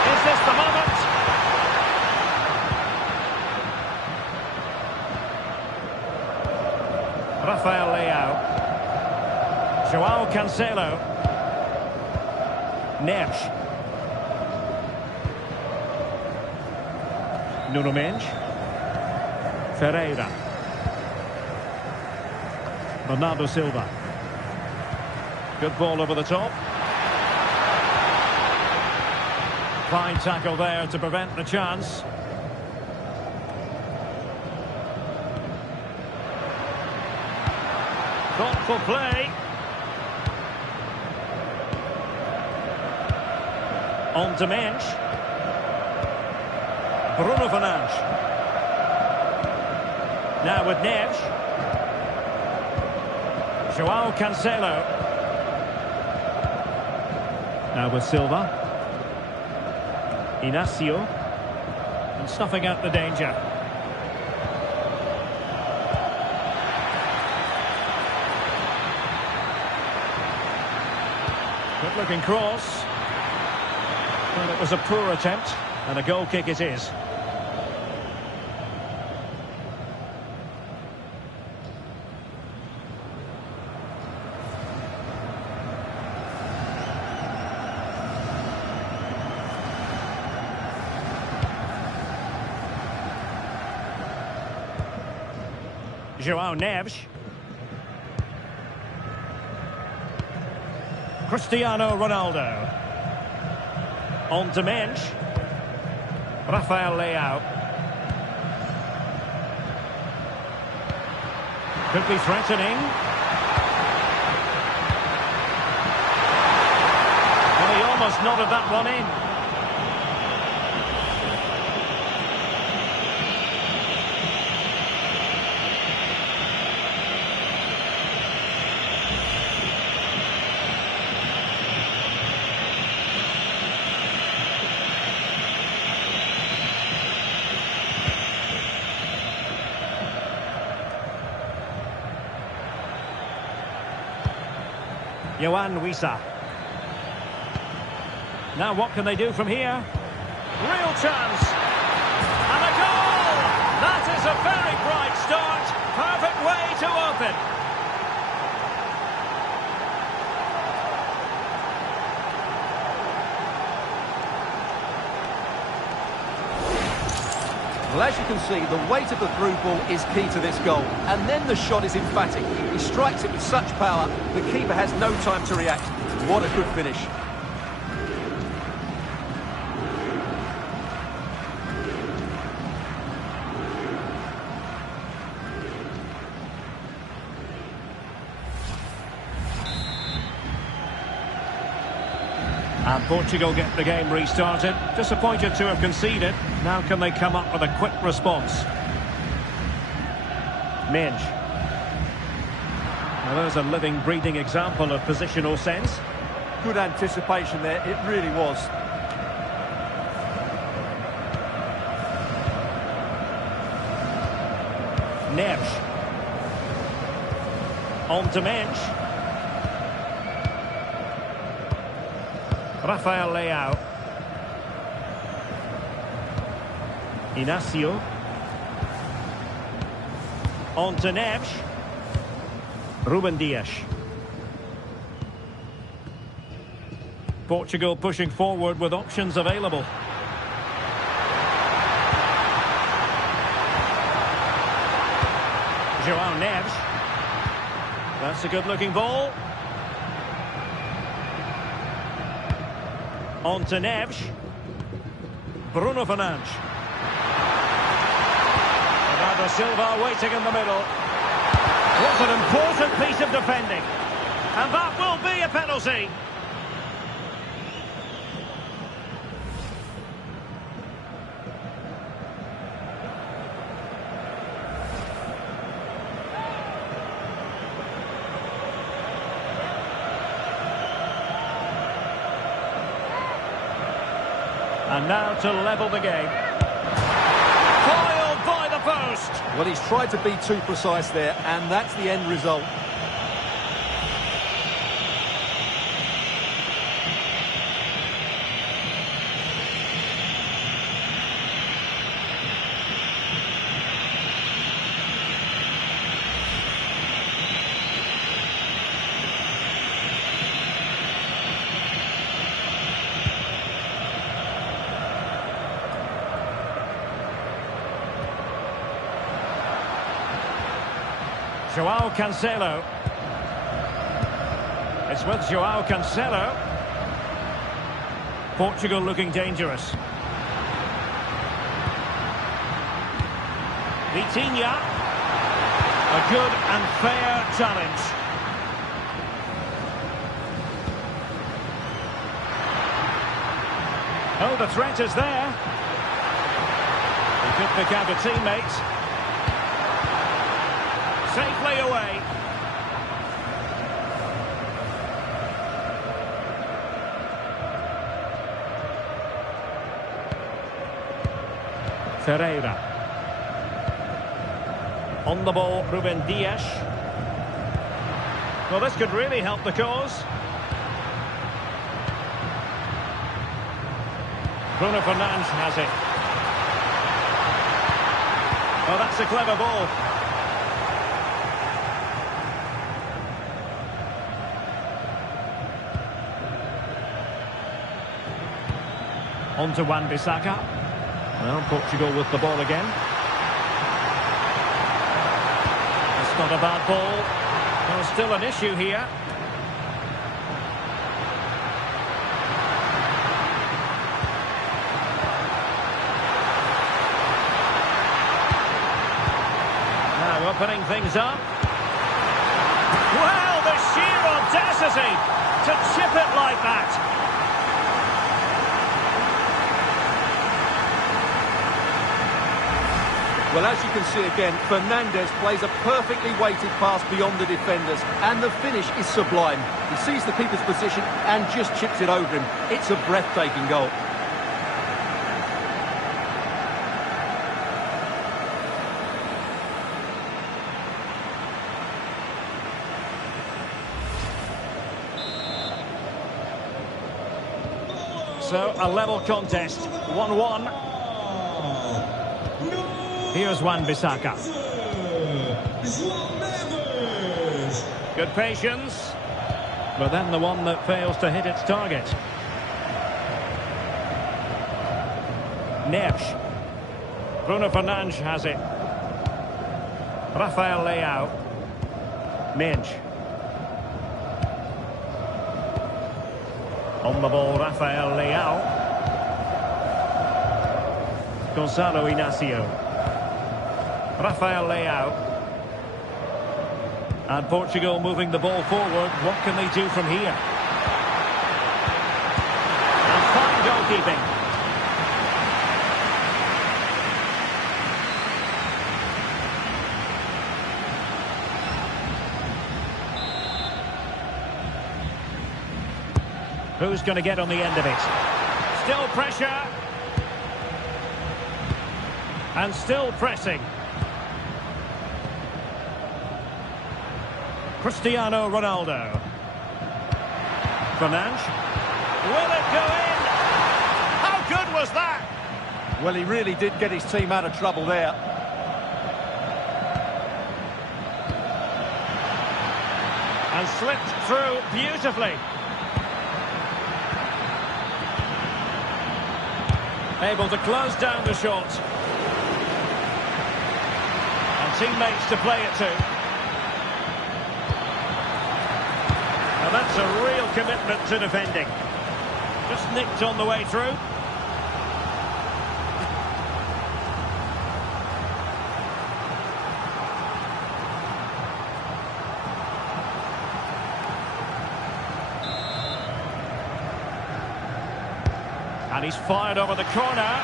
Is this the moment? Rafael Leao. João Cancelo. Neves. Nuno Mendes. Ferreira. Bernardo Silva. Good ball over the top. Fine tackle there to prevent the chance. Thoughtful play. On to Mendes. Bruno Fernandes. Now with Neves. João Cancelo. Now with Silva. Inacio. And snuffing out the danger. Good looking cross. Well, it was a poor attempt, and a goal kick it is. João Neves. Cristiano Ronaldo. On to Mendes. Rafael Leao. Could be threatening. Well, he almost nodded that one in. Yohan Wissa. Now what can they do from here? Real chance. And a goal! That is a very bright start. Perfect way to open. Well, as you can see, the weight of the through ball is key to this goal. And then the shot is emphatic. He strikes it with such power, the keeper has no time to react. What a good finish. And Portugal get the game restarted. Disappointed to have conceded. Now can they come up with a quick response? Mendes. Well, there's a living, breathing example of positional sense. Good anticipation there, it really was. Neves. On to Mensch. Rafael Leao. Inacio. On to Neves. Ruben Dias. Portugal pushing forward with options available. João Neves. That's a good-looking ball. On to Neves. Bruno Fernandes. Bernardo Silva waiting in the middle. Was an important piece of defending. And that will be a penalty. And now to level the game. Foiled by the post. Well, he's tried to be too precise there, and that's the end result. João Cancelo. It's with João Cancelo. Portugal looking dangerous. Vitinha. A good and fair challenge. Oh, the threat is there. He could pick out a teammate. Safely away. Ferreira. On the ball, Ruben Dias. Well, this could really help the cause. Bruno Fernandes has it. Oh, that's a clever ball. On to Wan-Bissaka. Well, Portugal with the ball again. It's not a bad ball. There's still an issue here. Now opening things up. Well, the sheer audacity to chip it like that. Well, as you can see again, Fernandes plays a perfectly weighted pass beyond the defenders, and the finish is sublime. He sees the keeper's position and just chips it over him. It's a breathtaking goal. So, a level contest, 1-1. Here's Wan-Bissaka. Good patience. But then the one that fails to hit its target. Neves. Bruno Fernandes has it. Rafael Leao. Mensch. On the ball, Rafael Leao. Gonzalo Inacio. Rafael Leao. And Portugal moving the ball forward. What can they do from here? And fine goalkeeping. Who's going to get on the end of it? Still pressure. And still pressing. Cristiano Ronaldo. Fernandes. Will it go in? How good was that? Well, he really did get his team out of trouble there. And slipped through beautifully. Able to close down the shot. And teammates to play it to. Now that's a real commitment to defending. Just nicked on the way through. And he's fired over the corner.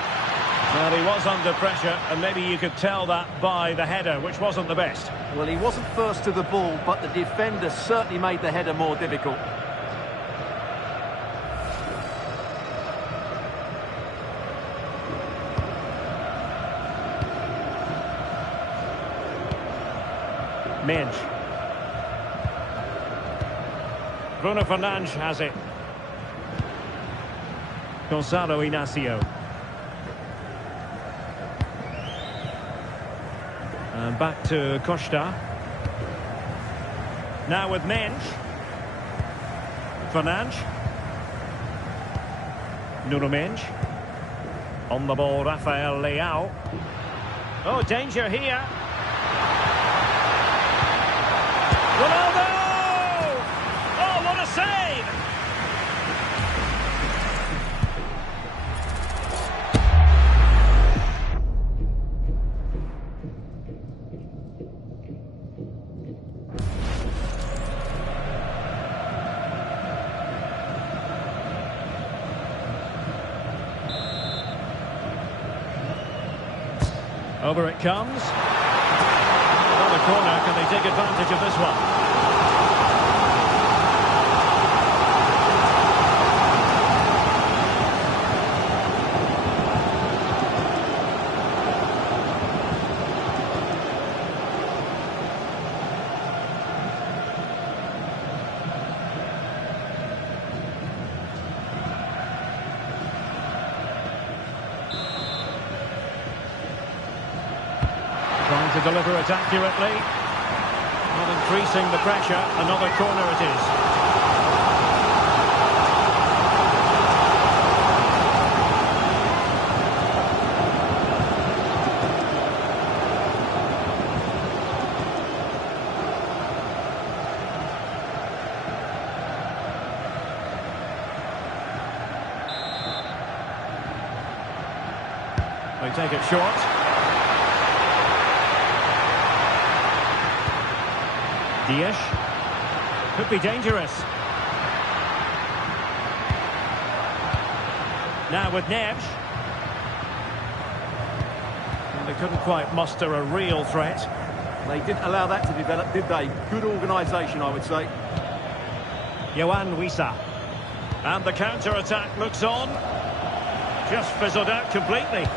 Well, he was under pressure, and maybe you could tell that by the header, which wasn't the best. Well, he wasn't first to the ball, but the defender certainly made the header more difficult. Mensch. Bruno Fernandes has it. Gonzalo Inacio. And back to Costa. Now with Mensch. Fernandes. Nuno Mensch. On the ball, Rafael Leao. Oh, danger here. Ronaldo! Oh, what a save! Over it comes. Another corner. Can they take advantage of this one? Trying to deliver it accurately. Not increasing the pressure. Another corner it is. They take it short. Dias. Could be dangerous. Now with Neves. And they couldn't quite muster a real threat. They didn't allow that to develop, did they? Good organisation, I would say. Yohan Wissa. And the counter-attack looks on. Just fizzled out completely.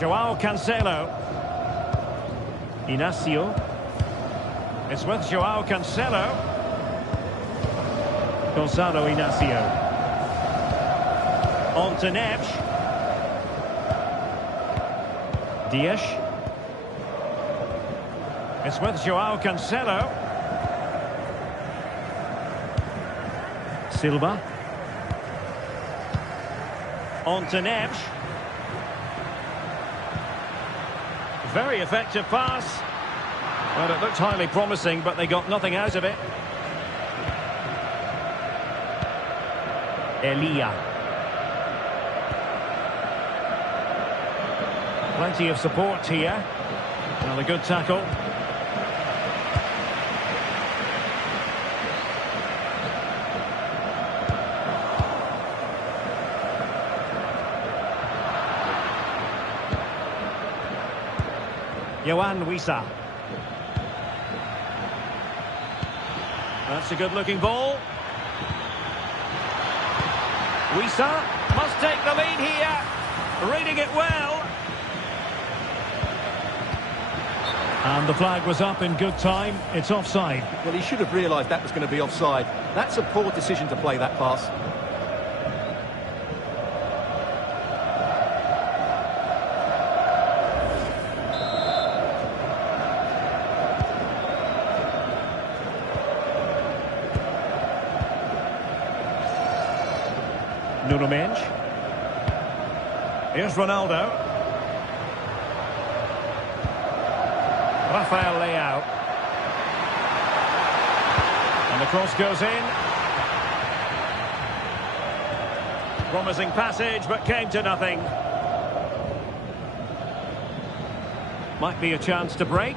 Joao Cancelo. Inacio. It's with Joao Cancelo. Gonzalo Inacio. On to Neves. Dias. It's with Joao Cancelo. Silva. On to Neves. Very effective pass. Well, it looked highly promising, but they got nothing out of it. Elia. Plenty of support here. Another good tackle. Yohan Wissa. That's a good-looking ball. Wissa must take the lead here. Reading it well. And the flag was up in good time. It's offside. Well, he should have realised that was going to be offside. That's a poor decision to play that pass. Nuno Mendes. Here's Ronaldo. Rafael Leao. And the cross goes in. Promising passage, but came to nothing. Might be a chance to break.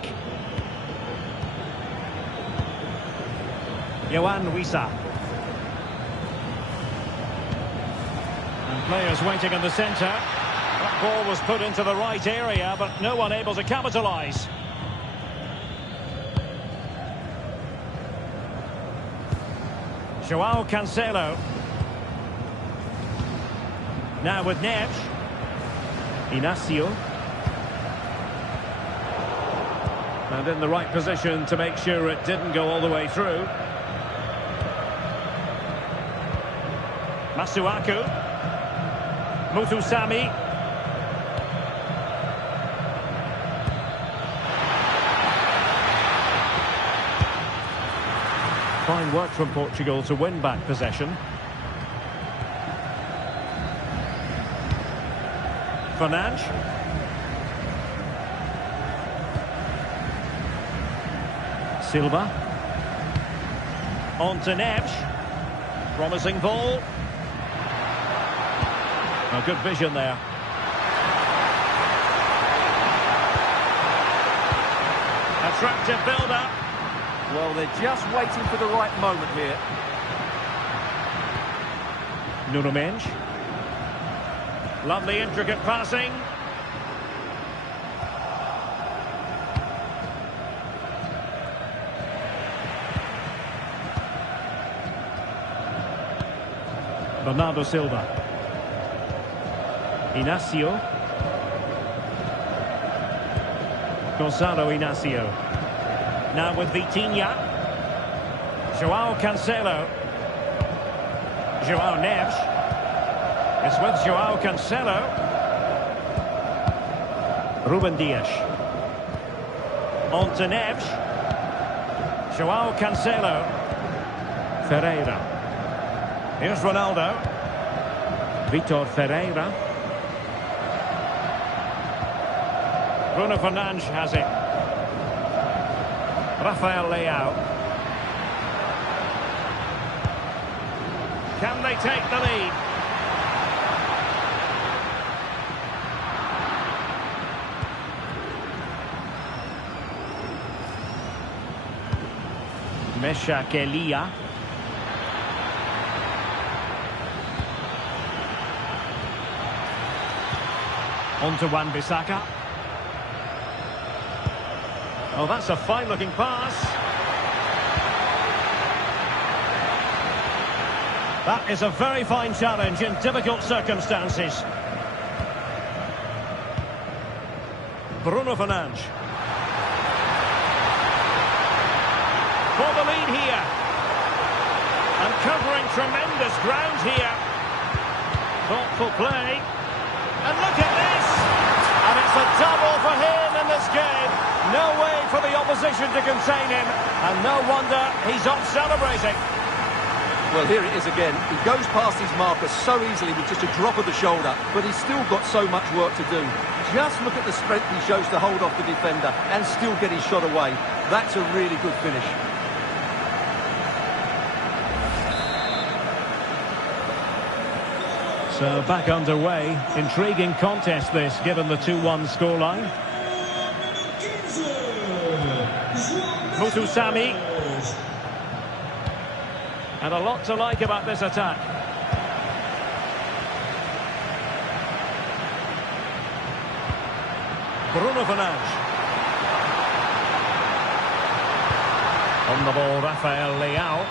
Yohan Wissa. And players waiting in the centre. That ball was put into the right area, but no one able to capitalise. João Cancelo. Now with Neves. Inacio. And in the right position to make sure it didn't go all the way through. Masuaku. Muthusami. Fine work from Portugal to win back possession. Fernandes. Silva. On to Neves. Promising ball. A good vision there. Attractive build-up. Well, they're just waiting for the right moment here. Nuno Mendes. Lovely intricate passing. Bernardo Silva. Inacio. Gonzalo Inacio. Now with Vitinha. João Cancelo. João Neves. It's with João Cancelo. Ruben Dias. On to Neves. João Cancelo. Ferreira. Here's Ronaldo. Vitor Ferreira. Bruno Fernandes has it. Rafael Leao. Can they take the lead? Mesha Kelia. On to Wan-Bissaka. Oh, that's a fine-looking pass. That is a very fine challenge in difficult circumstances. Bruno Fernandes. For the lead here. And covering tremendous ground here. Thoughtful play. And look at this! And it's a double for him in this game. No way for the opposition to contain him. And no wonder he's off celebrating. Well, here it is again. He goes past his marker so easily with just a drop of the shoulder, but he's still got so much work to do. Just look at the strength he shows to hold off the defender and still get his shot away. That's a really good finish. So back underway. Intriguing contest this, given the 2-1 scoreline. Muthusami. And a lot to like about this attack. Bruno Fernandes. On the ball, Rafael Leao.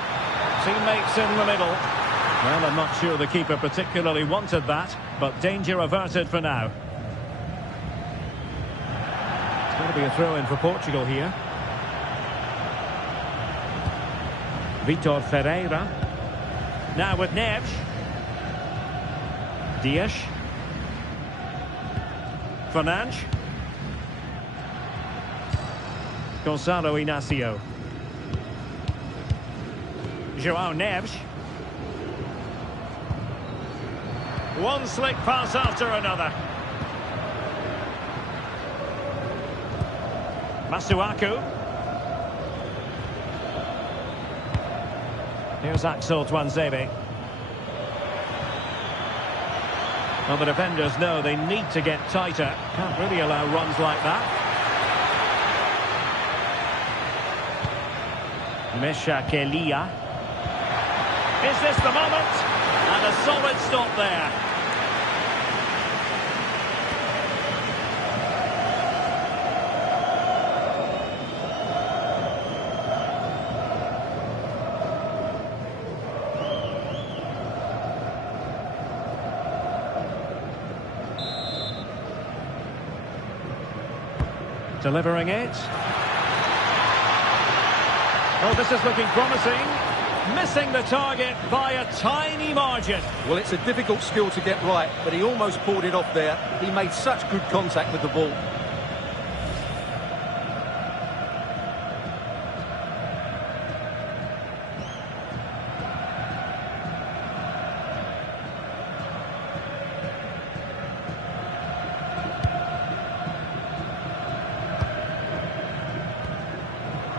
Teammates in the middle. Well, I'm not sure the keeper particularly wanted that, but danger averted for now. It's going to be a throw-in for Portugal here. Vitor Ferreira. Now with Neves. Dias. Fernandes. Gonçalo Inácio. João Neves. One slick pass after another. Masuaku. Here's Axel Tuanzebe. Well, the defenders know they need to get tighter. Can't really allow runs like that. Mesha Kelia. Is this the moment? And a solid stop there. Delivering it. Oh, this is looking promising. Missing the target by a tiny margin. Well, it's a difficult skill to get right, but he almost pulled it off there. He made such good contact with the ball.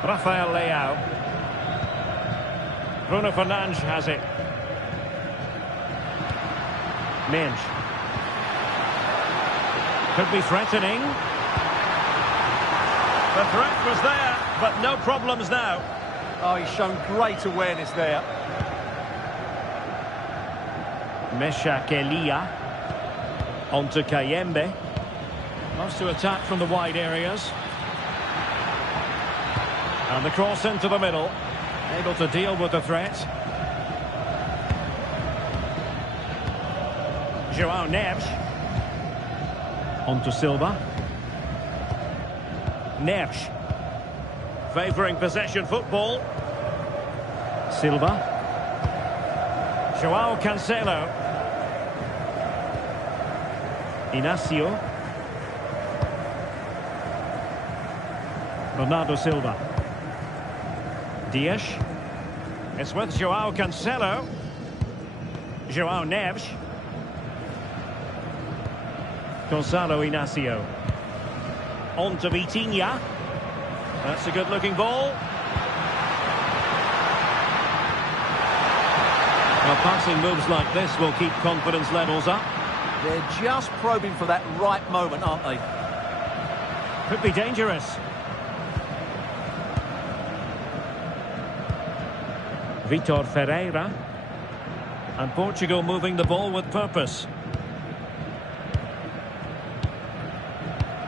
Rafael Leao. Bruno Fernandes has it. Minge. Could be threatening. The threat was there, but no problems now. Oh, he's shown great awareness there. Mesha Kelia. On to Kayembe. Wants to attack from the wide areas. And the cross into the middle. Able to deal with the threat. João Neves. On to Silva. Neves. Favouring possession football. Silva. João Cancelo. Inácio. Bernardo Silva. Dias. It's with João Cancelo. João Neves. Gonçalo Inácio. On to Vitinha. That's a good-looking ball. Well, passing moves like this will keep confidence levels up. They're just probing for that right moment, aren't they? Could be dangerous. Vitor Ferreira. And Portugal moving the ball with purpose.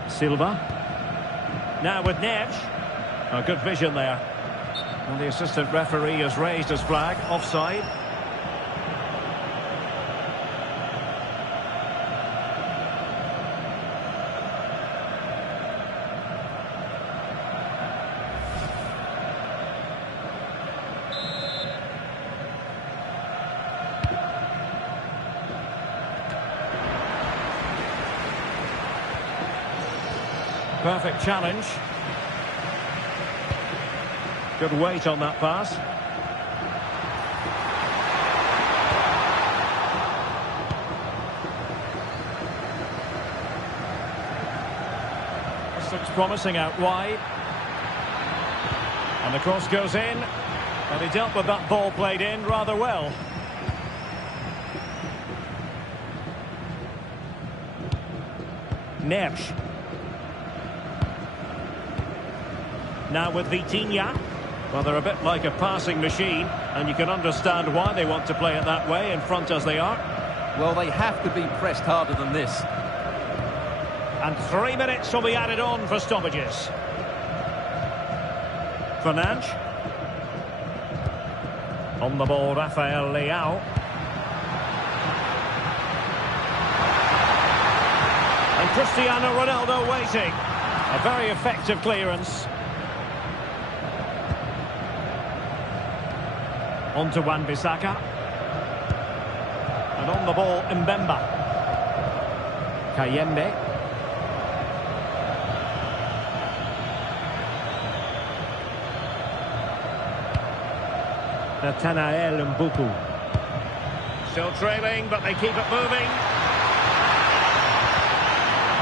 Silva. Now with Neves. A good vision there. And the assistant referee has raised his flag. Offside. Perfect challenge. Good weight on that pass. This looks promising out wide. And the cross goes in. And he dealt with that ball played in rather well. Neves. Now with Vitinha. Well, they're a bit like a passing machine, and you can understand why they want to play it that way, in front as they are. Well, they have to be pressed harder than this. And 3 minutes will be added on for stoppages. Fernandes. On the ball, Rafael Leao. And Cristiano Ronaldo waiting. A very effective clearance. On to Wan-Bissaka. And on the ball, Mbemba. Kayembe. Nathanael Mbuku. Still trailing, but they keep it moving.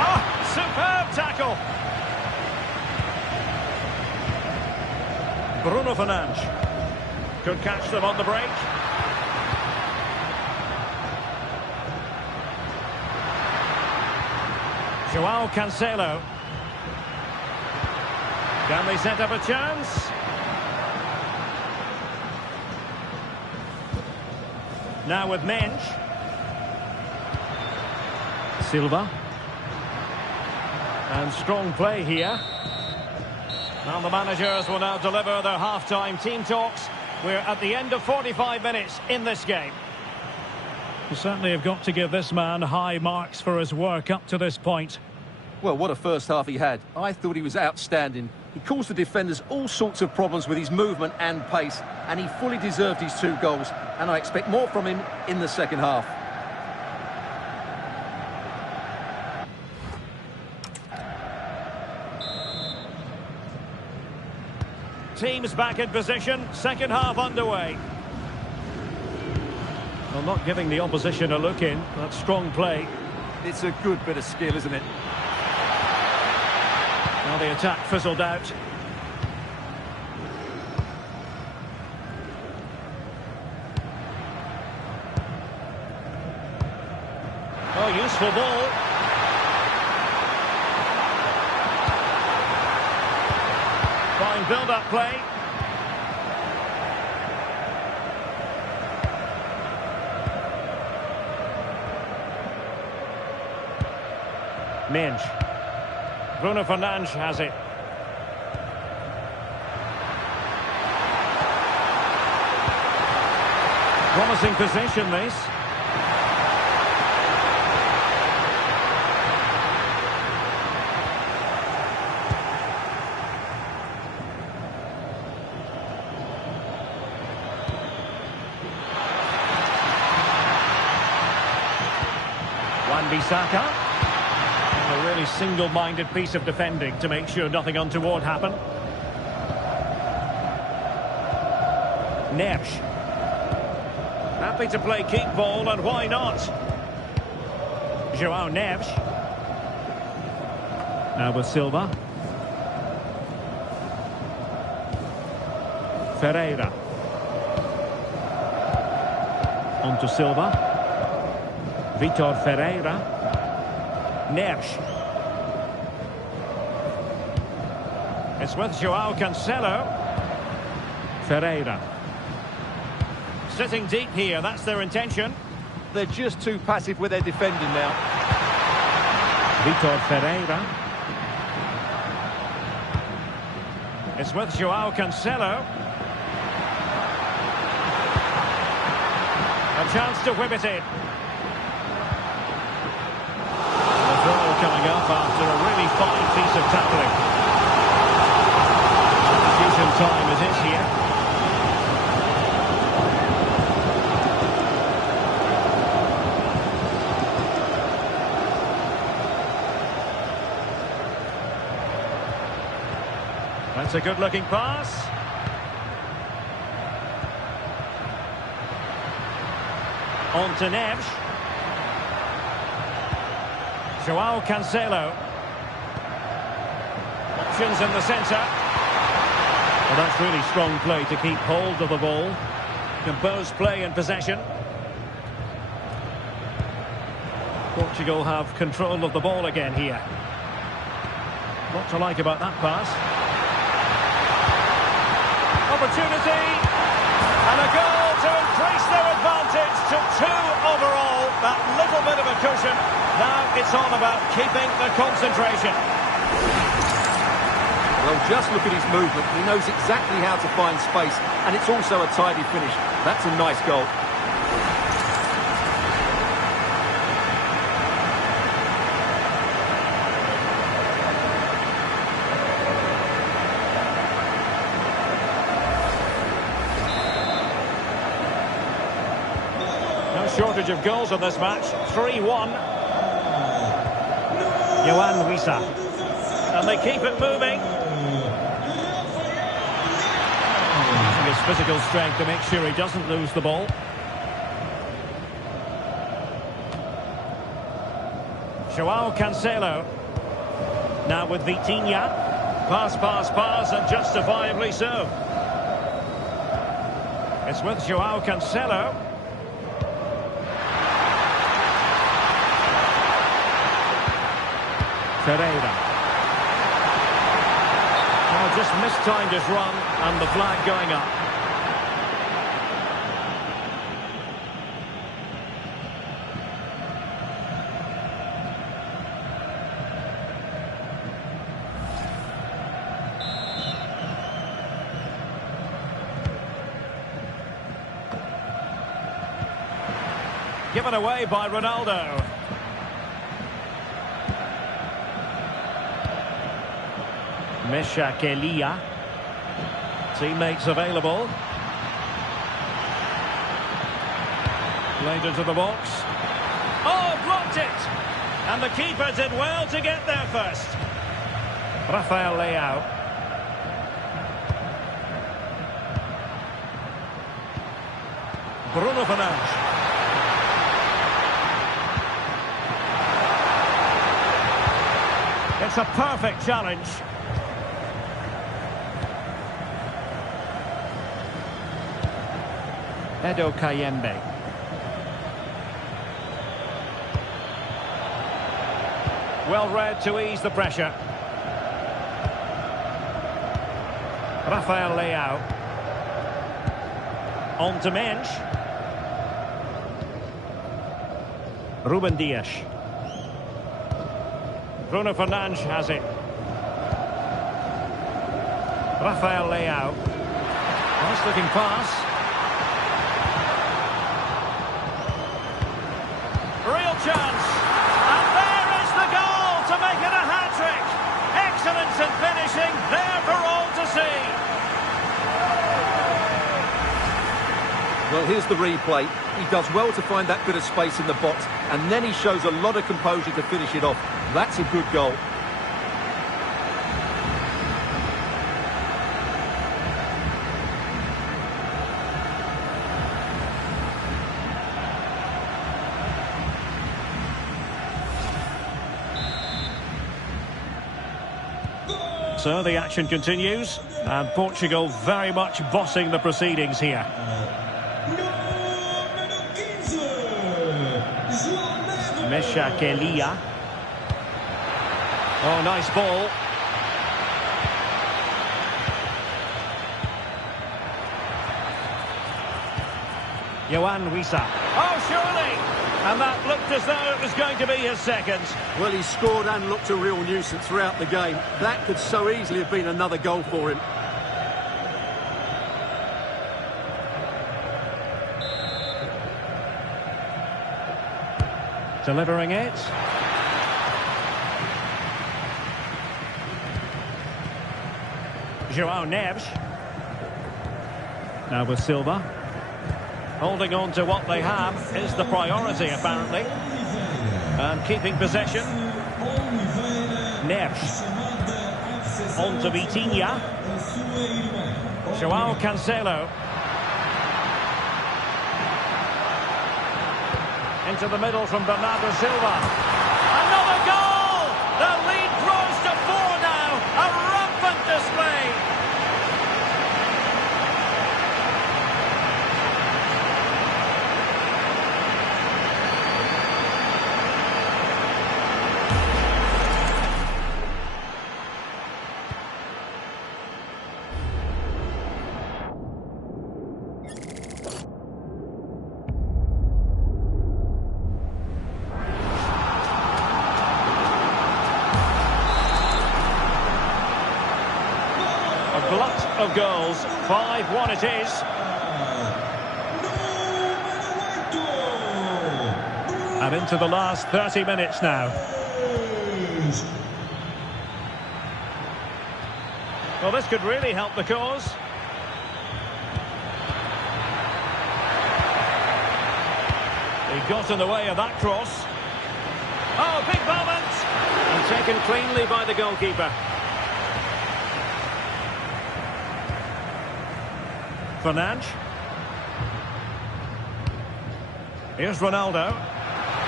Oh, superb tackle. Bruno Fernandes. Could catch them on the break. Joao Cancelo. Can they set up a chance? Now with Mensch. Silva. And strong play here. Now the managers will now deliver their half-time team talks. We're at the end of 45 minutes in this game. You certainly have got to give this man high marks for his work up to this point. Well, what a first half he had. I thought he was outstanding. He caused the defenders all sorts of problems with his movement and pace, and he fully deserved his 2 goals, and I expect more from him in the second half. Teams back in position, second half underway. Well, not giving the opposition a look in. That's strong play. It's a good bit of skill, isn't it? Now the attack fizzled out. Oh, useful ball. Fine build-up play. Mensch. Bruno Fernandes has it. Promising possession, this. Wan-Bissaka. A really single-minded piece of defending to make sure nothing untoward happened. Neves. Happy to play keep ball, and why not? Joao Neves. Now with Silva. Ferreira. On to Silva. Vitor Ferreira. Neves. It's with Joao Cancelo. Ferreira. Sitting deep here, that's their intention. They're just too passive with their defending now. Vitor Ferreira. It's with Joao Cancelo. A chance to whip it in. Coming up after a really fine piece of tackling. Substitution time it is here. That's a good-looking pass. On to Neves. Joao Cancelo. Options in the centre. Well, that's really strong play to keep hold of the ball. Composed play in possession. Portugal have control of the ball again here. What to like about that pass? Opportunity. And a goal to increase their advantage to 2 overall. That little bit of a cushion. Now it's all about keeping the concentration. Well, just look at his movement. He knows exactly how to find space, and it's also a tidy finish. That's a nice goal. No shortage of goals in this match. 3-1. Yohan Wissa. And they keep it moving. Using his physical strength to make sure he doesn't lose the ball. João Cancelo. Now with Vitinha. Pass, and justifiably so. It's with João Cancelo. Pereira. Well, just mistimed his run, and the flag going up. Given away by Ronaldo. Mesha Kelia. Teammates available. Played into the box. Oh, blocked it! And the keeper did well to get there first. Rafael Leao. Bruno Fernandes. It's a perfect challenge. Edo Kayembe. Well read to ease the pressure. Rafael Leao. On to Mensch. Ruben Dias. Bruno Fernandes has it. Rafael Leao. Nice looking pass. Real chance. And there is the goal to make it a hat-trick. Excellence in finishing, there for all to see. Well, here's the replay. He does well to find that bit of space in the box, and then he shows a lot of composure to finish it off. That's a good goal. So the action continues, and Portugal very much bossing the proceedings here. Mesha Kelia. Oh, nice ball. Yohan Wissa. Oh, surely! And that looked as though it was going to be his second. Well, he scored and looked a real nuisance throughout the game. That could so easily have been another goal for him. Delivering it. João Neves. Now with Silva. Holding on to what they have is the priority, apparently. And keeping possession. Neves. On to Vitinha. João Cancelo. Into the middle from Bernardo Silva. Another goal! The lead grows to 4 now. A rampant display. A glut of goals. 5-1 it is. And into the last 30 minutes now. Well, this could really help the cause. He got in the way of that cross. Oh, big moment! And taken cleanly by the goalkeeper. Fernandes. Here's Ronaldo.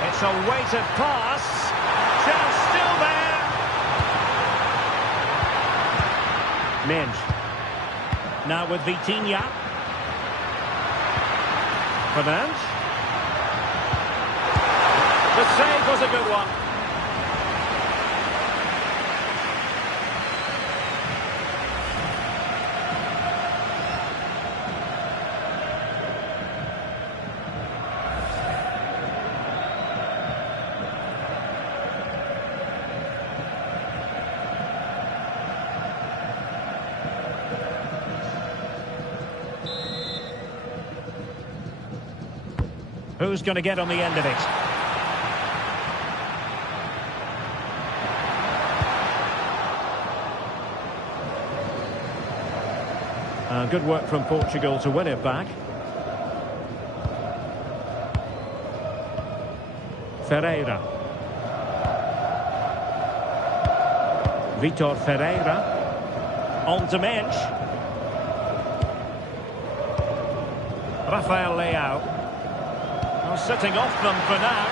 It's a weighted pass. Chance still there. Mensch. Now with Vitinha. Fernandes. The save was a good one. Who's going to get on the end of it? Good work from Portugal to win it back. Ferreira. Vitor Ferreira. On to Mensch. Rafael Leao. Well, sitting off them for now.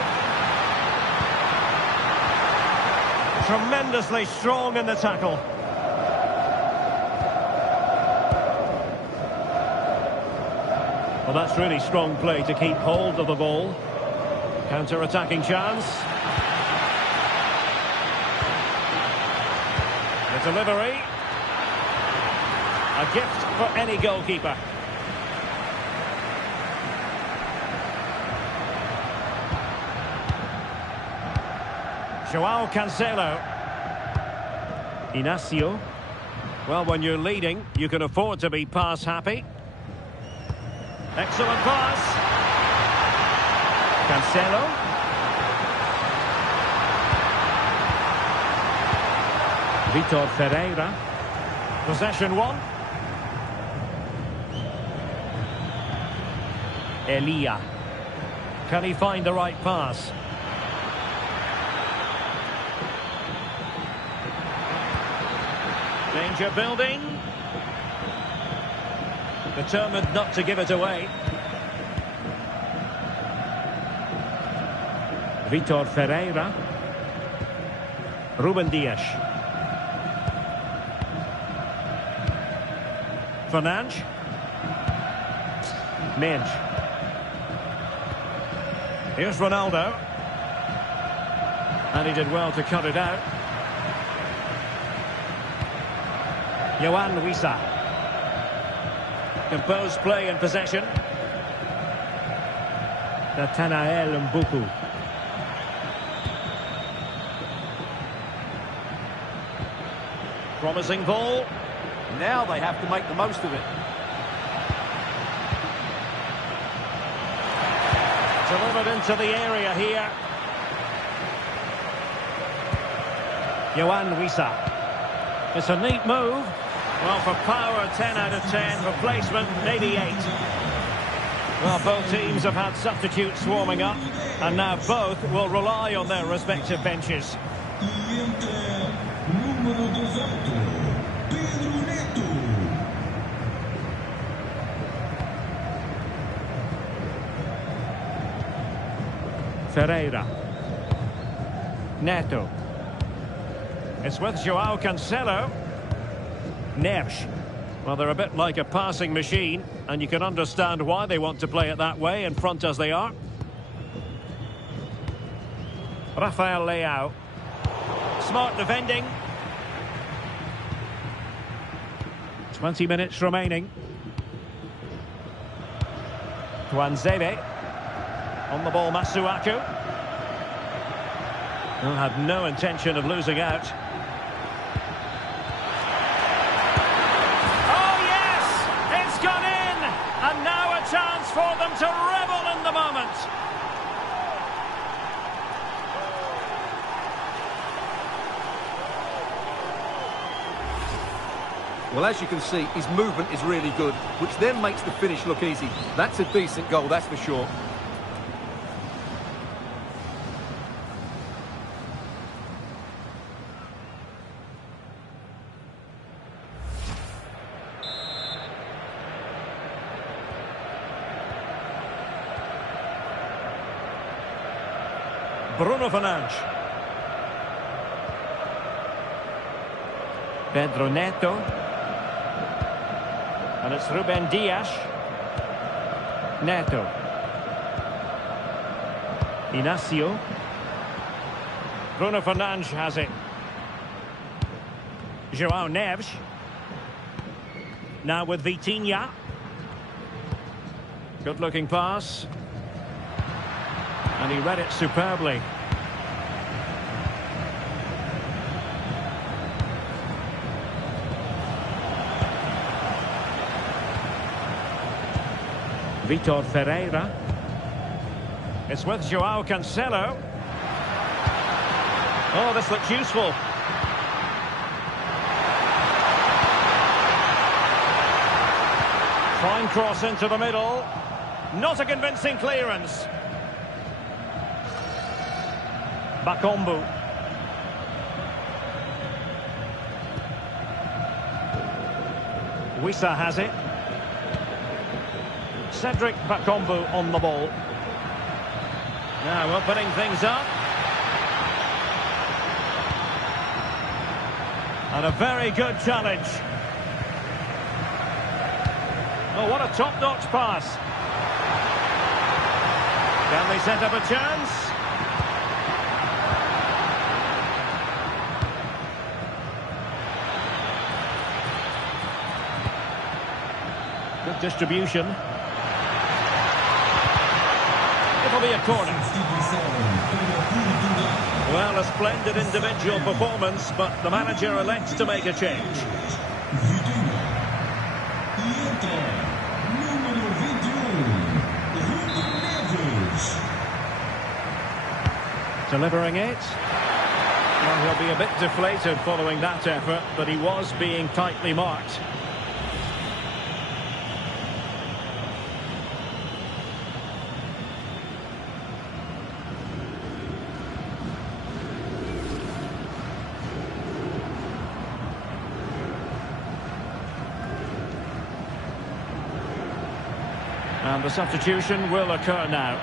Tremendously strong in the tackle. Well, that's really strong play to keep hold of the ball. Counter-attacking chance. The delivery. A gift for any goalkeeper. Joao Cancelo. Inacio. Well, when you're leading, you can afford to be pass happy. Excellent pass. Cancelo. Vitor Ferreira. Possession one. Elia. Can he find the right pass? Danger building. Determined not to give it away. Vitor Ferreira. Ruben Dias. Fernandes. Mensch. Here's Ronaldo. And he did well to cut it out. Yohan Wissa. Composed play and possession. Nathanael Mbuku. Promising ball. Now they have to make the most of it. Delivered into the area here. Yohan Wissa. It's a neat move. Well, for power, 10 out of 10. For placement, maybe 8. Well, both teams have had substitutes swarming up, and now both will rely on their respective benches. Ferreira. Neto. It's with Joao Cancelo. Neves. Well, they're a bit like a passing machine, and you can understand why they want to play it that way, in front as they are. Rafael Leao. Smart defending. 20 minutes remaining. Tuanzebe. On the ball, Masuaku. Well, had no intention of losing out. Oh, yes! It's gone in! And now a chance for them to revel in the moment. Well, as you can see, his movement is really good, which then makes the finish look easy. That's a decent goal, that's for sure. Bruno Fernandes. Pedro Neto. And it's Ruben Dias. Neto. Inacio. Bruno Fernandes has it. João Neves. Now with Vitinha. Good looking pass. And he read it superbly. Vitor Ferreira. It's with João Cancelo. Oh, this looks useful. Fine cross into the middle. Not a convincing clearance. Bakombu. Wissa has it. Cedric Bakombu on the ball. Now opening things up. And a very good challenge. Oh, what a top-notch pass. Can they set up a chance? Good distribution. It'll be a corner. Well, a splendid individual performance, but the manager elects to make a change. Delivering it. Well, he'll be a bit deflated following that effort, but he was being tightly marked. And the substitution will occur now.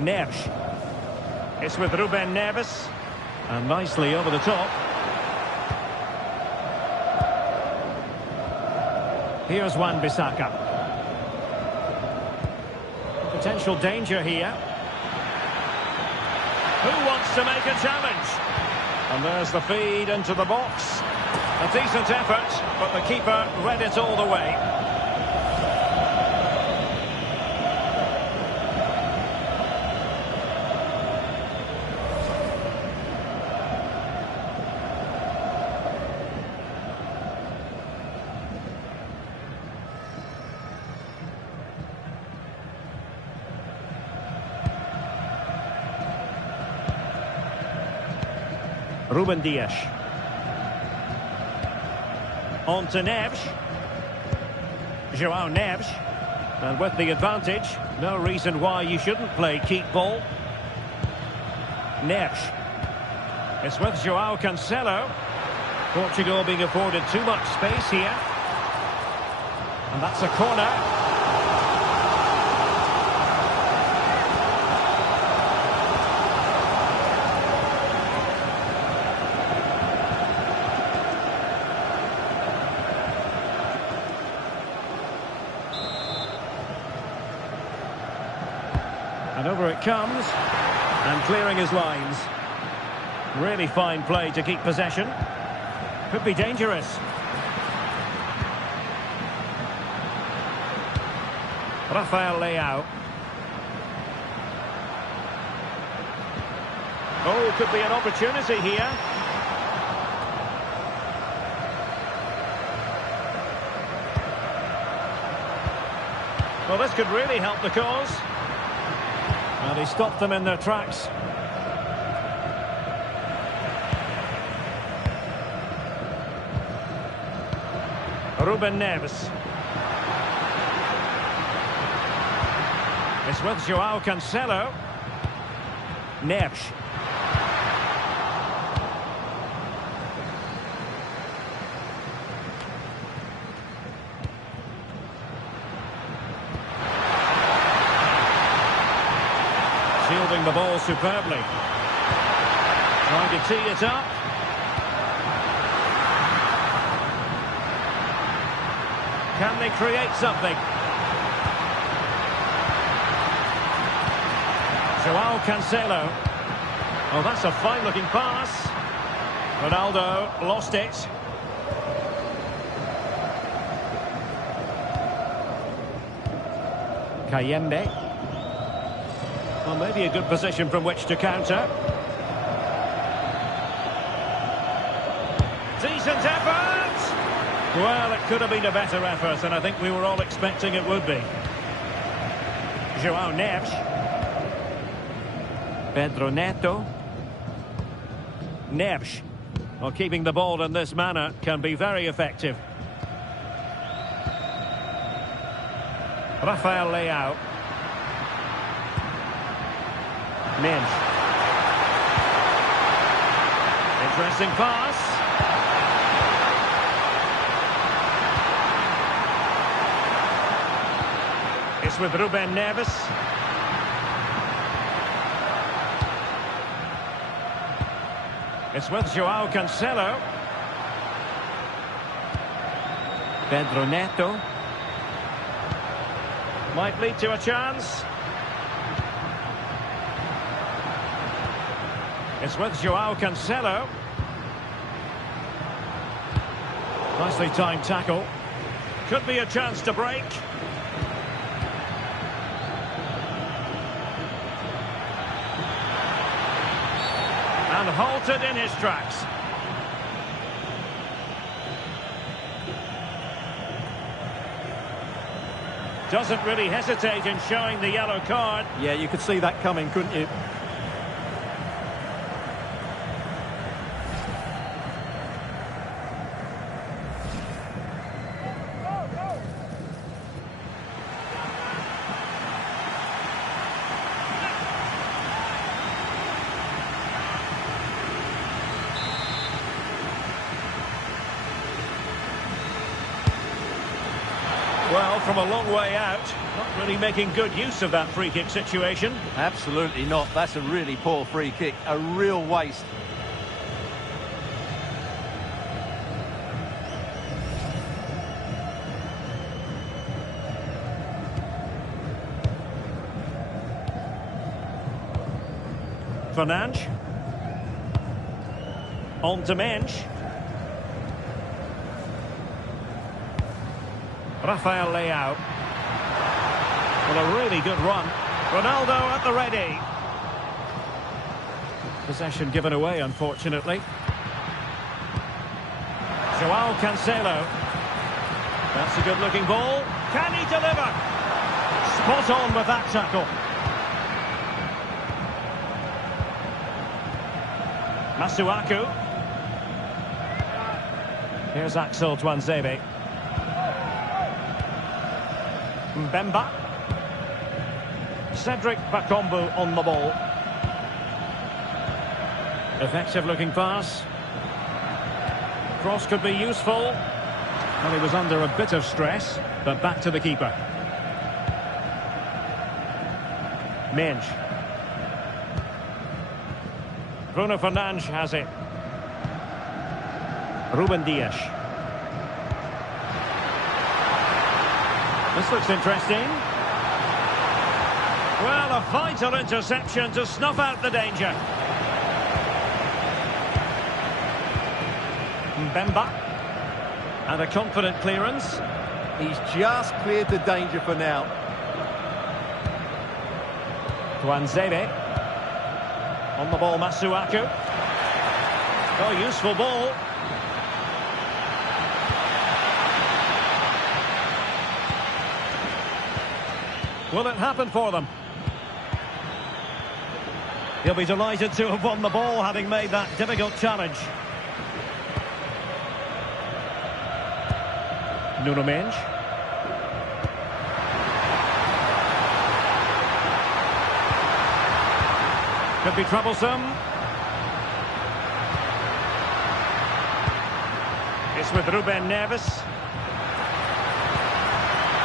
Neves. It's with Ruben Neves. And nicely over the top. Here's Wan-Bissaka. Potential danger here. Who wants to make a challenge? And there's the feed into the box. A decent effort, but the keeper read it all the way. Ruben Dias. On to Neves. João Neves. And with the advantage, no reason why you shouldn't play keep ball. Neves. It's with João Cancelo. Portugal being afforded too much space here. And that's a corner. And over it comes, and clearing his lines. Really fine play to keep possession. Could be dangerous. Rafael Leao. Oh, could be an opportunity here. Well, this could really help the cause. And he stopped them in their tracks. Ruben Neves. It's with João Cancelo. Neves. Shielding the ball superbly. Trying to tee it up. Can they create something? João Cancelo. Oh, that's a fine-looking pass. Ronaldo lost it. Kayembe. Well, maybe a good position from which to counter. Decent effort! Well, it could have been a better effort, and I think we were all expecting it would be. João Neves. Pedro Neto. Neves. Well, keeping the ball in this manner can be very effective. Rafael Leao. Mensch. Interesting pass. It's with Ruben Neves. It's with João Cancelo. Pedro Neto. Might lead to a chance. It's with João Cancelo. Nicely timed tackle. Could be a chance to break. And halted in his tracks. Doesn't really hesitate in showing the yellow card. Yeah, you could see that coming, couldn't you? Well, from a long way out, not really making good use of that free kick situation. Absolutely not. That's a really poor free kick. A real waste. Fernandes. On to Mensch. Rafael Leao. Well, a really good run. Ronaldo at the ready. Possession given away, unfortunately. João Cancelo. That's a good-looking ball. Can he deliver? Spot on with that tackle. Masuaku. Here's Axel Tuanzebe. Mbemba. Cedric Bakombu on the ball. Effective looking pass. Cross could be useful. Well, he was under a bit of stress, but back to the keeper. Mensch. Bruno Fernandes has it. Ruben Dias. This looks interesting. Well, a vital interception to snuff out the danger. Mbemba. And a confident clearance. He's just cleared the danger for now. Tuanzebe. On the ball, Masuaku. Oh, useful ball. Will it happen for them? He'll be delighted to have won the ball, having made that difficult challenge. Nuno Mendes. Could be troublesome. It's with Ruben Neves.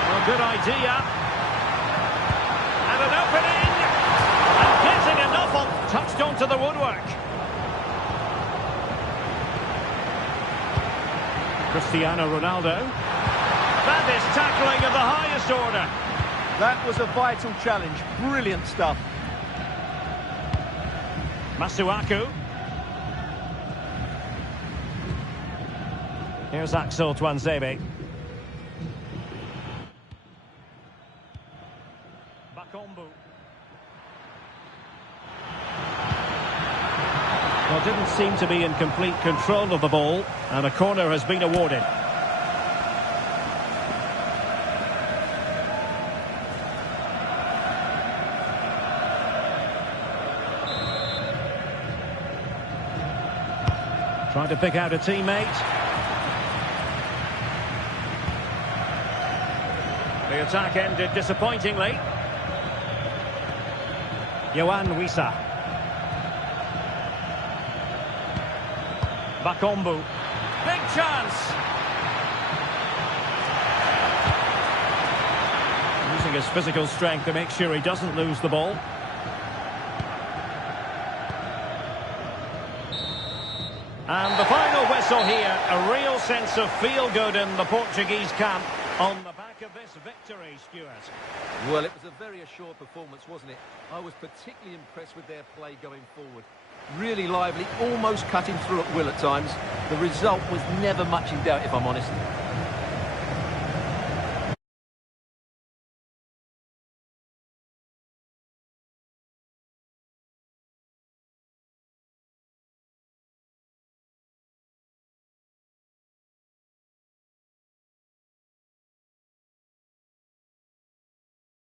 Well, good idea. And an opening. And getting enough on. Touched onto the woodwork. Cristiano Ronaldo. That is tackling of the highest order. That was a vital challenge. Brilliant stuff. Masuaku. Here's Axel Tuanzebe. Bakombu. Well, didn't seem to be in complete control of the ball, and a corner has been awarded. Trying to pick out a teammate. The attack ended disappointingly. Yohan Wissa. Bakombu. Big chance. Using his physical strength to make sure he doesn't lose the ball. And the final whistle here, a real sense of feel-good in the Portuguese camp on the back of this victory, Stuart. Well, it was a very assured performance, wasn't it? I was particularly impressed with their play going forward. Really lively, almost cutting through at will at times. The result was never much in doubt, if I'm honest.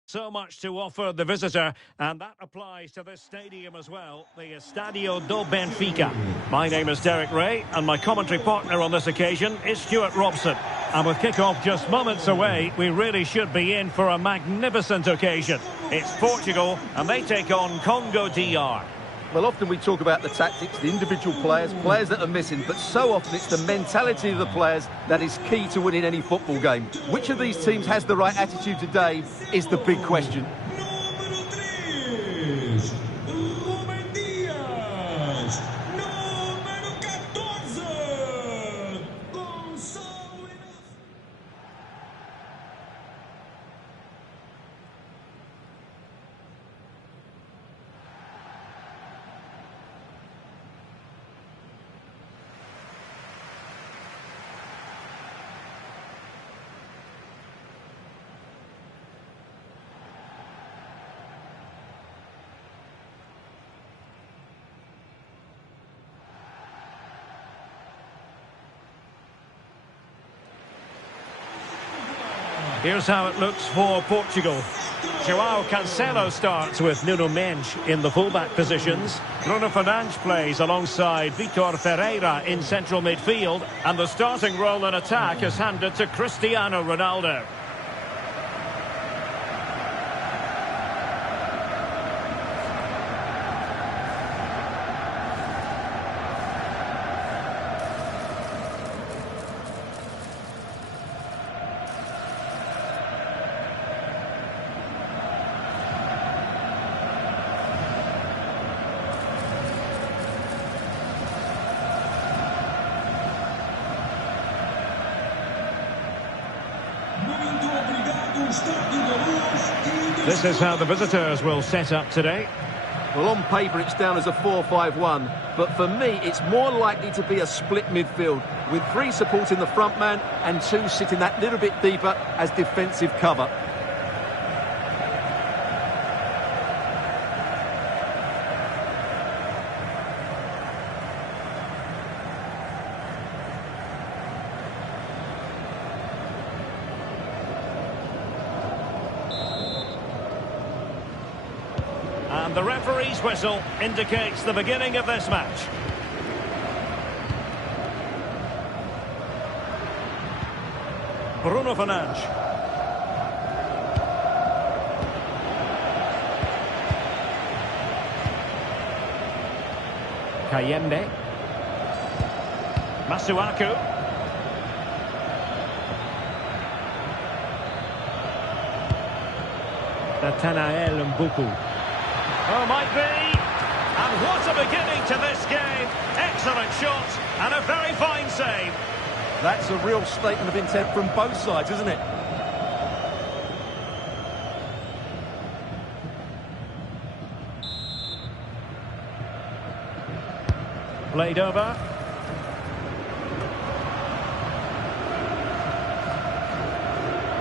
So much to offer the visitor, and that applies to this stadium as well, the Estadio do Benfica. My name is Derek Ray, and my commentary partner on this occasion is Stuart Robson. And with kick-off just moments away, we really should be in for a magnificent occasion. It's Portugal, and they take on Congo DR. Well, often we talk about the tactics, the individual players, players that are missing, but so often it's the mentality of the players that is key to winning any football game. Which of these teams has the right attitude today is the big question. Here's how it looks for Portugal. João Cancelo starts with Nuno Mendes in the fullback positions. Bruno Fernandes plays alongside Vitor Ferreira in central midfield. And the starting role in attack is handed to Cristiano Ronaldo. This is how the visitors will set up today. Well, on paper it's down as a 4-5-1, but for me it's more likely to be a split midfield, with 3 supporting the front man and 2 sitting that little bit deeper as defensive cover. And the referee's whistle indicates the beginning of this match. Bruno Fernandes. Kayembe. Masuaku. Nathanael Mbuku. Oh, might be. And what a beginning to this game. Excellent shot and a very fine save. That's a real statement of intent from both sides, isn't it? Played over.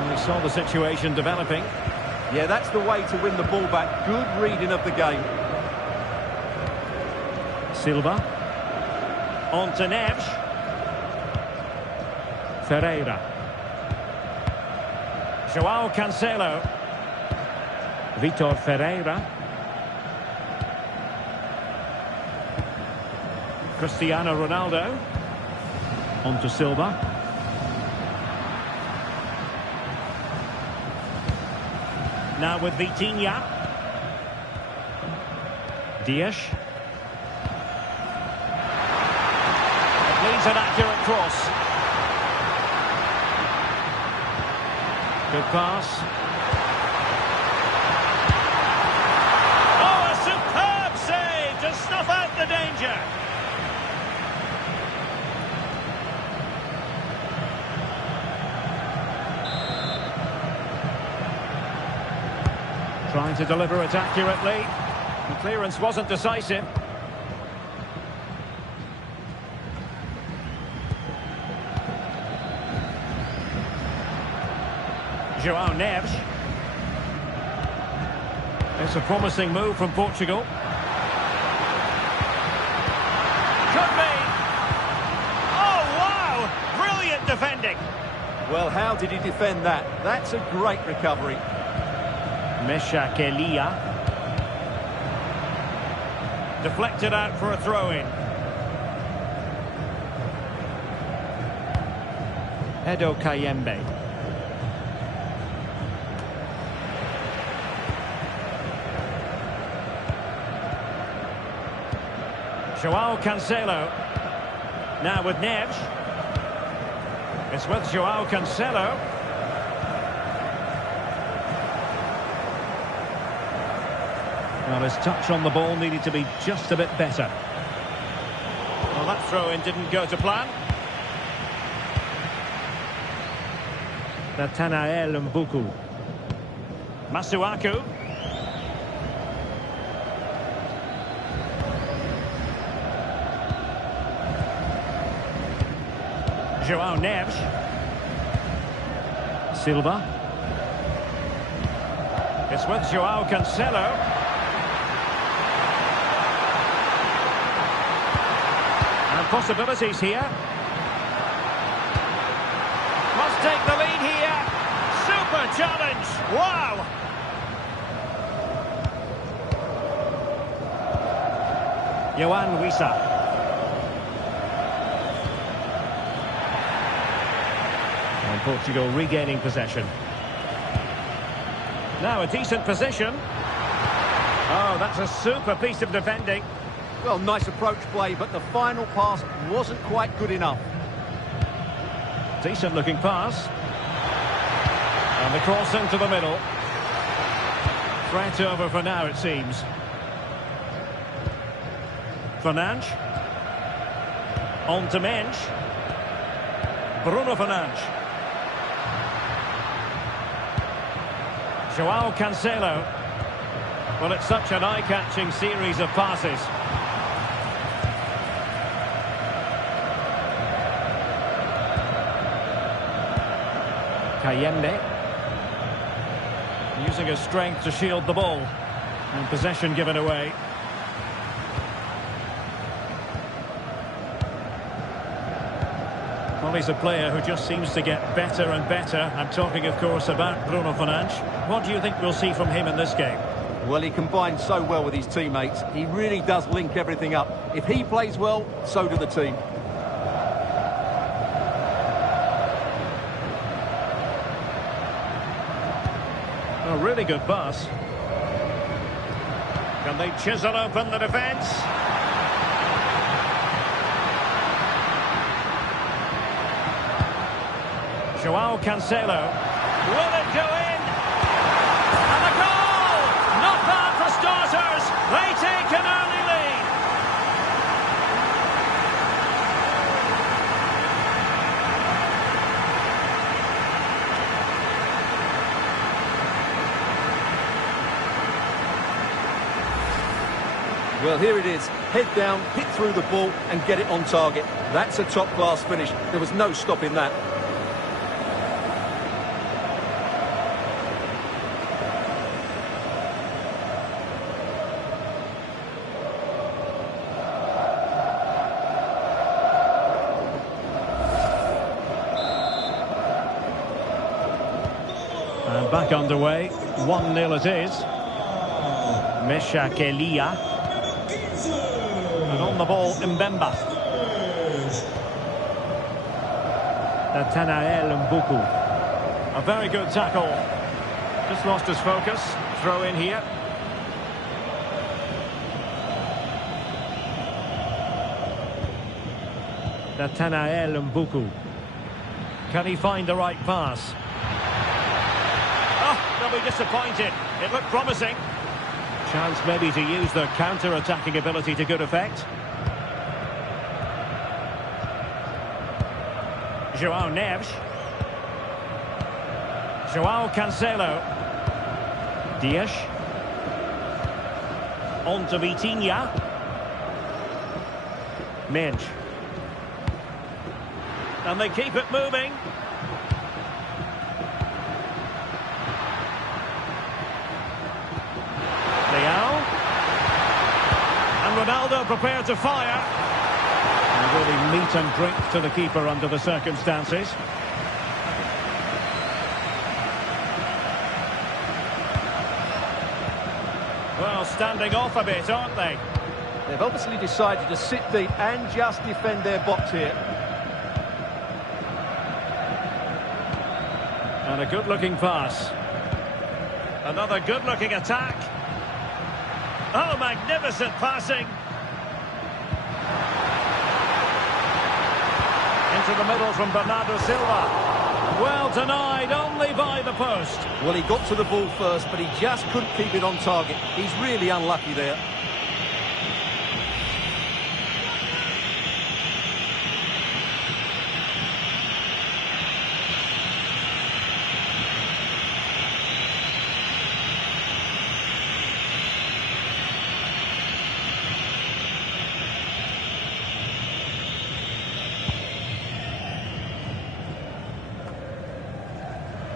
We saw the situation developing. Yeah, that's the way to win the ball back. Good reading of the game. Silva. On to Neves. Ferreira. João Cancelo. Vitor Ferreira. Cristiano Ronaldo. On to Silva. Now with Vitinha. Dias. It needs an accurate cross. Good pass. Oh, a superb save to snuff out the danger. Trying to deliver it accurately. The clearance wasn't decisive. João Neves. It's a promising move from Portugal. Could be. Oh, wow! Brilliant defending. Well, how did he defend that? That's a great recovery. Mesha Kelia. Deflected out for a throw-in. Edo Kayembe. João Cancelo. Now with Neves. It's with João Cancelo. Well, his touch on the ball needed to be just a bit better. Well, that throw-in didn't go to plan. Nathanael Mbuku. Masuaku. João Neves. Silva. It's with João Cancelo. And possibilities here. Must take the lead here. Super challenge. Wow. Yohan Wissa. And Portugal regaining possession. Now a decent position. Oh, that's a super piece of defending. Well, nice approach play, but the final pass wasn't quite good enough. Decent looking pass. And the cross into the middle. Threat over for now, it seems. Fernandes. On to Mensch. Bruno Fernandes. João Cancelo. Well, it's such an eye-catching series of passes. Kayembe. Using his strength to shield the ball. And possession given away. Well, he's a player who just seems to get better and better. I'm talking, of course, about Bruno Fernandes. What do you think we'll see from him in this game? Well, he combines so well with his teammates. He really does link everything up. If he plays well, so do the team. A really good pass. Can they chisel open the defence? Joao Cancelo. Will it go in? And a goal! Not bad for starters. They take an early lead. Well, here it is. Head down, hit through the ball and get it on target. That's a top-class finish. There was no stopping that. And back underway. 1-0 it is. Mesha Kelia. And on the ball, Mbemba. Nathanael Mbuku. A very good tackle. Just lost his focus. Throw in here. Nathanael Mbuku. Can he find the right pass? Oh, they'll be disappointed. It looked promising. Chance maybe to use their counter-attacking ability to good effect. Joao Neves. Joao Cancelo. Dias. On to Vitinha. Mensch. And they keep it moving. And Ronaldo prepared to fire. And really meat and drink to the keeper under the circumstances. Well, standing off a bit, aren't they? They've obviously decided to sit deep and just defend their box here. And a good-looking pass. Another good-looking attack. Oh, magnificent passing. Into the middle from Bernardo Silva. Well denied, only by the post. Well, he got to the ball first, but he just couldn't keep it on target. He's really unlucky there.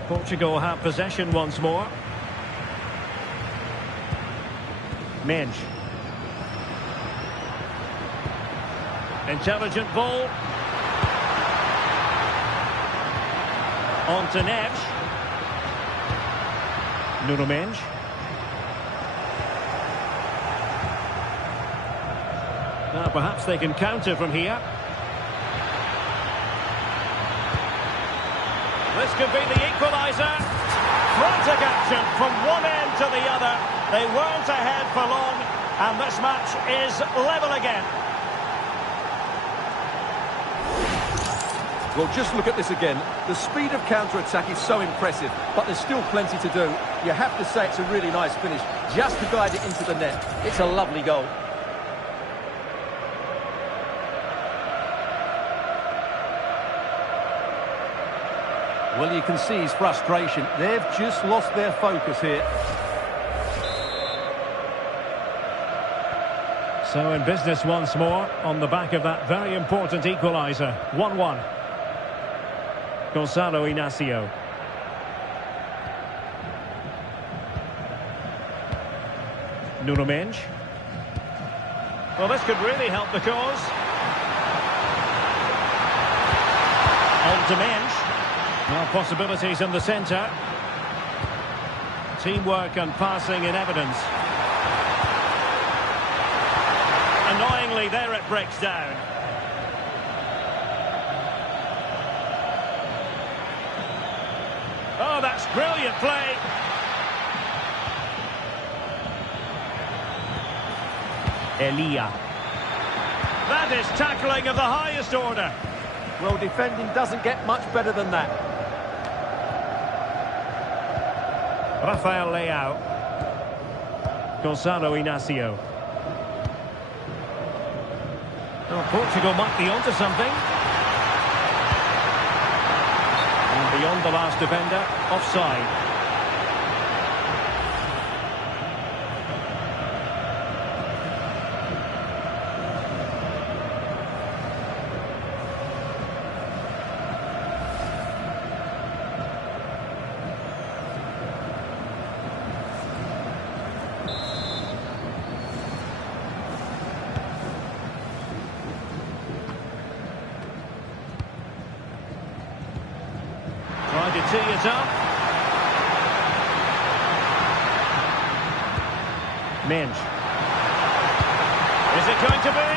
Portugal have possession once more. Mensch. Intelligent ball. On to Neves. Nuno Mensch. Now perhaps they can counter from here. This could be the equaliser. Frantic action from one end to the other. They weren't ahead for long, and this match is level again. Well, just look at this again. The speed of counter-attack is so impressive, but there's still plenty to do. You have to say it's a really nice finish, just to guide it into the net. It's a lovely goal. Well, you can see his frustration. They've just lost their focus here. So in business once more on the back of that very important equaliser. 1-1. Gonzalo Inacio. Nuno Mensch. Well, this could really help the cause. On to Mensch. Well, possibilities in the centre. Teamwork and passing in evidence. Annoyingly, there it breaks down. Oh, that's brilliant play. Elia. That is tackling of the highest order. Well, defending doesn't get much better than that. Rafael Leao. Gonzalo Inacio. Oh, Portugal might be onto something. And beyond the last defender, offside. Trying to tee it up. Minge. Is it going to be?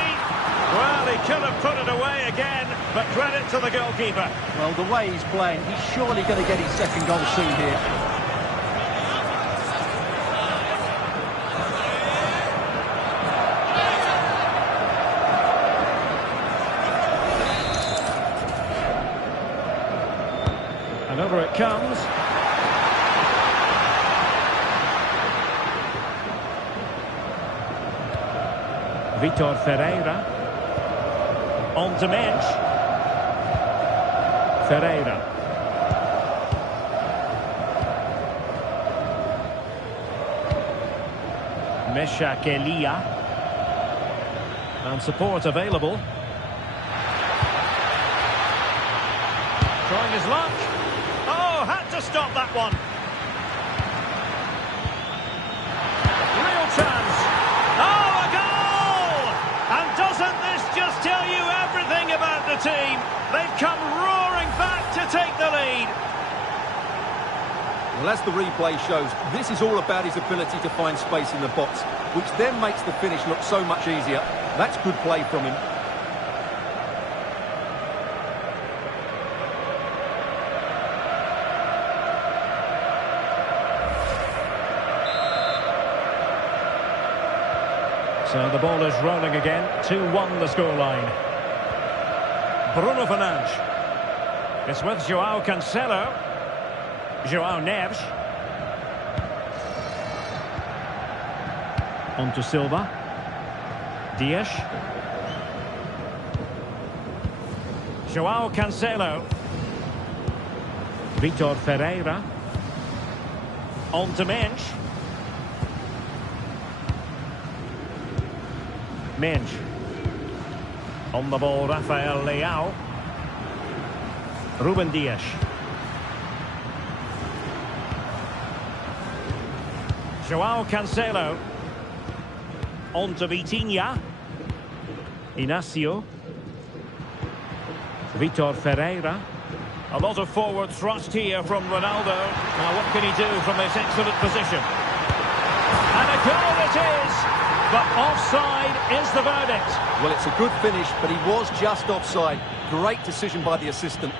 Well, he could have put it away again, but credit to the goalkeeper. Well, the way he's playing, he's surely going to get his second goal soon here. And over it comes. Vitor Ferreira. On to Mensch. Ferreira. Meshak Elia. And support available. Trying his luck. Oh, had to stop that one. Real chance. Oh, a goal! And doesn't this just tell you everything about the team? They've come roaring back to take the lead. Well, as the replay shows, this is all about his ability to find space in the box, which then makes the finish look so much easier. That's good play from him. So the ball is rolling again. 2-1 the scoreline. Bruno Fernandes. It's with João Cancelo. João Neves. On to Silva. Dias. João Cancelo. Vitor Ferreira. On to Mensch. Mensch. On the ball, Rafael Leao. Ruben Dias. João Cancelo. On to Vitinha. Inacio. Vitor Ferreira. A lot of forward thrust here from Ronaldo. Now what can he do from this excellent position? And a goal it is! But offside is the verdict. Well, it's a good finish, but he was just offside. Great decision by the assistant.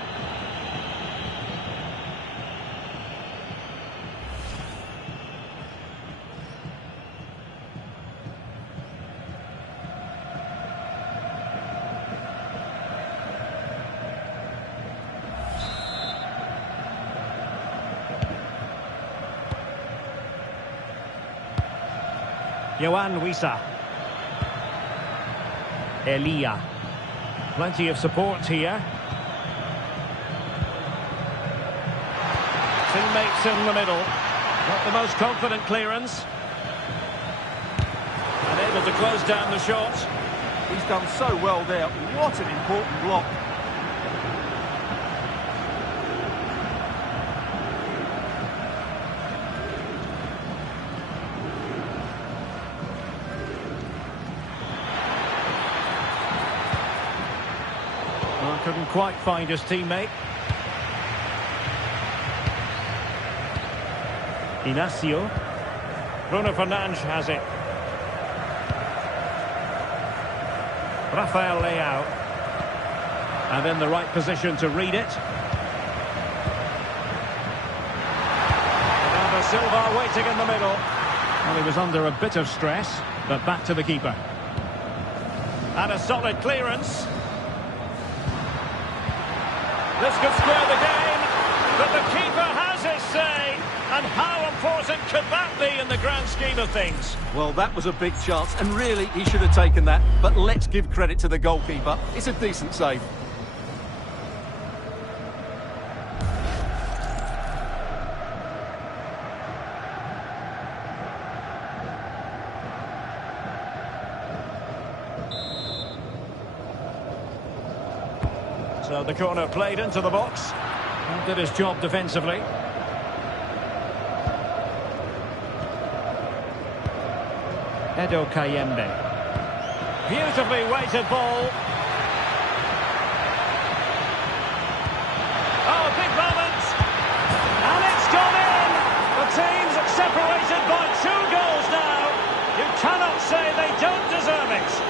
Yohan Wissa. Elia. Plenty of support here. Teammates in the middle. Not the most confident clearance. And able to close down the shot. He's done so well there. What an important block. Couldn't quite find his teammate. Inacio. Bruno Fernandes has it. Rafael Leao. And in the right position to read it. Bernardo Silva waiting in the middle. Well, he was under a bit of stress, but back to the keeper. And a solid clearance. This could square the game, but the keeper has his say. And how important could that be in the grand scheme of things? Well, that was a big chance, and really, he should have taken that. But let's give credit to the goalkeeper. It's a decent save. So the corner played into the box. And did his job defensively. Edo Kayembe. Beautifully weighted ball. Oh, big moment. And it's gone in. The team's separated by 2 goals now. You cannot say they don't deserve it.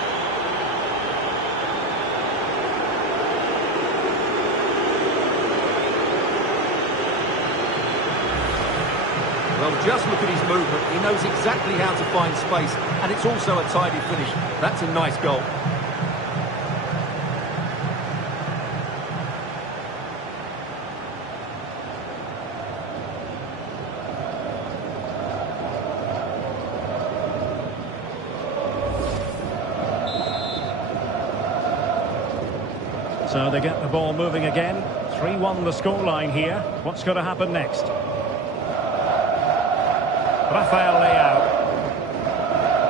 Well, just look at his movement. He knows exactly how to find space, and it's also a tidy finish. That's a nice goal. So they get the ball moving again. 3-1 the scoreline here. What's going to happen next? Rafael Leao.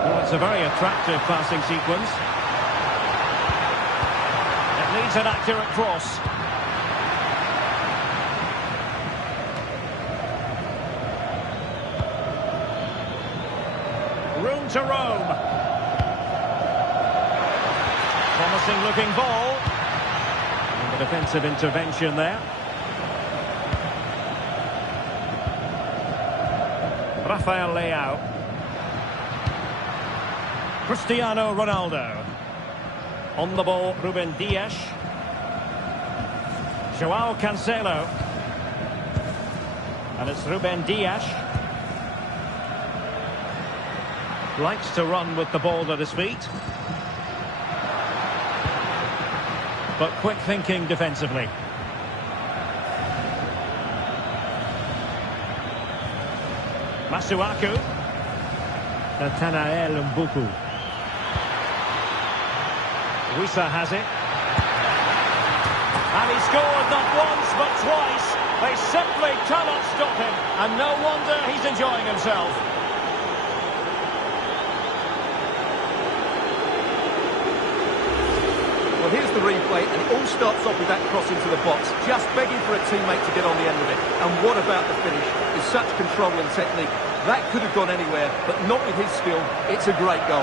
Well, it's a very attractive passing sequence. It needs an accurate cross. Room to roam. Promising looking ball. And the defensive intervention there. Rafael Leao. Cristiano Ronaldo. On the ball, Ruben Dias. Joao Cancelo. And it's Ruben Dias. Likes to run with the ball at his feet. But quick thinking defensively. Masuaku. Nathanael Mbuku. Wissa has it. And he scored not once but twice. They simply cannot stop him. And no wonder he's enjoying himself. Well, here's the replay, and it all starts off with that cross into the box, just begging for a teammate to get on the end of it. And what about the finish? With such control and technique, that could have gone anywhere, but not with his skill. It's a great goal.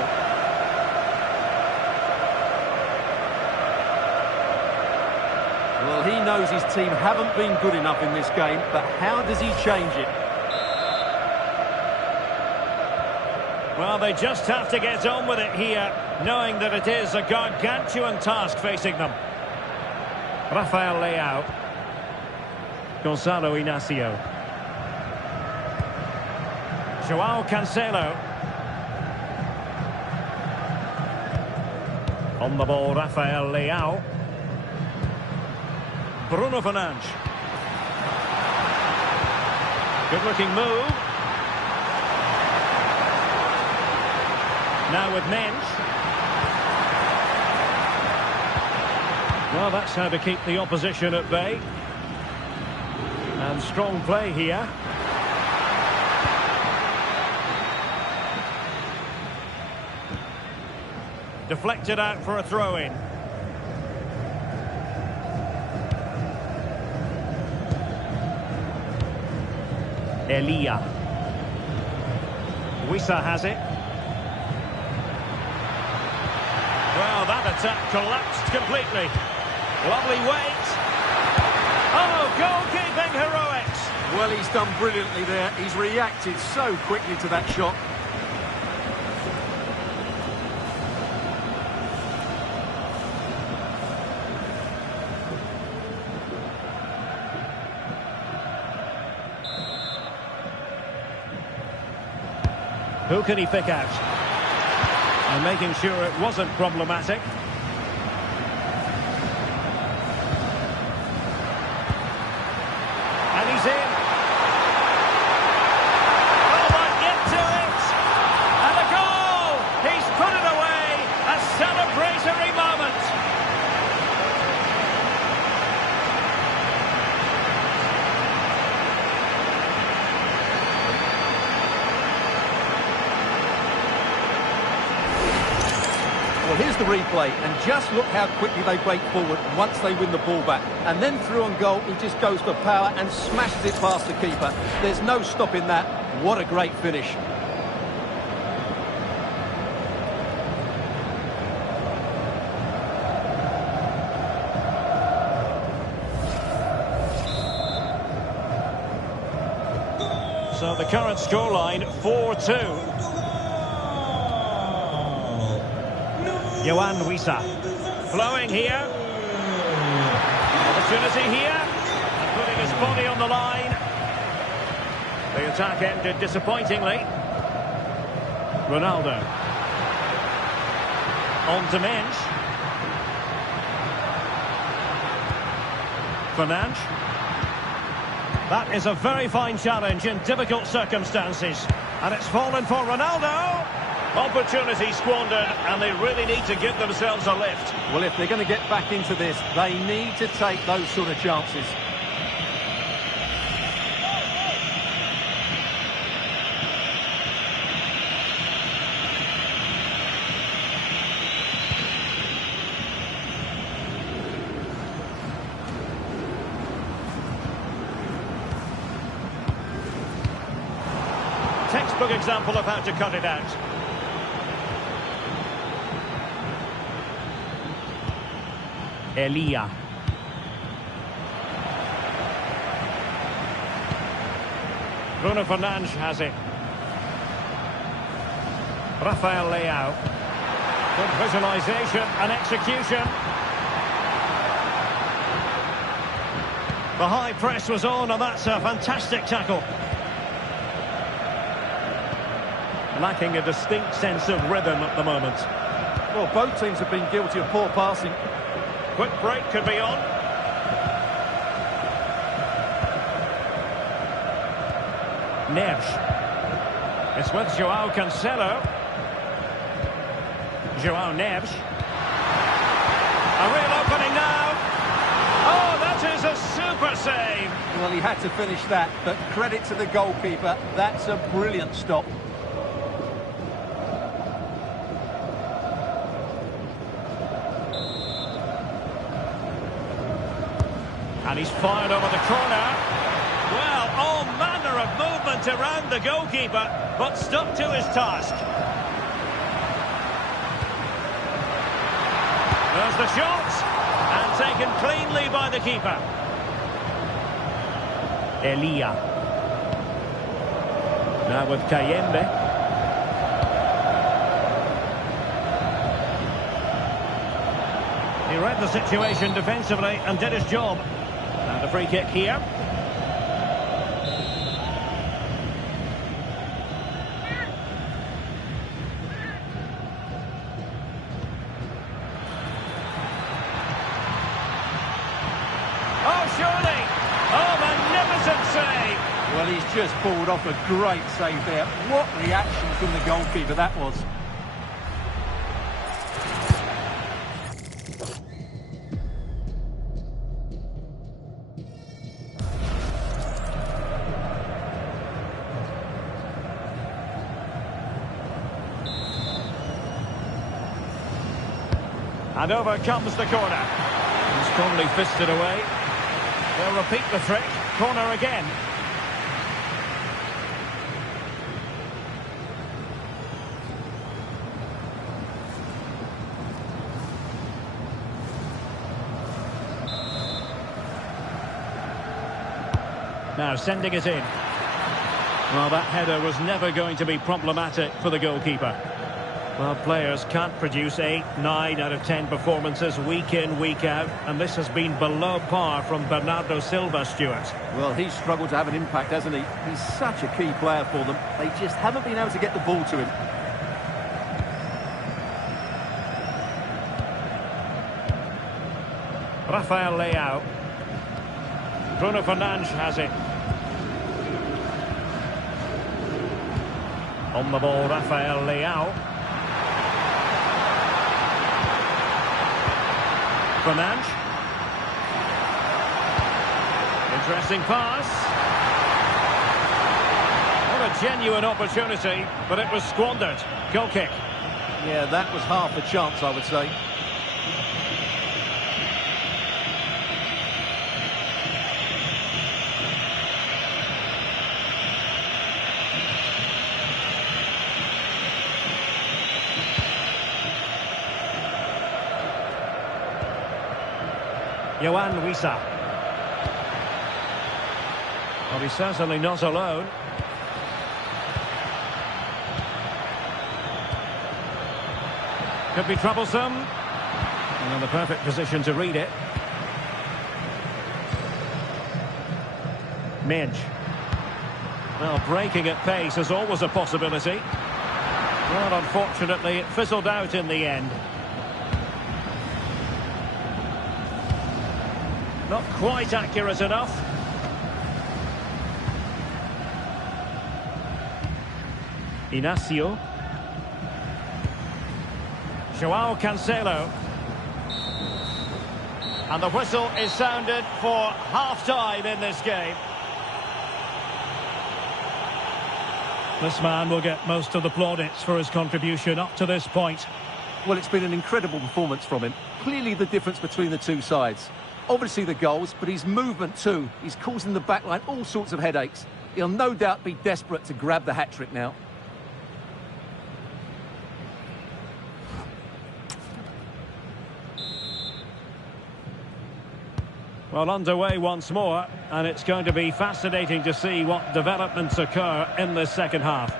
Well, he knows his team haven't been good enough in this game, but how does he change it? Well, they just have to get on with it here, knowing that it is a gargantuan task facing them. Rafael Leao. Gonzalo Inacio. Joao Cancelo. On the ball, Rafael Leao. Bruno Fernandes. Good-looking move. Now with Mensch. Well, that's how to keep the opposition at bay. And strong play here. Deflected out for a throw-in. Elia. Wissa has it. Well, that attack collapsed completely. Lovely weight. Oh, goalkeeping heroics. Well, he's done brilliantly there. He's reacted so quickly to that shot. Who can he pick out? And making sure it wasn't problematic. And he's in. Oh, might get to it. And a goal! He's put it away. A celebratory moment. Well, here's the replay, and just look how quickly they break forward once they win the ball back. And then through on goal, he just goes for power and smashes it past the keeper. There's no stopping that. What a great finish. So the current scoreline, 4-2. Yohan Wissa. Flowing here. Opportunity here. And putting his body on the line. The attack ended disappointingly. Ronaldo. On to Mensch. Fernandes. That is a very fine challenge in difficult circumstances. And it's fallen for Ronaldo. Opportunity squandered, and they really need to give themselves a lift. Well, if they're going to get back into this, they need to take those sort of chances. Textbook example of how to cut it out. Elia. Bruno Fernandes has it. Rafael Leao. Good visualisation and execution. The high press was on, and that's a fantastic tackle. Lacking a distinct sense of rhythm at the moment. Well, both teams have been guilty of poor passing. Quick break could be on. Neves. It's with João Cancelo. João Neves. A real opening now. Oh, that is a super save. Well, he had to finish that, but credit to the goalkeeper. That's a brilliant stop. And he's fired over the corner. Well, all manner of movement around the goalkeeper, but stuck to his task. There's the shot, and taken cleanly by the keeper. Elia. Now with Kayembe. He read the situation defensively and did his job. And a free kick here. Oh, surely! Oh, magnificent save! Well, he's just pulled off a great save there. What reaction from the goalkeeper that was. And over comes the corner. Strongly fisted away. They'll repeat the trick. Corner again. Now sending it in. Well, that header was never going to be problematic for the goalkeeper. Well, players can't produce 8, 9 out of 10 performances week in, week out, and this has been below par from Bernardo Silva, Stuart. Well, he's struggled to have an impact, hasn't he? He's such a key player for them. They just haven't been able to get the ball to him. Rafael Leao. Bruno Fernandes has it. On the ball, Rafael Leao. Fernandes. Interesting pass. What a genuine opportunity, but it was squandered. Goal kick. Yeah, that was half the chance, I would say. Yohan Wissa. Well, he's certainly not alone. Could be troublesome. And in the perfect position to read it. Midge. Well, breaking at pace is always a possibility. Well, unfortunately, it fizzled out in the end. Not quite accurate enough. Inacio. Joao Cancelo. And the whistle is sounded for half-time in this game. This man will get most of the plaudits for his contribution up to this point. Well, it's been an incredible performance from him. Clearly the difference between the two sides. Obviously the goals, but his movement too. He's causing the backline all sorts of headaches. He'll no doubt be desperate to grab the hat-trick now. Well, underway once more, and it's going to be fascinating to see what developments occur in this second half.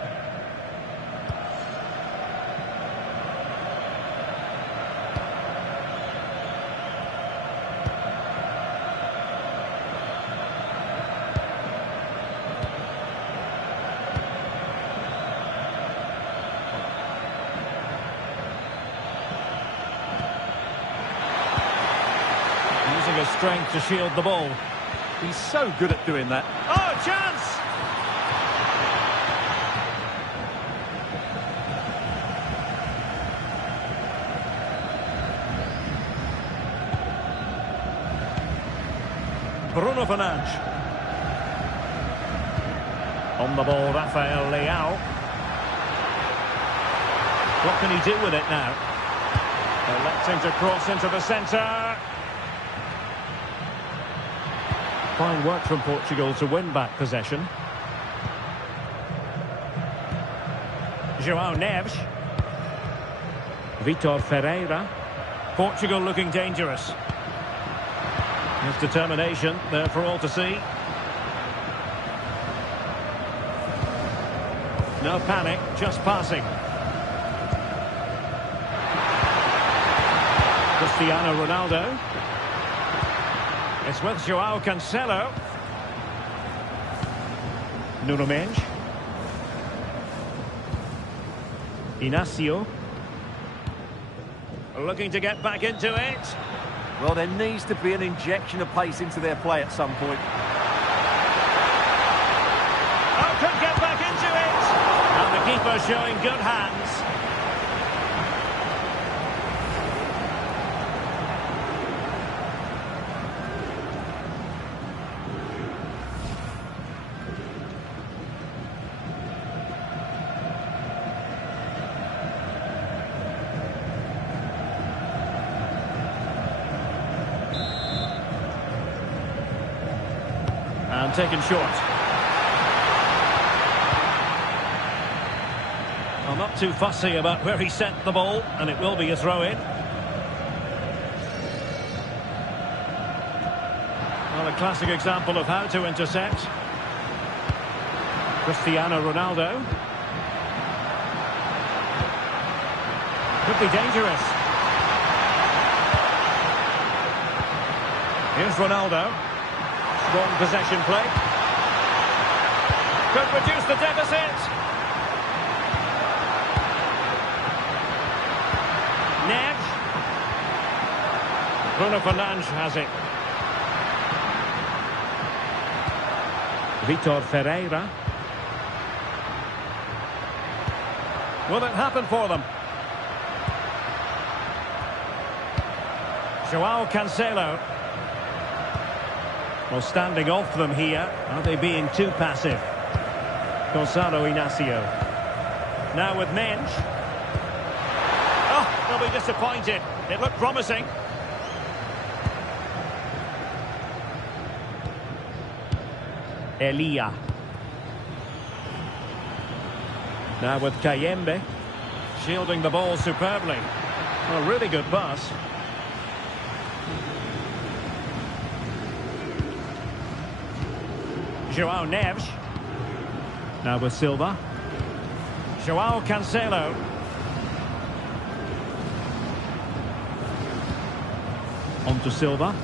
Using his strength to shield the ball. He's so good at doing that. Oh, chance! Bruno Fernandes. On the ball, Rafael Leao. What can he do with it now? Electing to cross into the centre. Fine work from Portugal to win back possession. João Neves. Vitor Ferreira. Portugal looking dangerous. His determination there for all to see. No panic, just passing. Cristiano Ronaldo. It's with Joao Cancelo. Nuno Mendes. Inacio. Looking to get back into it. Well, there needs to be an injection of pace into their play at some point. Oh, could get back into it. And the keeper showing good hands. And taken short. Well, not too fussy about where he sent the ball, and it will be a throw-in. Well, a classic example of how to intercept. Cristiano Ronaldo. Could be dangerous. Here's Ronaldo. Strong possession play. Could reduce the deficit. Neves. Bruno Fernandes has it. Vitor Ferreira. Will it happen for them? Joao Cancelo. Well, standing off them here. Are they being too passive? Gonzalo Inacio. Now with Mensch. Oh, they'll be disappointed. It looked promising. Elia. Now with Kayembe. Shielding the ball superbly. A really good pass. Joao Neves. Now with Silva. Joao Cancelo. On to Silva.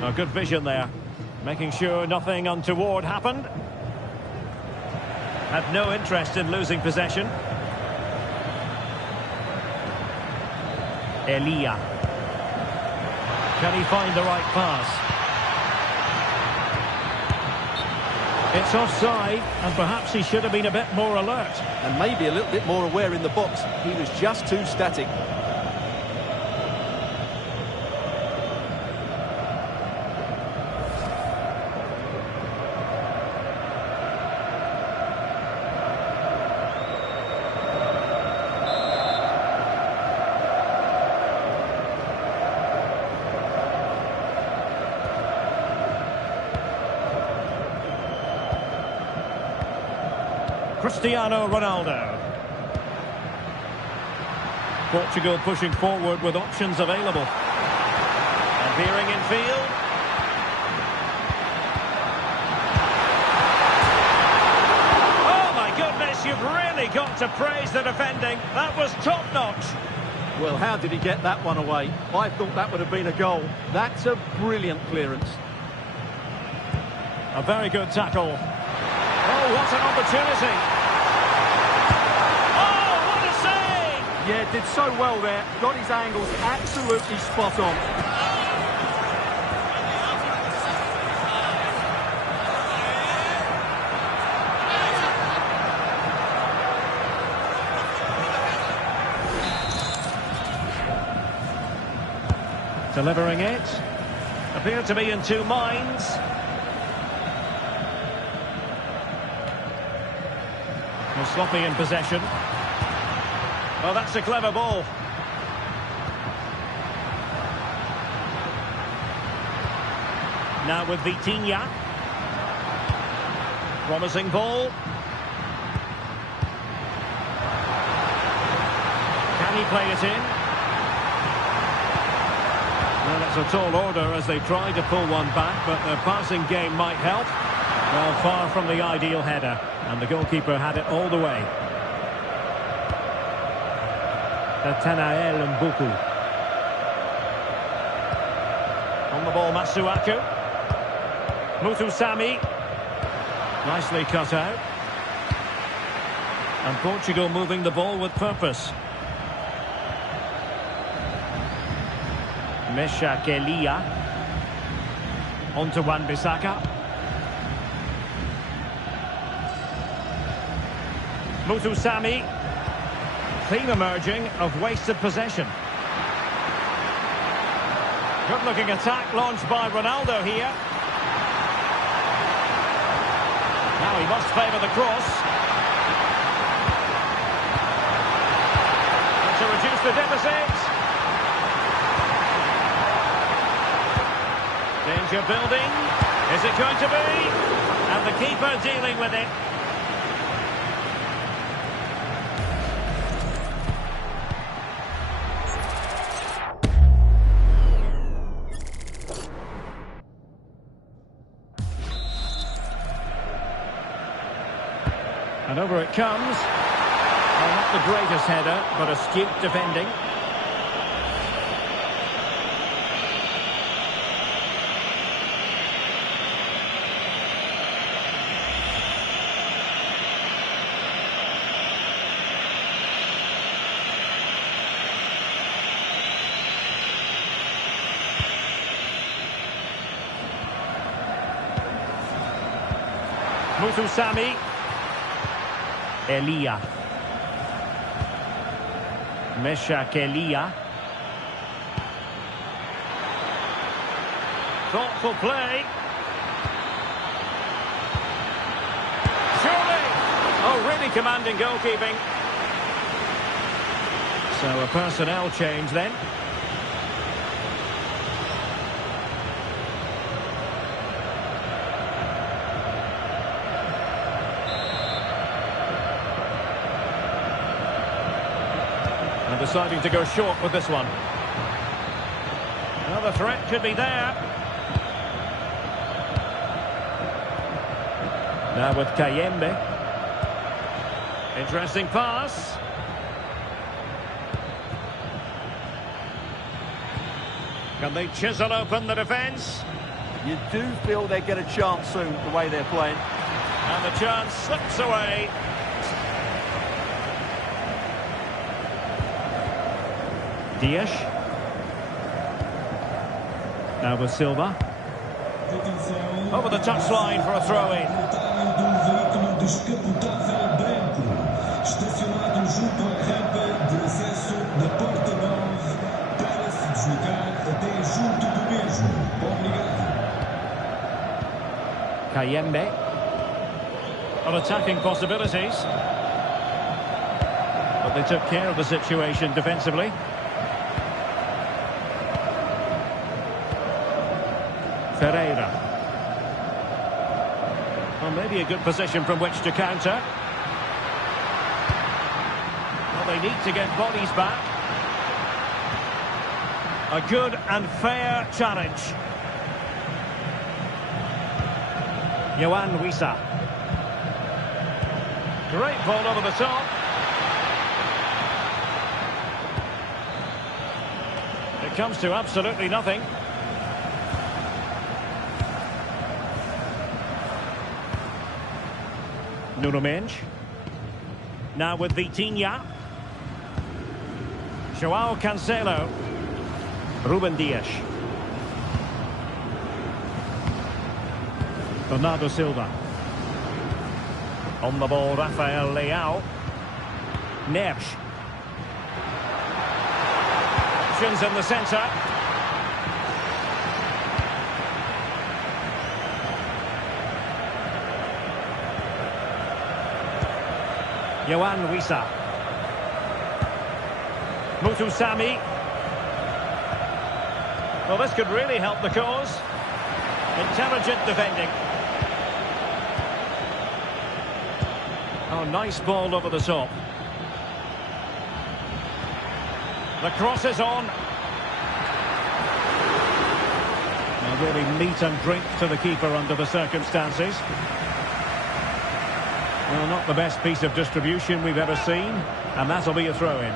Oh, good vision there. Making sure nothing untoward happened. Had no interest in losing possession. Elia. Can he find the right pass? It's offside, and perhaps he should have been a bit more alert. And maybe a little bit more aware in the box. He was just too static. Cristiano Ronaldo. Portugal pushing forward with options available. And veering in field. Oh my goodness, you've really got to praise the defending. That was top-notch. Well, how did he get that one away? I thought that would have been a goal. That's a brilliant clearance. A very good tackle. Oh, what an opportunity. Oh, what a save! Yeah, did so well there. Got his angles absolutely spot on. Delivering it. Appeared to be in two minds. Sloppy in possession. Well, that's a clever ball. Now with Vitinha. Promising ball. Can he play it in? Well, it's a tall order as they try to pull one back, but their passing game might help. Well, far from the ideal header, and the goalkeeper had it all the way. Nathanael Mbuku. On the ball, Masuaku. Muthusami. Nicely cut out. And Portugal moving the ball with purpose. Meshak Elia. On to Wan-Bissaka. Muthusami. Theme emerging of wasted possession. Good-looking attack launched by Ronaldo here. Now he must favour the cross. And to reduce the deficit. Danger building. Is it going to be? And the keeper dealing with it. And over it comes. Well, not the greatest header, but astute defending. Mutusami. Elia. Meshak Elia. Thoughtful play. Surely! Oh, really commanding goalkeeping. So a personnel change then. And deciding to go short with this one. Another threat could be there. Now with Kayembe. Interesting pass. Can they chisel open the defence? You do feel they get a chance soon, the way they're playing. And the chance slips away. Dias. Now with Silva. Over the touchline for a throw-in. Kayembe. On attacking possibilities. But they took care of the situation defensively. Ferreira. Well, maybe a good position from which to counter. Well, they need to get bodies back. A good and fair challenge. Yohan Wissa. Great ball over the top. It comes to absolutely nothing. Nuno Mendes. Now with Vitinha. João Cancelo. Ruben Dias. Bernardo Silva. On the ball, Rafael Leao. Neves. Options in the centre. Yohan Wissa. Mutusami. Well, this could really help the cause. Intelligent defending. Oh, nice ball over the top. The cross is on. Well, really meat and drink to the keeper under the circumstances. Well, not the best piece of distribution we've ever seen, and that'll be a throw-in.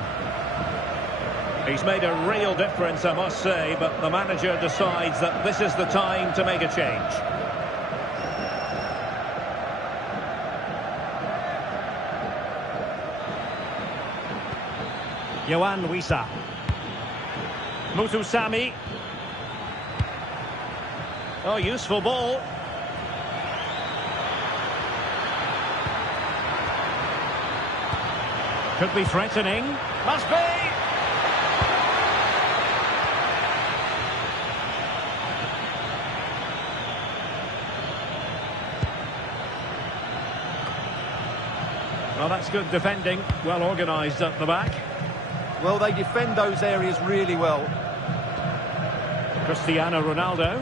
He's made a real difference, I must say, but the manager decides that this is the time to make a change. Yohan Wissa. Mutusami. Oh, useful ball. Could be threatening. Must be! Well, that's good defending. Well organised at the back. Well, they defend those areas really well. Cristiano Ronaldo.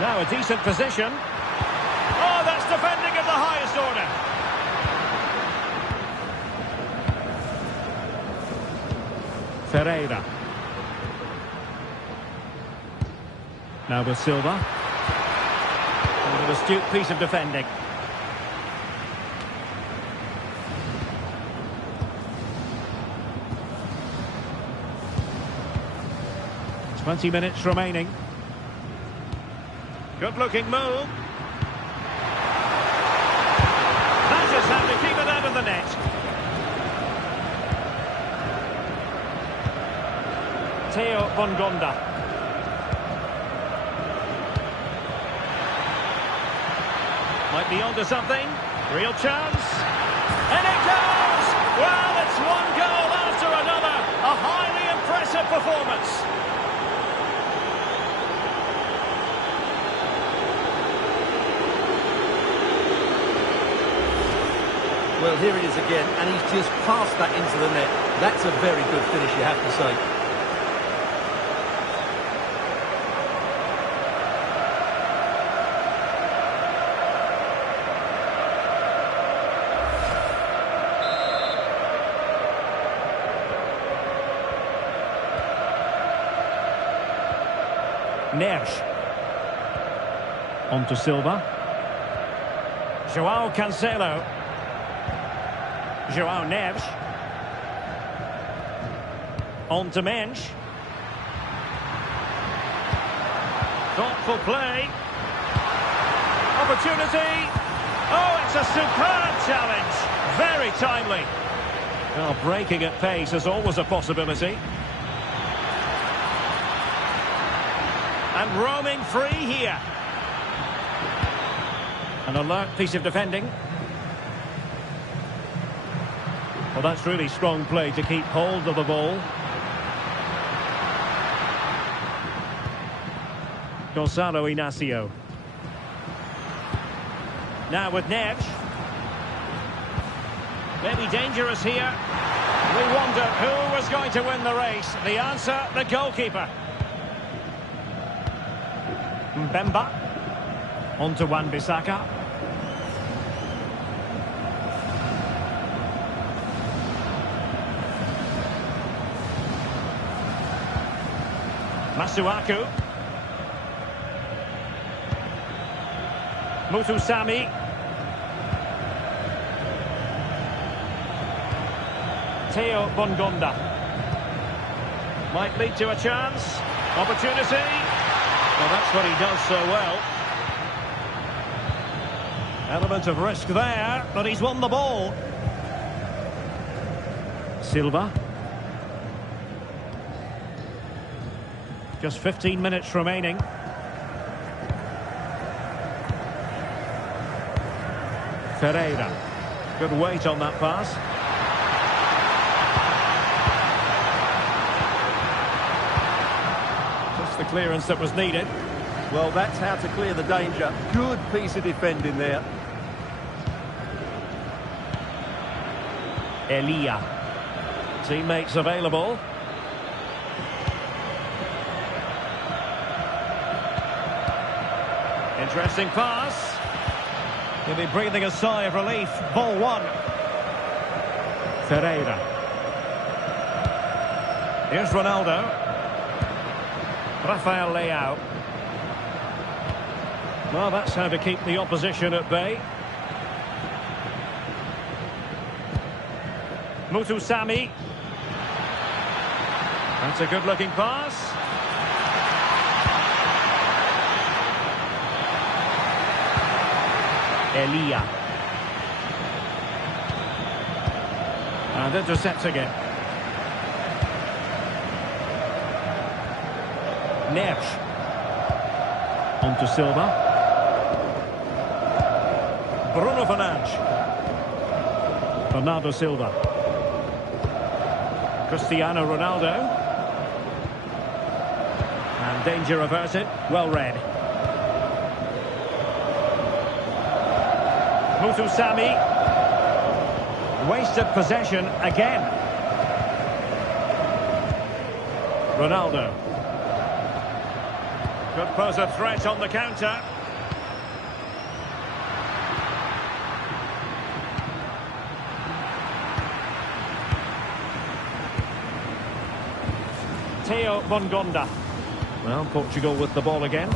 Now a decent position. Oh, that's defending of the highest order. Ferreira. Now with Silva. And an astute piece of defending. 20 minutes remaining. Good-looking move. That is how to keep it out of the net. Theo Bongonda. Might be onto something. Real chance. And it goes! Well, it's one goal after another. A highly impressive performance. Well, here it is again, and he's just passed that into the net. That's a very good finish, you have to say. Neves. On to Silva. João Cancelo. João Neves. On to Mensch. Thoughtful play. Opportunity. Oh, it's a superb challenge. Very timely. Well, breaking at pace is always a possibility. And roaming free here. An alert piece of defending. Well, that's really strong play to keep hold of the ball. Gonzalo Inacio. Now with Neves. Maybe dangerous here. We wonder who was going to win the race. The answer, the goalkeeper. Mbemba. On to Wan-Bissaka. Masuaku. Mutusami. Theo Bongonda. Might lead to a chance. Opportunity. Well, that's what he does so well. Element of risk there, but he's won the ball. Silva. Just 15 minutes remaining. Ferreira. Good weight on that pass. Just the clearance that was needed. Well, that's how to clear the danger. Good piece of defending there. Elia. Teammates available. Interesting pass. He'll be breathing a sigh of relief. Ball one. Ferreira. Here's Ronaldo. Rafael Leao. Well, that's how to keep the opposition at bay. Mutusami. That's a good-looking pass. Elia. And intercepting it. Neves. On to Silva. Bruno Fernandes. Bernardo Silva. Cristiano Ronaldo. And danger averted. Well read. Mutusami. Wasted possession again. Ronaldo. Could pose a threat on the counter. Theo Bongonda. Well, Portugal with the ball again.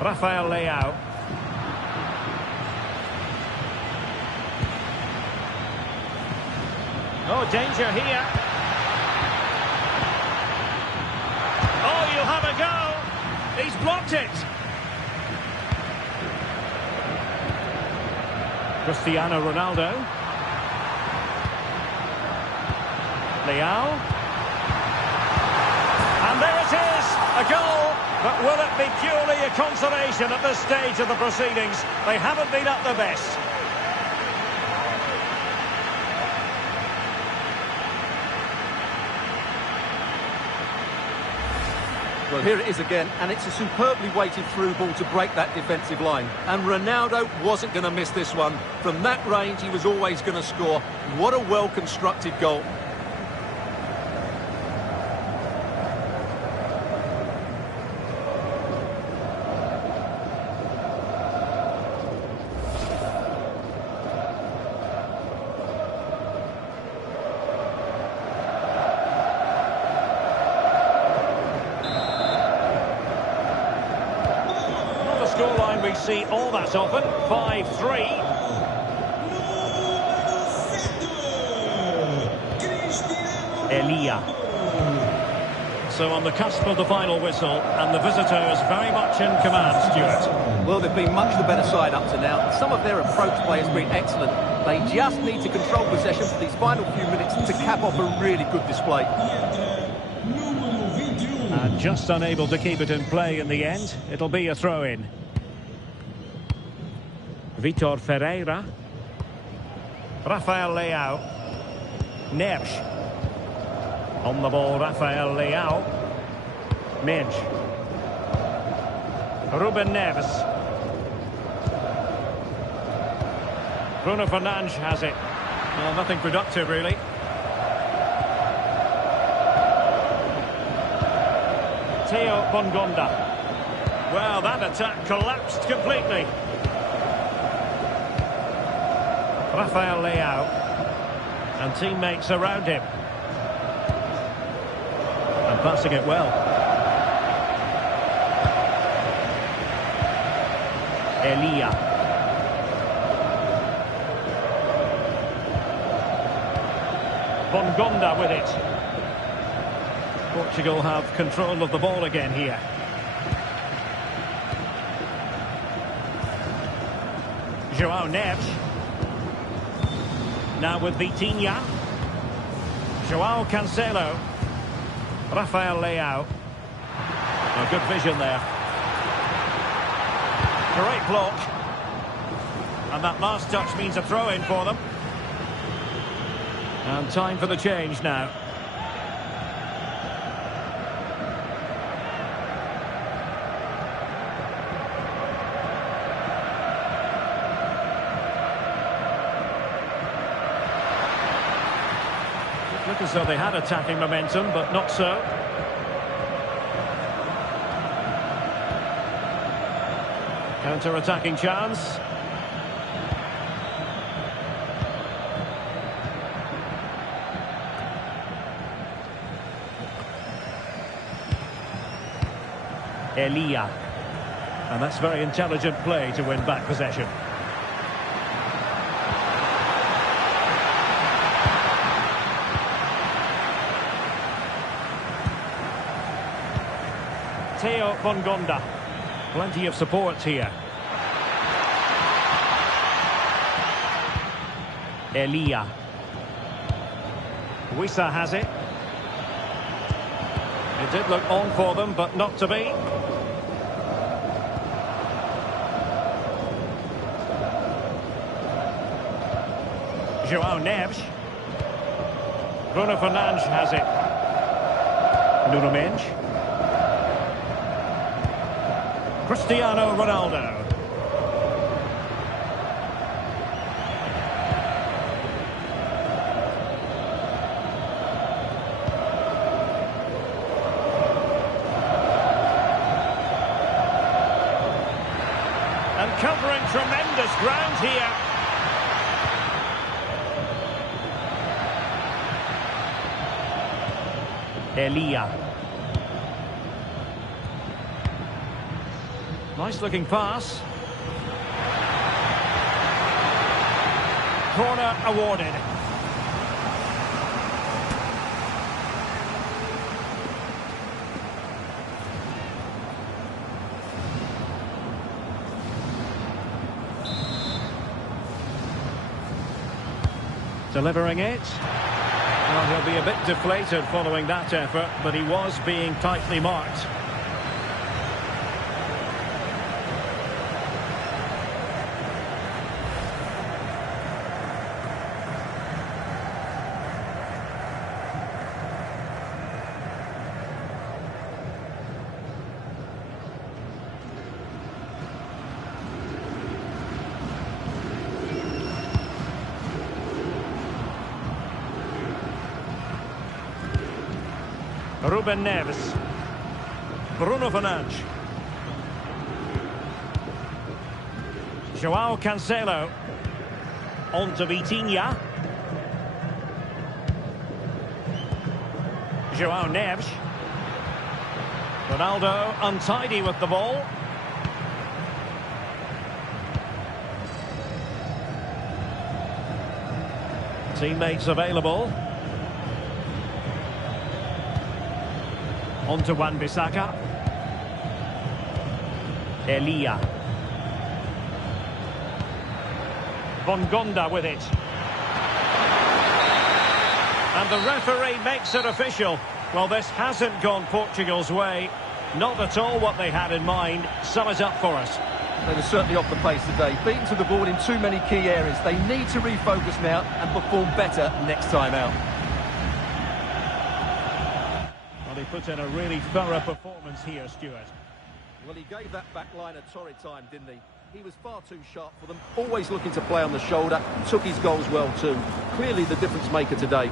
Rafael Leao. Oh, danger here. He's blocked it. Cristiano Ronaldo. Leao. And there it is, a goal. But will it be purely a consolation at this stage of the proceedings? They haven't been at their best. Well, here it is again, and it's a superbly weighted through ball to break that defensive line. And Ronaldo wasn't going to miss this one. From that range, he was always going to score. What a well-constructed goal. Scoreline we see all that often, 5-3. Elia. So on the cusp of the final whistle, and the visitors very much in command, Stuart. Well, they've been much the better side up to now. Some of their approach play has been excellent. They just need to control possession for these final few minutes to cap off a really good display. And just unable to keep it in play in the end. It'll be a throw-in. Vitor Ferreira. Rafael Leao. Neves. On the ball, Rafael Leao. Midge. Ruben Neves. Bruno Fernandes has it. Well, nothing productive, really. Theo Bongonda. Well, that attack collapsed completely. Rafael Leao. And teammates around him. And passing it well. Elia. Bongonda with it. Portugal have control of the ball again here. João Neves. Now with Vitinha. João Cancelo. Rafael Leao. Oh, good vision there. Great block. And that last touch means a throw-in for them. And time for the change now. Look as though they had attacking momentum, but not so. Counter-attacking chance. Elia. And that's very intelligent play to win back possession. Theo Bongonda. Plenty of support here. Elia. Wissa has it. It did look on for them, but not to be. João Neves. Bruno Fernandes has it. Nuno Mendes. Cristiano Ronaldo. And covering tremendous ground here. Elia. Nice looking pass. Corner awarded. Delivering it. Well, he'll be a bit deflated following that effort, but he was being tightly marked. Ruben Neves. Bruno Fernandes. João Cancelo. On to Vitinha. João Neves. Ronaldo untidy with the ball. Teammates available. On to Wan-Bissaka. Elia. Bongonda with it. And the referee makes it official. Well, this hasn't gone Portugal's way. Not at all what they had in mind. Sum it up for us. They were certainly off the pace today. Beaten to the ball in too many key areas. They need to refocus now and perform better next time out. Well, he put in a really thorough performance here, Stuart. Well, he gave that back line a torrid time, didn't he? He was far too sharp for them, always looking to play on the shoulder, took his goals well too. Clearly the difference maker today.